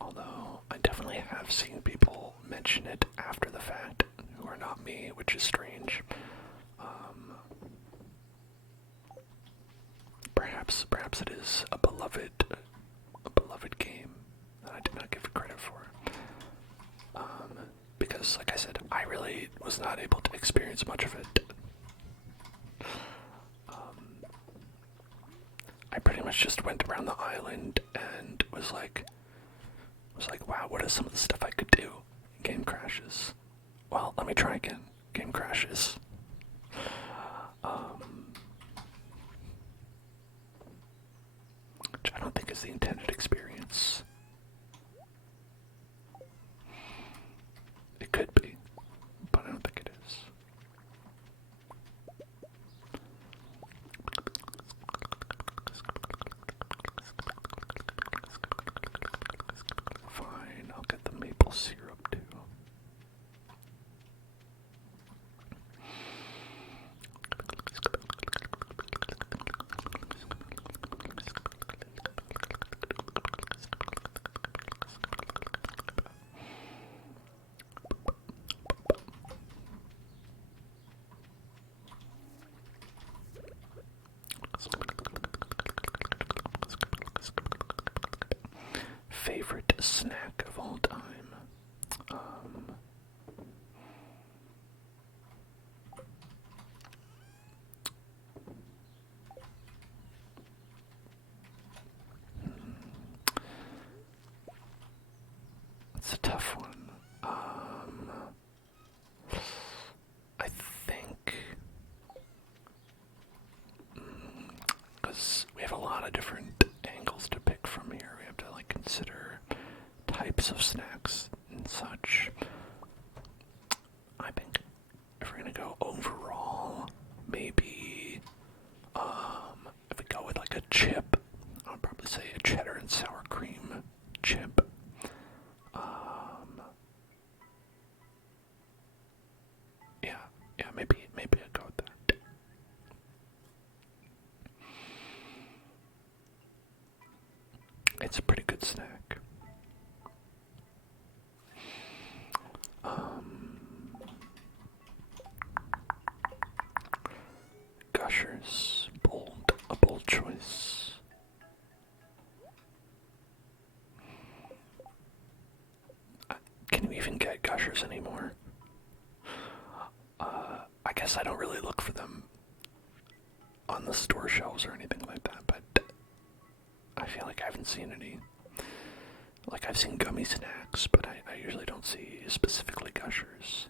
Although I definitely have seen people mention it after the fact, who are not me, which is strange. Perhaps it is a beloved game that I did not give it credit for. Because, like I said, I really was not able to experience much of it. I pretty much just went around the island and was like, wow, what is some of the stuff I could do? Game crashes. Well, let me try again. Game crashes. Which I don't think is the intended experience. It could be, but I don't think it is. gushers. Bold, a bold choice. Can you even get gushers anymore? I guess I don't really look for them on the store shelves or anything like that, but I feel like I haven't seen any. Like, I've seen gummy snacks, but I usually don't see specifically gushers.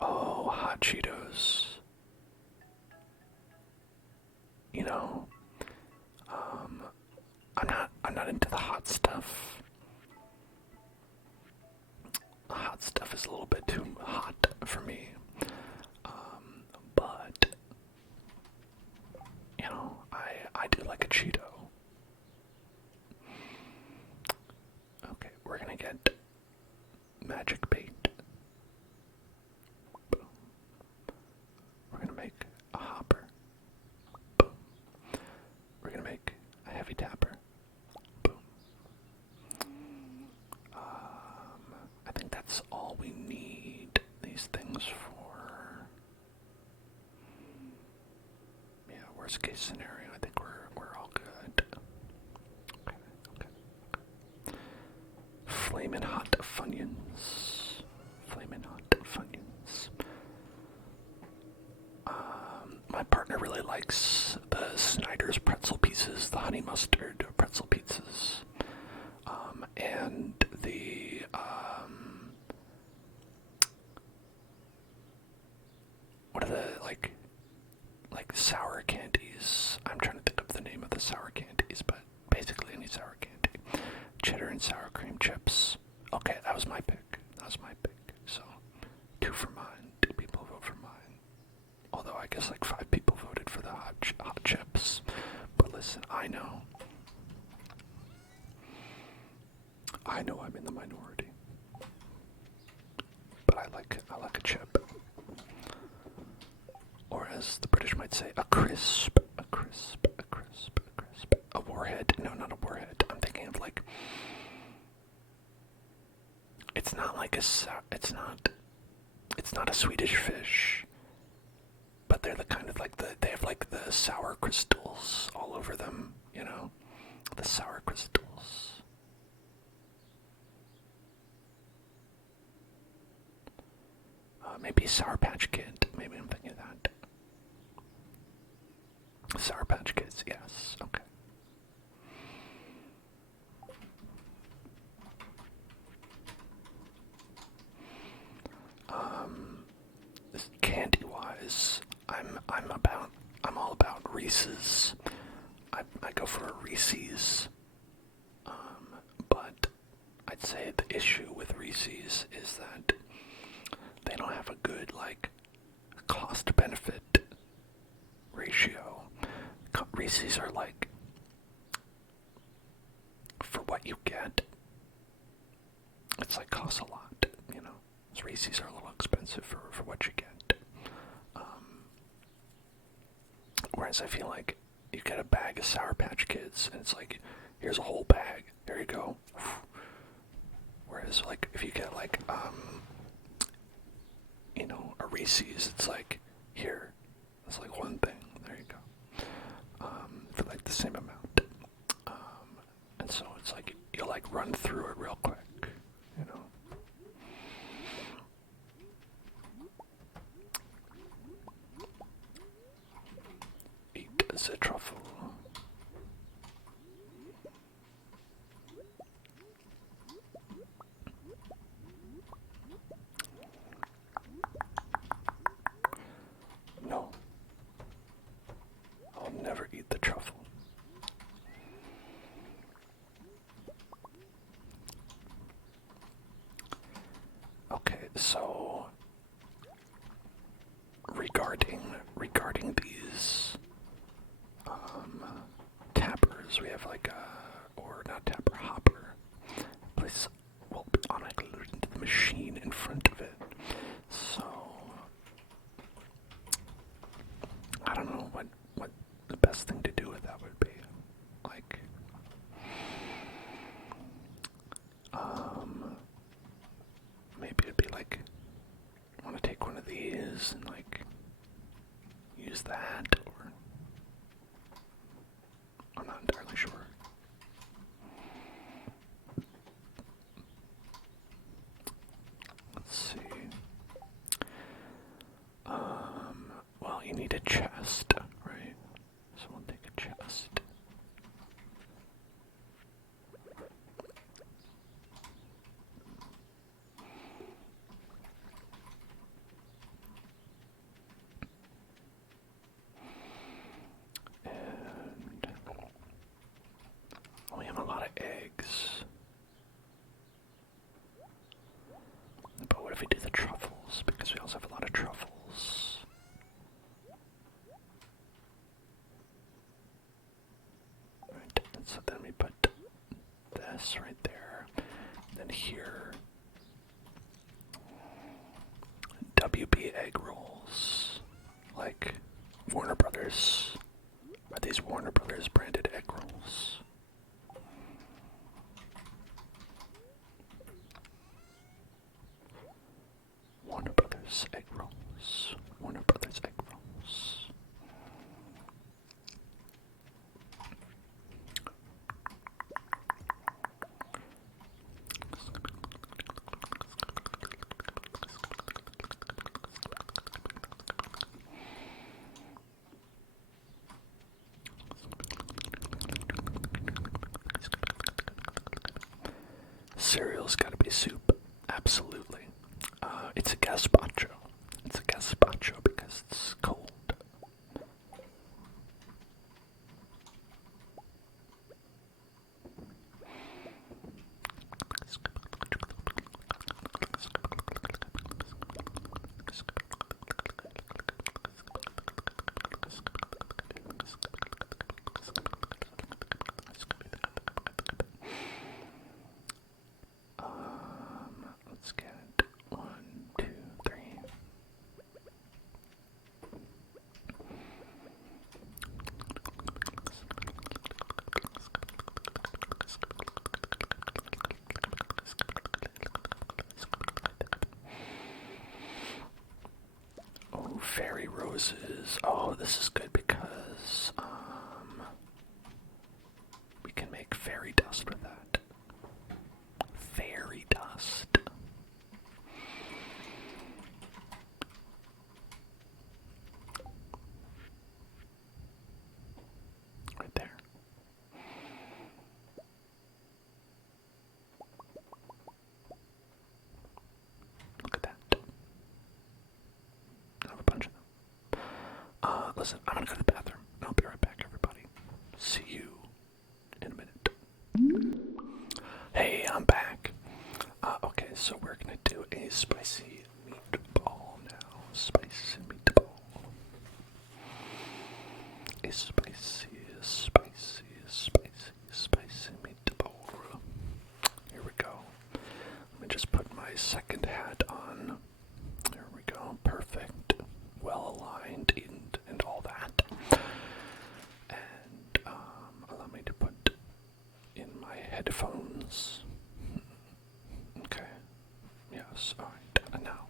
Oh, hot Cheetos. You know, I'm not into the hot stuff. The hot stuff is a little bit too hot for me. But you know, I do like a Cheeto. Okay, we're gonna get magic bait. Boom. We're gonna make a hopper. Boom. We're gonna make a heavy tapper. Boom. I think that's all we need these things for. Yeah, worst case scenario, I think we're all good. Okay, okay. Flamin' hot Funyuns. Flamin' hot Funyuns. My partner really likes the Snyder's pretzel pieces, the honey mustard pretzel pizzas, and the what are the like sour candies? I'm trying to think of the name of the sour candies, but basically any sour candy. Cheddar and sour cream chips. Okay, that was my pick. That was my pick. So 2 for mine. 2 people vote for mine. Although I guess like 5 people voted for the hot chips. But listen, I know I'm in the minority. But I like a chip. Or as the British might say, a crisp. A crisp. A crisp. A crisp. A warhead. No, not a warhead. I'm thinking of like, it's not like it's not a Swedish fish. But they're the kind of like they have like the sour crystals all over them, you know? The sour crystals. Maybe Sour Patch Kid. Maybe I'm thinking of that. Sour Patch Kids, yes. Okay. Candy-wise, I'm all about Reese's. I go for a Reese's. But I'd say the issue with Reese's is that they don't have a good like cost benefit ratio. Reese's are like, for what you get, it's like costs a lot, you know. Reese's are a little expensive for what you get. Whereas I feel like you get a bag of Sour Patch Kids and it's like, here's a whole bag, there you go. Whereas like if you get like you know, a Reese's, it's like, here, it's like one thing, there you go. For like the same amount. And so it's like you like run through it real quick, you know. Eat the truffle. No. I'll never eat the truffle. Okay, so regarding these tappers, we have like or not tapper, hopper. Place will be automatically loaded into the machine in front of it. So I don't know what the best thing to do with that would be. Like, maybe it'd be like that, or I'm not entirely sure. Let's see. Well, you need a chest, right? So we'll take a chest. And we have a lot of eggs. But what if we do the truffles? Because we also have a lot of truffles. Right, and so then we put this right there. Then here, WB egg rolls. Like Warner Brothers. Are these Warner Brothers branded egg rolls? Warner Brothers egg rolls. Warner Brothers egg rolls. Cereal's gotta be soup. Absolutely. It's a gazpacho. It's a gazpacho because it's cold. Let's get 1, 2, 3. Oh, fairy roses. Oh, this is good because we can make fairy dust with that. Fairy dust. Right there. Look at that. I have a bunch of them. Listen, I'm gonna go to the bathroom. I'll be right back, everybody. See you in a minute. Hey, I'm back. Okay, so we're gonna do a spicy meatball now. Spicy meatball. A spicy meatball. Here we go. Let me just put my second hat on. There we go. Perfect. Well aligned and all that. And allow me to put in my headphones. Okay. Yes. All right. And now.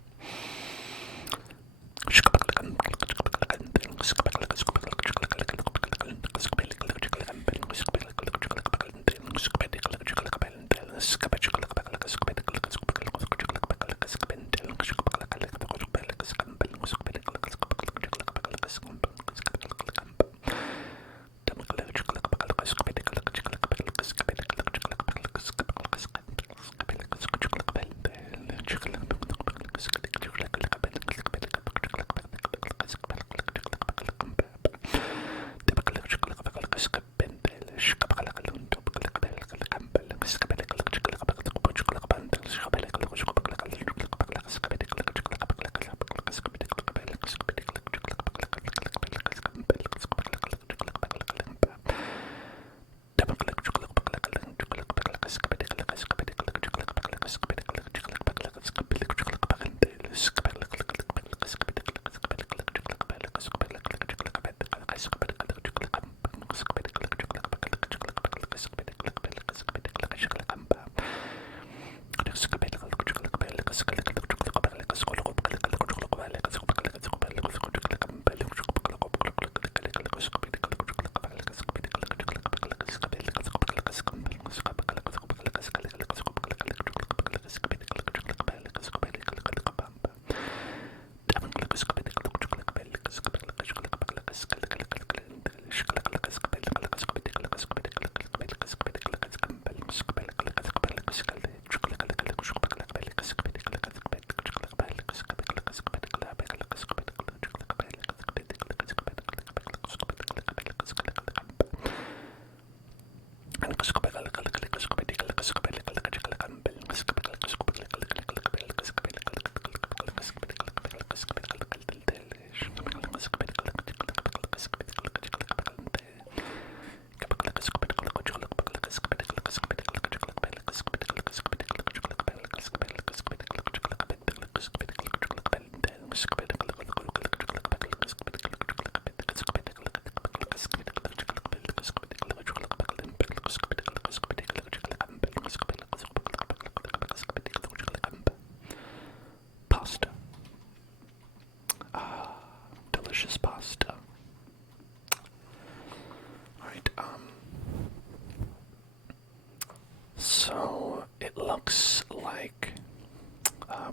looks like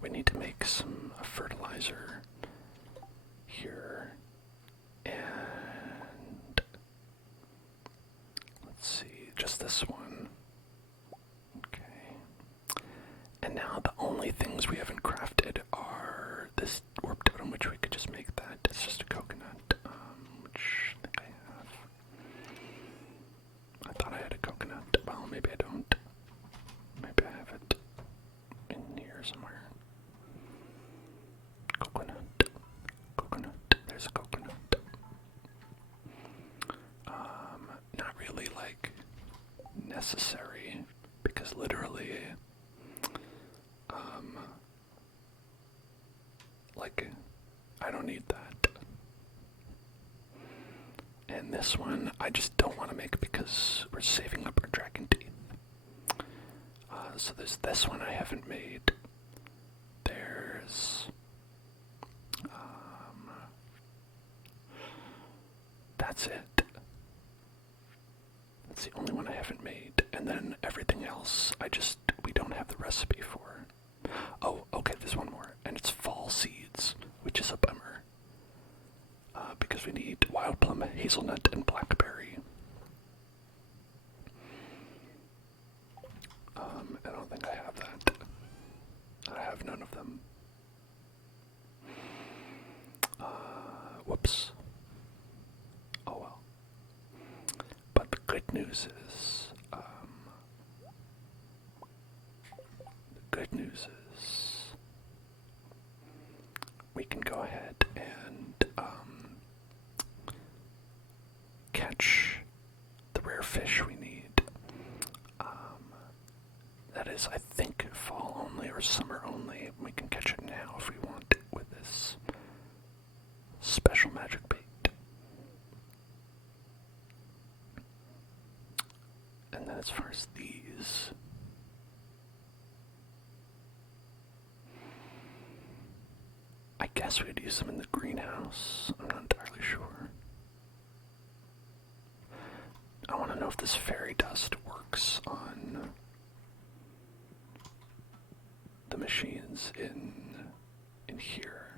we need to make some fertilizer here, and let's see, just this one. Okay. And now the only things we haven't crafted are this warp totem, which we could just make that. It's just a coconut, which I think I have. I thought I had a coconut. Well, maybe I don't. Maybe I have it in here somewhere. Coconut. Coconut. There's a coconut. Not really, like, necessary, because literally, like, I don't need that. And this one, I just don't want to make because we're saving up our dragon teeth. So there's this one I haven't made. There's, that's it. That's the only one I haven't made. And then everything else, we don't have the recipe for. Oh, okay, there's one more. And it's fall seeds, which is a bummer. Because we need wild plum, hazelnut, and blackberry. I don't think I have that. I have none of them. Whoops. Oh well. But the good news is, we can go ahead and catch the rare fish we need. That is, I think, fall only or summer only. We can catch it now if we want with this special magic bait. And then as far as these, I guess we'd use them in the greenhouse. I'm not entirely sure. I want to know if this fairy dust works on the machines in here.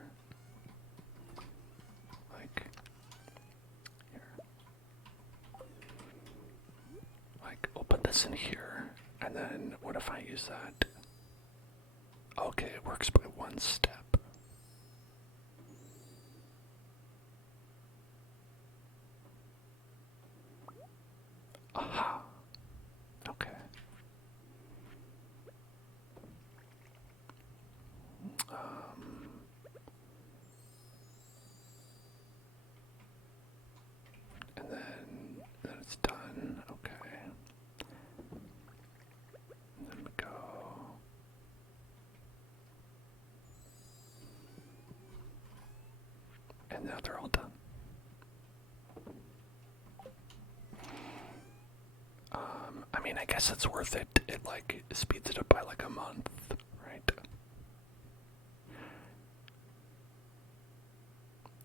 Like here. Like, we'll put this in here, and then what if I use that? Okay, it works by one step. Aha. Okay. And then it's done. Okay. And then we go. And now they're all done. I mean, I guess it's worth it. It like speeds it up by like a month, right?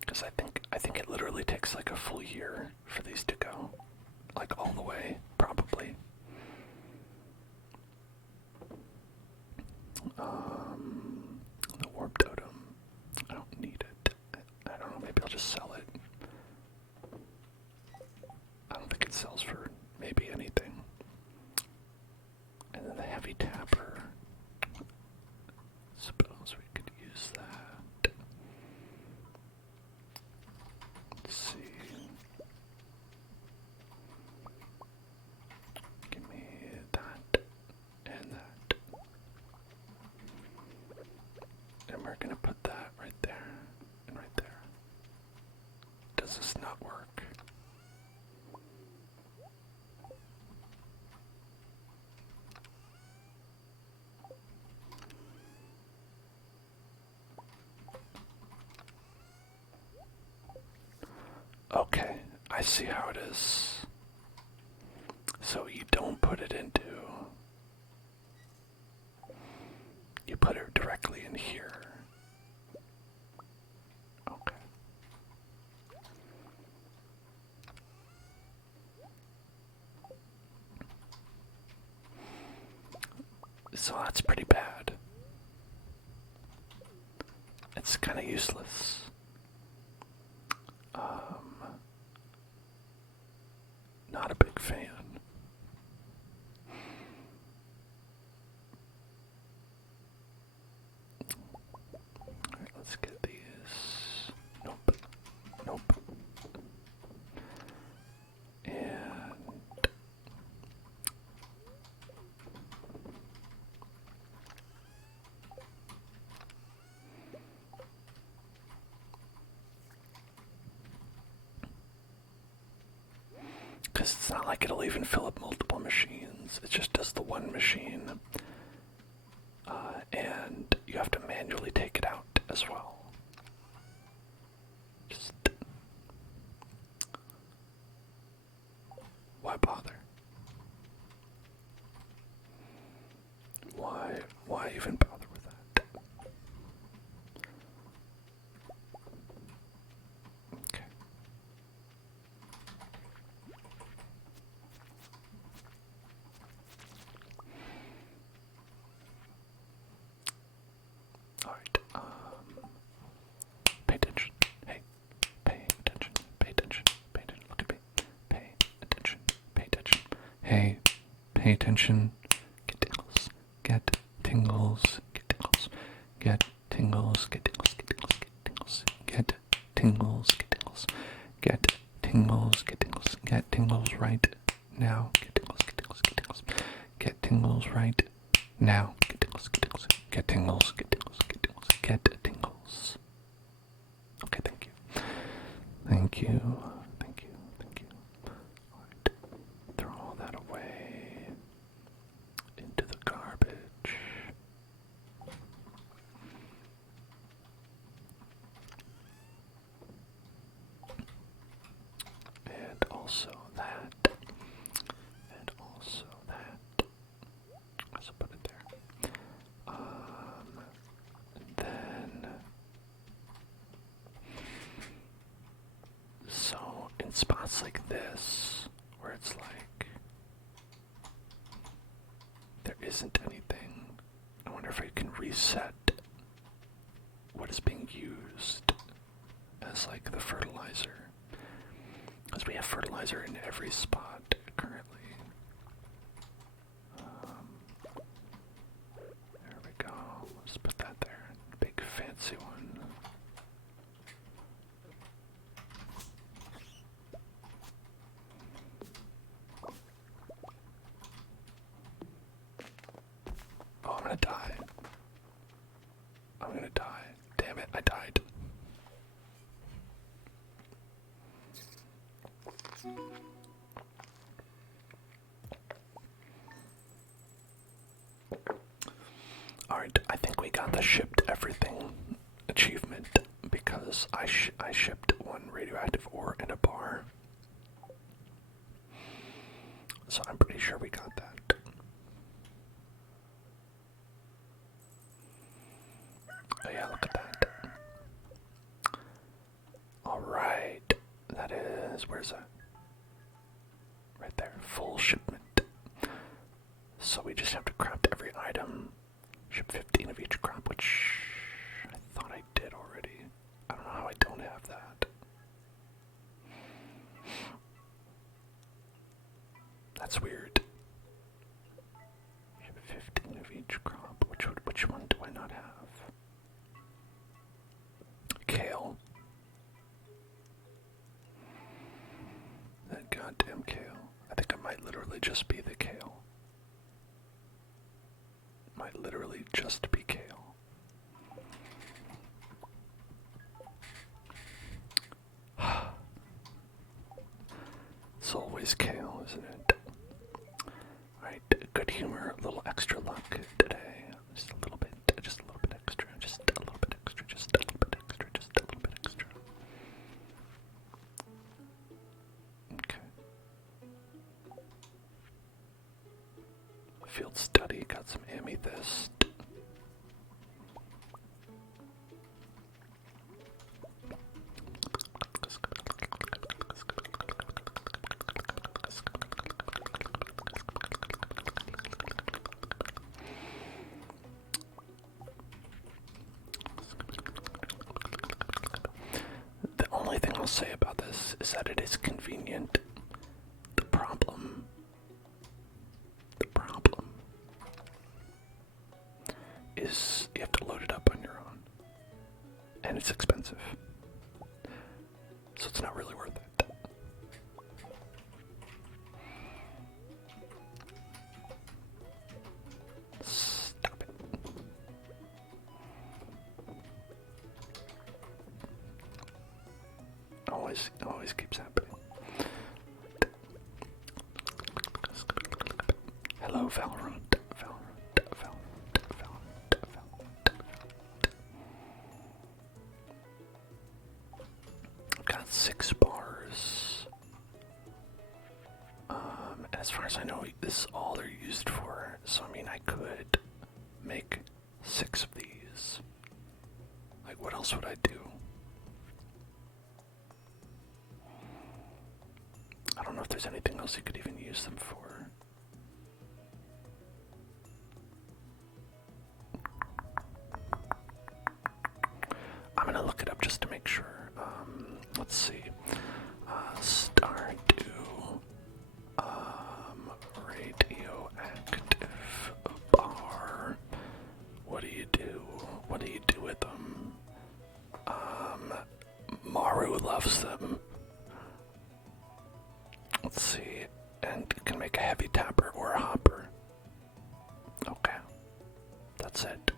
Because I think it literally takes like a full year for these to go, like all the way, probably. The warp totem. I don't need it. I don't know. Maybe I'll just sell it. I don't think it sells for maybe anything. And then the heavy tapper. Suppose we could use that. Let's see. Give me that and that. And we're gonna put that right there and right there. Does this not work? Okay, I see how it is. So you don't put it into... You put it directly in here. Okay. So that's pretty bad. It's kind of useless. Not a big fan. Alright, let's get these. Nope. Nope. And because it's not like it'll even fill up multiple machines. It just does the one machine. And you have to manually take it out as well. Just why bother? Why even bother with that? Okay. Alright, pay attention. Hey, pay attention, pay attention, pay attention, look at me. Pay attention, pay attention. Hey, pay attention. Get tingles, get tingles, get tingles, get tingles, get tingles, get tingles, get tingles, get tingles, get tingles, get tingles, get tingles right now. Get tingles, get tingles, get tingles, get tingles right now. Get tingles, get tingles, get tingles, get tingles, get tingles, get tingles. Okay, thank you. Thank you. Thank you. Thank you. Alright. Throw all that away into the garbage. And also that. And also that. So put it there. Then so in spots like this where it's like there isn't anything, I wonder if I can reset what is being used as like the fertilizer, because we have fertilizer in every spot currently. There we go. Let's put that there. Big fancy one. Oh, I'm gonna die. I'm gonna die. Damn it, I died. Alright, I think we got the shipped everything achievement because I shipped one radioactive ore in a bar. So I'm pretty sure we got that. Oh yeah, look at that. Alright, that is, where's that? Right there, full shipment. So we just have to craft every item. Ship 15 of each crop, which I thought I did already. I don't know how I don't have that. That's weird. Ship 15 of each crop. Which one do I not have? Kale. That goddamn kale. I think it might literally just be the kale. Might literally just be kale. It's always kale, isn't it? Alright, good humor, a little extra luck today. Just a little bit extra, just a little bit extra, just a little bit extra, just a little bit extra. Okay. Field study, got some amethyst. say about this is that it is convenient. The problem is you have to load it up on your own, and it's expensive, so it's not really worth it. Stop it. Always keeps happening. Hello, Valorant. I've got 6 bars. As far as I know, this is all they're used for. So I mean, I could make 6 of these. Like, what else would I do? I don't know if there's anything else you could even use them for. I'm gonna look it up just to make sure. Let's see. Stardew radioactive bar. What do you do? What do you do with them? Maru loves them. Let's see. And you can make a heavy tapper or a hopper. Okay. That's it.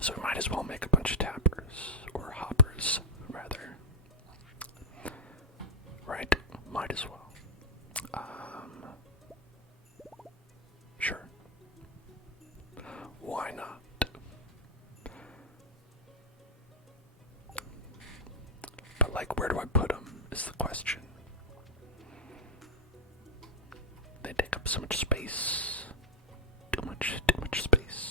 So we might as well make a bunch of tappers, or hoppers, rather. Right? Might as well. Sure. Why not? But like, where do I put them is the question. They take up so much space. Too much space.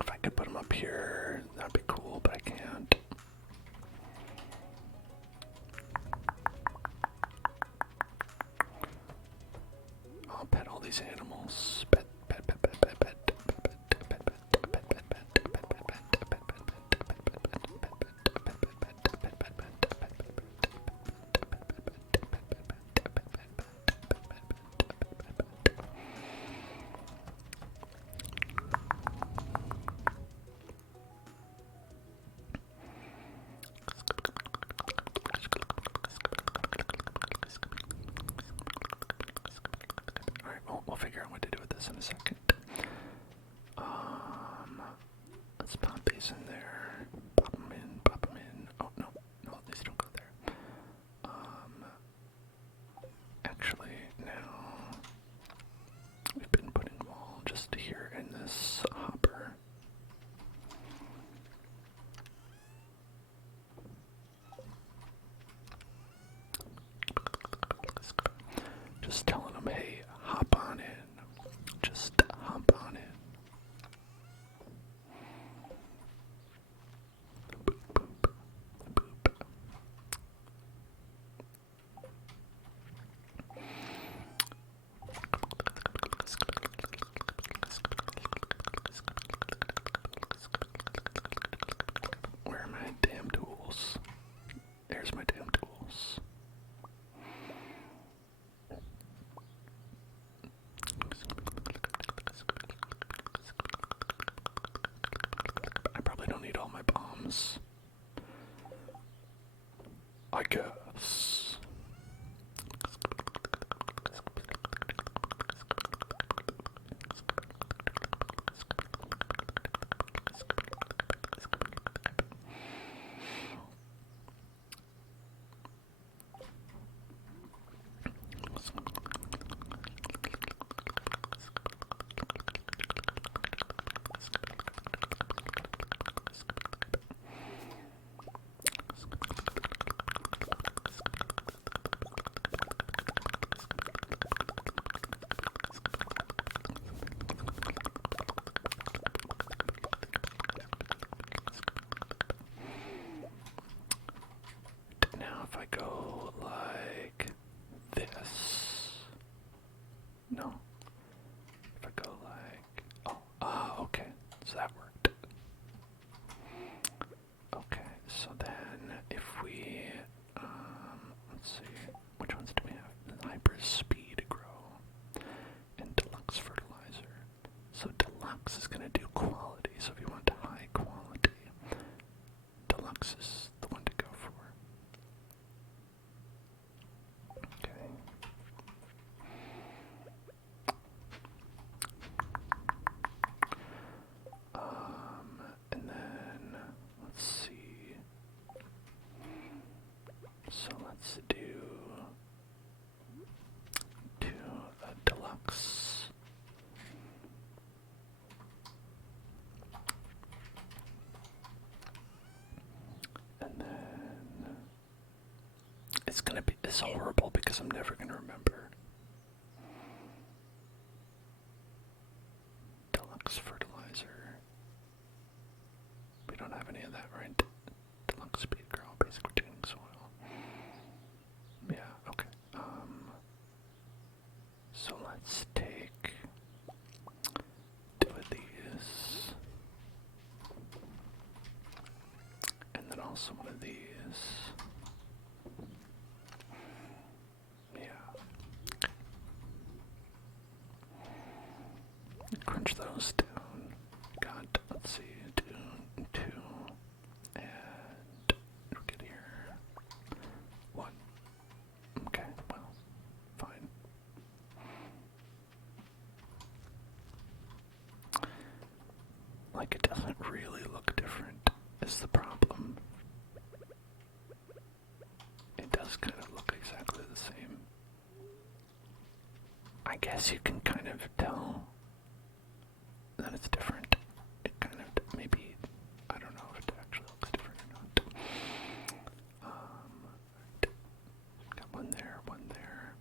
If I could put them up here, that'd be cool, but I can't. I'll pet all these animals. Pet. Alright, we'll figure out what to do with this in a second. Let's pop these in there. Pop them in, pop them in. Oh, no, these don't go there. Actually, now we've been putting them all just here in this hopper. Just telling them, hey, hop on in. Just because I'm never going to remember. Deluxe fertilizer. We don't have any of that, right? Deluxe speed grow, basic retaining soil. Yeah, okay. So let's take 2 of these. And then also one of these. Yeah. Crunch those down. Got, let's see, 2, and 2. And we'll get here. 1. Okay, well, fine. Like, it doesn't really look different, is the problem. It does kind of look exactly the same. I guess you can kind of tell that it's different. It kind of, maybe, I don't know if it actually looks different or not. Got one there, one there.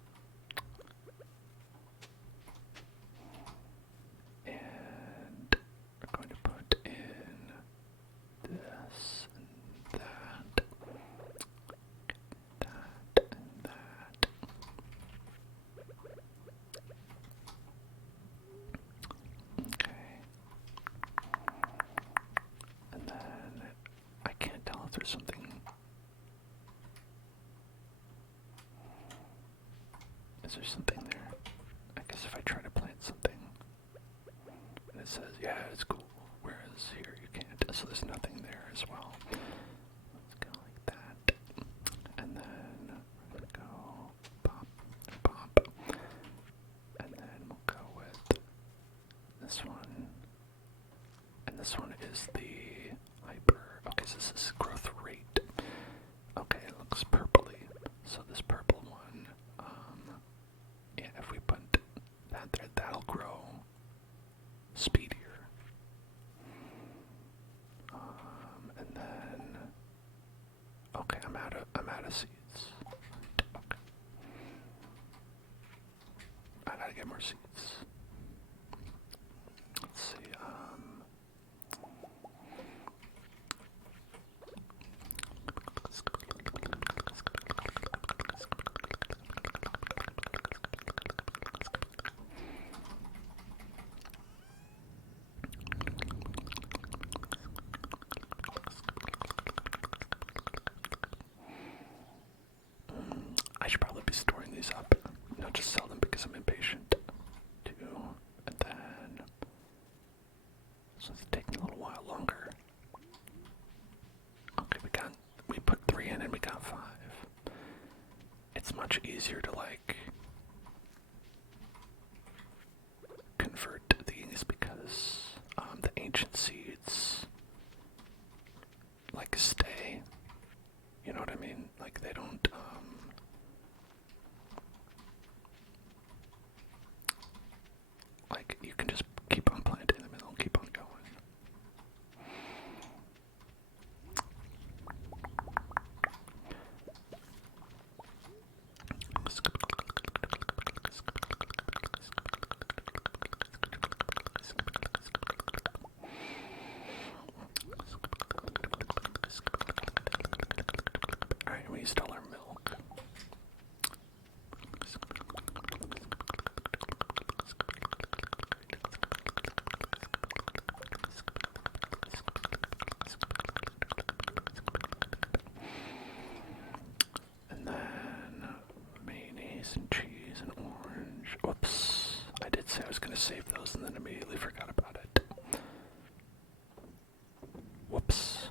And we're going to put in this and that. That and that. Okay. And then I can't tell if there's something. Is there something there? I guess if I try to plant something and it says, yeah, it's cool, whereas here you can't. So there's nothing there as well. Let's go like that. And then we're going to go pop, pop. And then we'll go with this one. And this one is the hyper. Okay, so this is growth rate. Okay, it looks purpley. So this purple one, yeah, if we put that there, that'll grow speedier. And then, okay, I'm out of seeds. Okay. I gotta get more seeds. Let's see, I should probably be storing these up, not just sell them because I'm impatient too. And then, so it's taking a little while longer. Okay, we put 3 in and we got 5. It's much easier to like convert these because the ancient seeds like stay. You know what I mean? Like they don't like you can just keep on planting them and they'll keep on going. Alright, we used all our milk. And then mayonnaise and cheese and orange. Whoops. I did say I was going to save those and then immediately forgot about it. Whoops.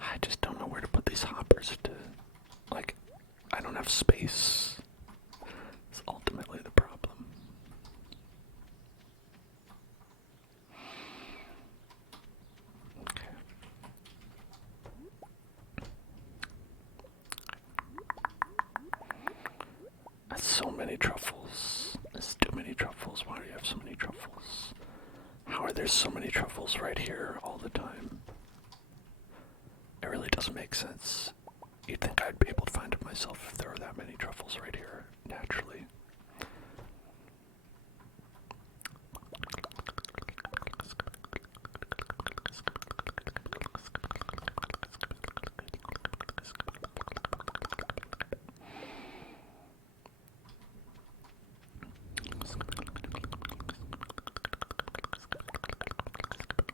I just don't know where to put these hoppers to, like, I don't have space. ultimately the problem. Okay. That's so many truffles. That's too many truffles. Why do you have so many truffles? How are there so many truffles right here all the time? It really doesn't make sense. You'd think I'd be able to find it myself if there were that many truffles right here, naturally.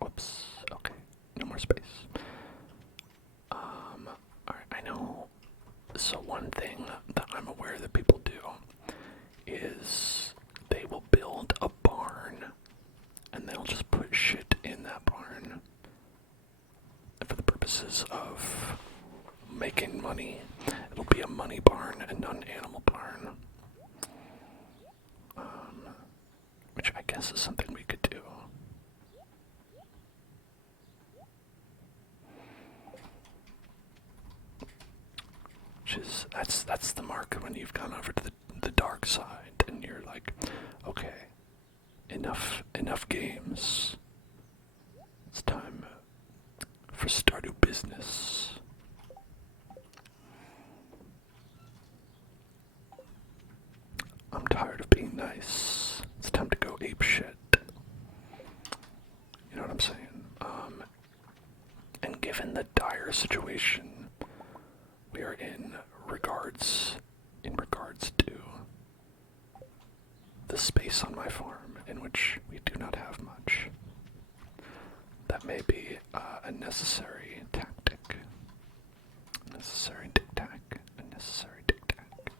Whoops. Okay. No more space. Alright, I know. So one thing that I'm aware that people do is they will build a barn and they'll just put shit in that barn for the purposes of making money. It'll be a money barn and not an animal barn. Which I guess is something we could do. Which is, that's the mark when you've gone over to the dark side and you're like, okay, enough games. It's time for Stardew business. I'm tired of being nice. It's time to go ape shit. You know what I'm saying? And given the dire situation we are in regards to the space on my farm, in which we do not have much, that may be a necessary tactic. Necessary tic-tac. A necessary tic-tac.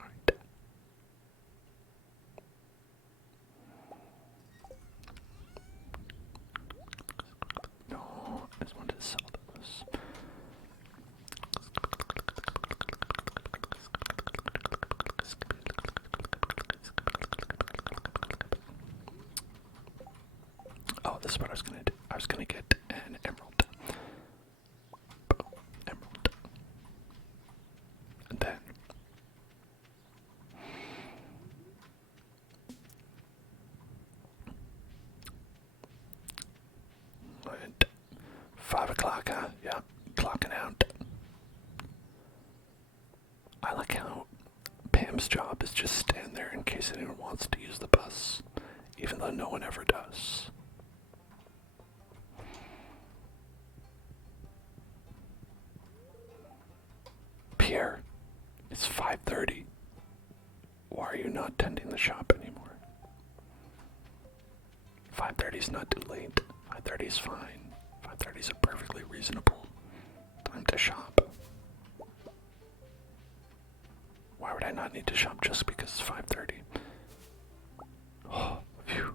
Alright. No, I just wanted to sell those. Oh, this is what I was gonna do. I was gonna get an emerald. Boom, emerald. And then and 5 o'clock, huh? Yeah, clocking out. I like how Pam's job is just stand there in case anyone wants to use the bus, even though no one ever does. Pierre, it's 5:30. Why are you not tending the shop anymore? 5:30 is not too late. 5:30 is fine. 5:30 is a perfectly reasonable time to shop. Why would I not need to shop just because it's 5:30? Oh, phew.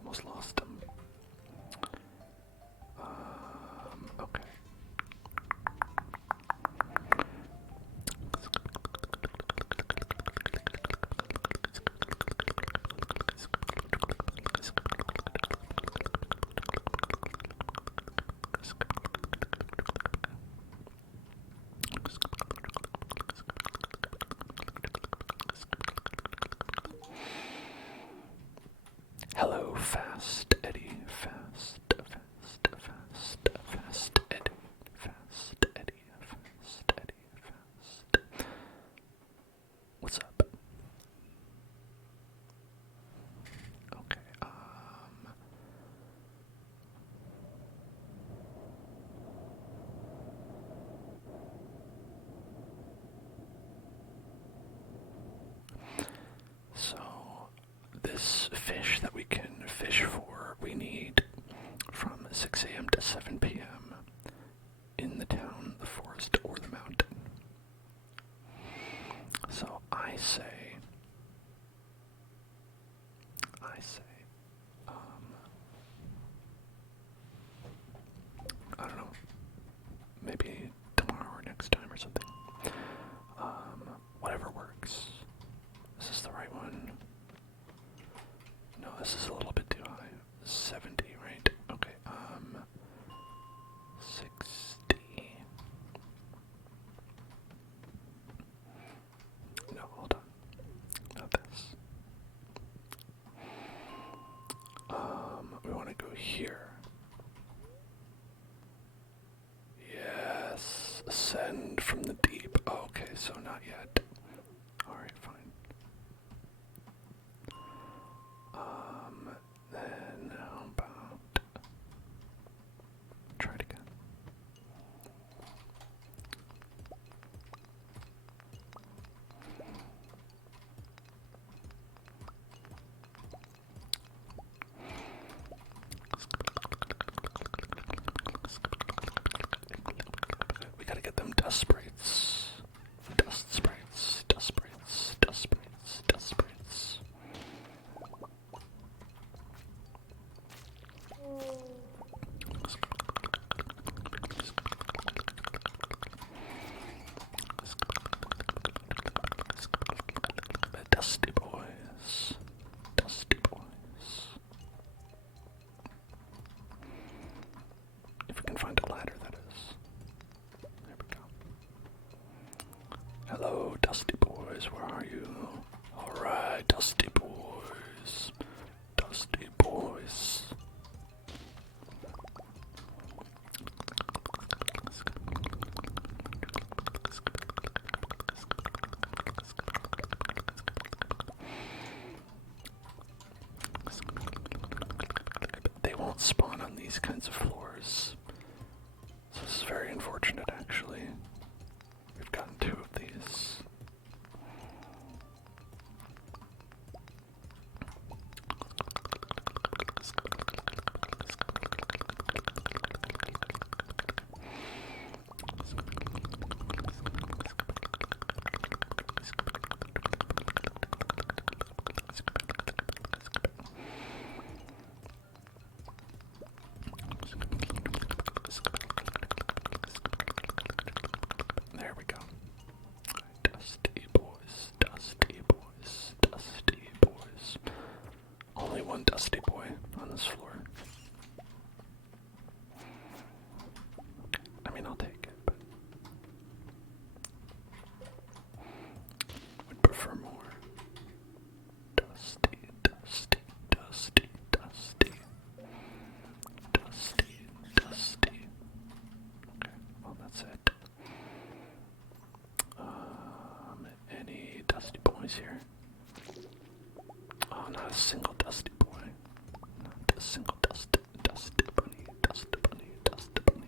Almost lost him. Okay. Hello, Fast Eddie. Fast Eddie. Fast Eddie. Fast. What's up? Okay, so this fish that we can fish for, we need from 6 a.m. to 7 p.m. in the town, the forest, or the mountain. So I say I say? I don't know. Maybe tomorrow or next time or something. Whatever works. Is this the right one? No, this is a little bit too high. 70, right? Okay, 60. No, hold on. Not this. We want to go here. Yes, ascend from the deep. Okay, so not yet. Alright, fine. Then how about try it again. We gotta get them dust sprites. Dust sprites, dust sprites, dust sprites, dust sprites. Dusty boys. Dusty boys. If we can find a ladder, that is. There we go. Hello, Dusty boys, where are you? Alright, Dusty boys. Dusty boys. They won't spawn on these kinds of floors. So this is very unfortunate, actually. We've gotten 2 of these. There we go. Dusty boys, dusty boys, dusty boys. Only one dusty boy on this floor. I mean, I'll take it, but would prefer more. Dusty, dusty, dusty, dusty. Dusty, dusty. Okay, well, that's it. Any dusty boys here? Oh, not a single dusty boy. Not a single dusty bunny, dusty bunny, dusty bunny.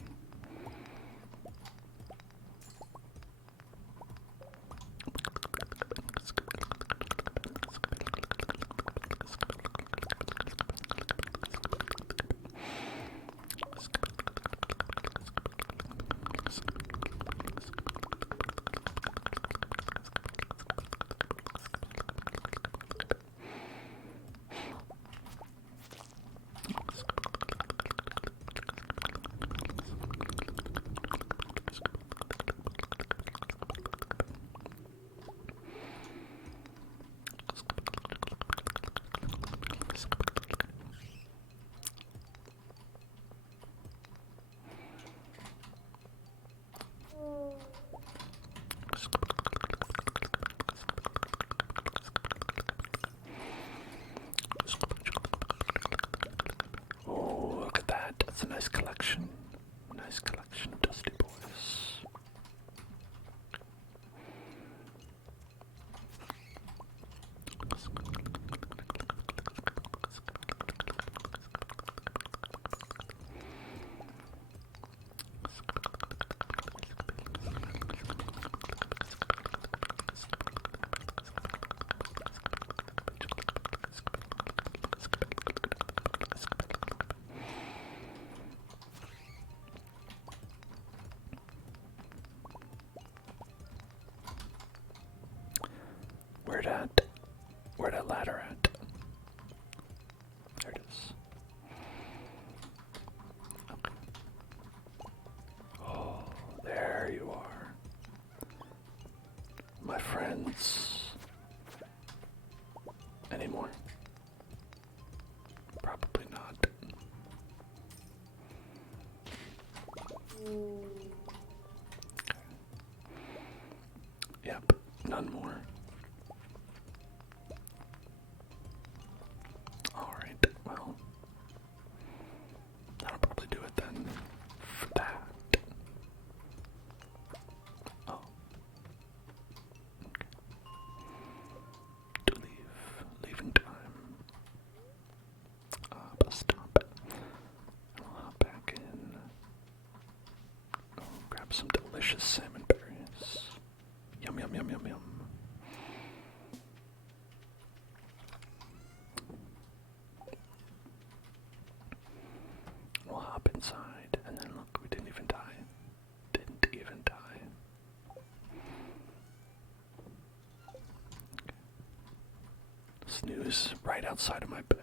pigs right outside of my bed.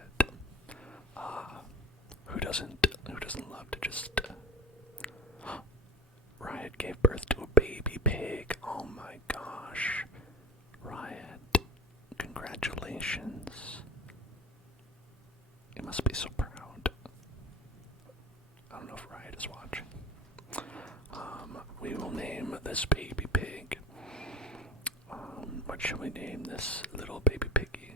Who doesn't love to just Riot gave birth to a baby pig. Oh my gosh. Riot, congratulations. You must be so proud. I don't know if Riot is watching. We will name this baby pig. What shall we name this little baby piggy?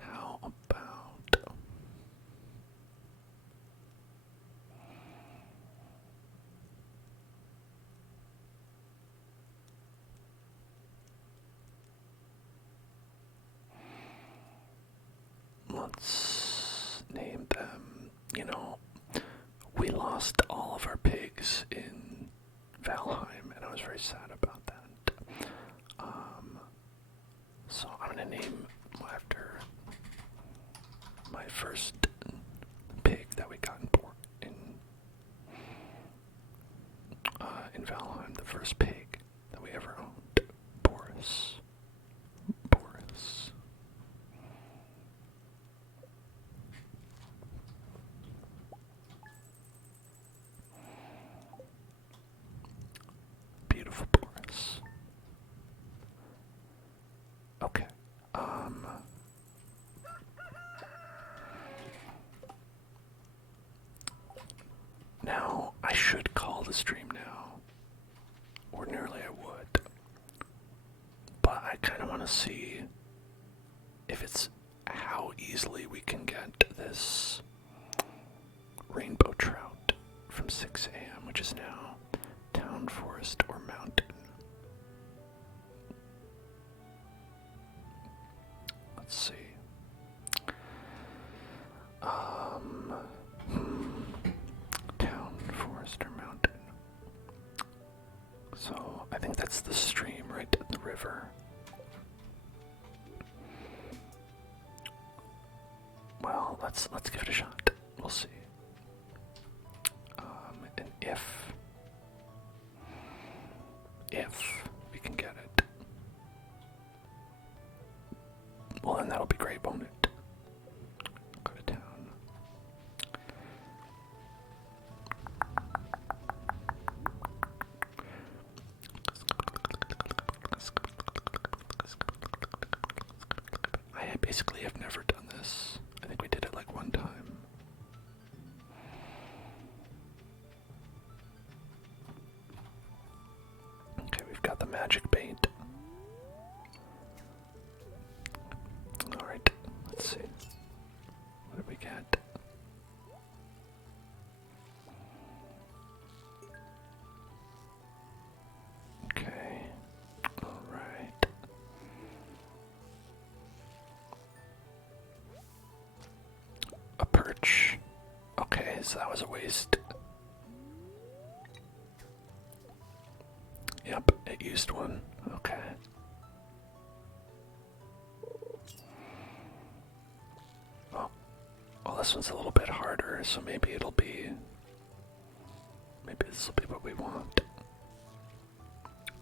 How about... let's name them, we lost all of our pigs in Valheim, and I was very sad about that. So I'm gonna name after my first pig that we got in Valheim, the first pig that we ever owned, Boris. Boris. Beautiful Boris. Okay. Now, I should call the stream now. Ordinarily I would. But I kind of want to see if it's how easily we can get this rainbow trout from 6 a.m., which is now town, forest, or mountain. Let's see. Town, forest, or mountain. So I think that's the stream right at the river. Well, let's give it a shot. We'll see. And if we can get it, well, then that'll be great, won't it? Go to town. I basically have never done this. I think we did it like one time. Okay, we've got the magic bait. Alright, let's see. What did we get? Okay, alright. A perch. Okay, so that was a waste. Yep, it used one. Okay. Well, this one's a little bit harder, so maybe it'll be... maybe this will be what we want.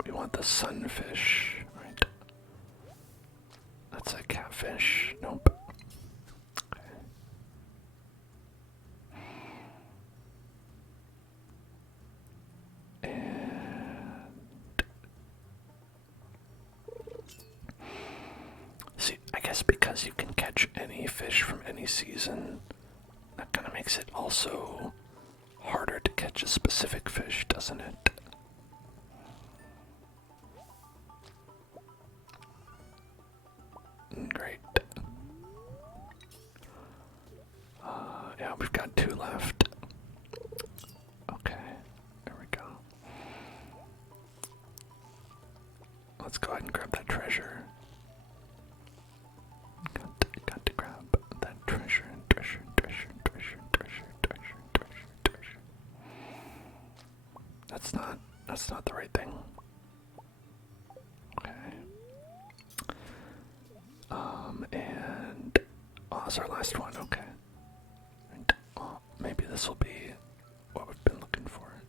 We want the sunfish, right? That's a catfish. Nope. Okay. And... see, I guess because you can catch any fish from any season, that kind of makes it also harder to catch a specific fish, doesn't it? Great. Yeah, we've got 2 left. Okay, there we go. Let's go ahead and grab that treasure. Got to grab that treasure. That's not the right thing. Okay. And that's our last one. Okay. And, maybe this will be what we've been looking for.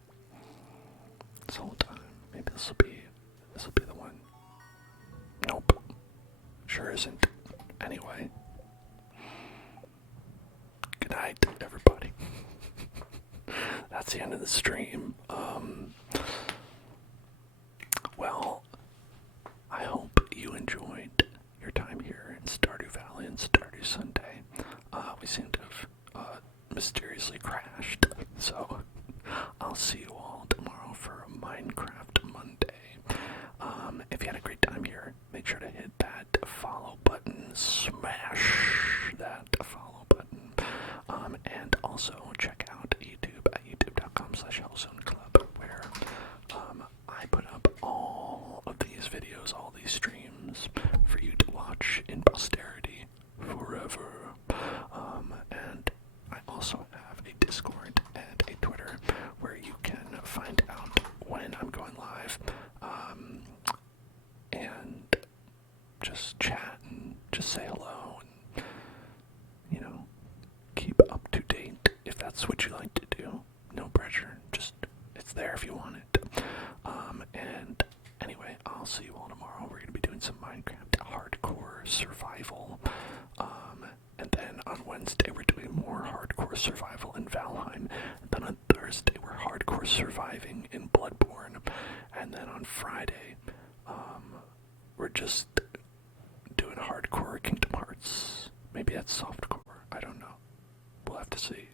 This will be the one. Nope. Sure isn't. Anyway. Good night, everybody. That's the end of the stream. Well, I hope you enjoyed your time here in Stardew Valley and Stardew Sunday. We seem to have mysteriously crashed, so I'll see you all tomorrow for Minecraft Monday. If you had a great time here, make sure to hit that follow button, smash that follow button, and also check out YouTube at youtube.com/hellzoneclub, where I put up all of these videos, all these streams for you to watch in posterity forever. And I also have a Discord and a Twitter where you can find out when I'm going live, and just chat and just say hello and, keep up to date if that's what you like to do. No pressure, just it's there if you want it. And anyway, I'll see you all tomorrow. We're going to be doing some Minecraft hardcore survival. And then on Wednesday, we're doing more hardcore survival in Valheim. And then on Thursday, we're hardcore surviving in Bloodborne. And then on Friday, we're just doing hardcore Kingdom Hearts. Maybe that's softcore. I don't know. We'll have to see.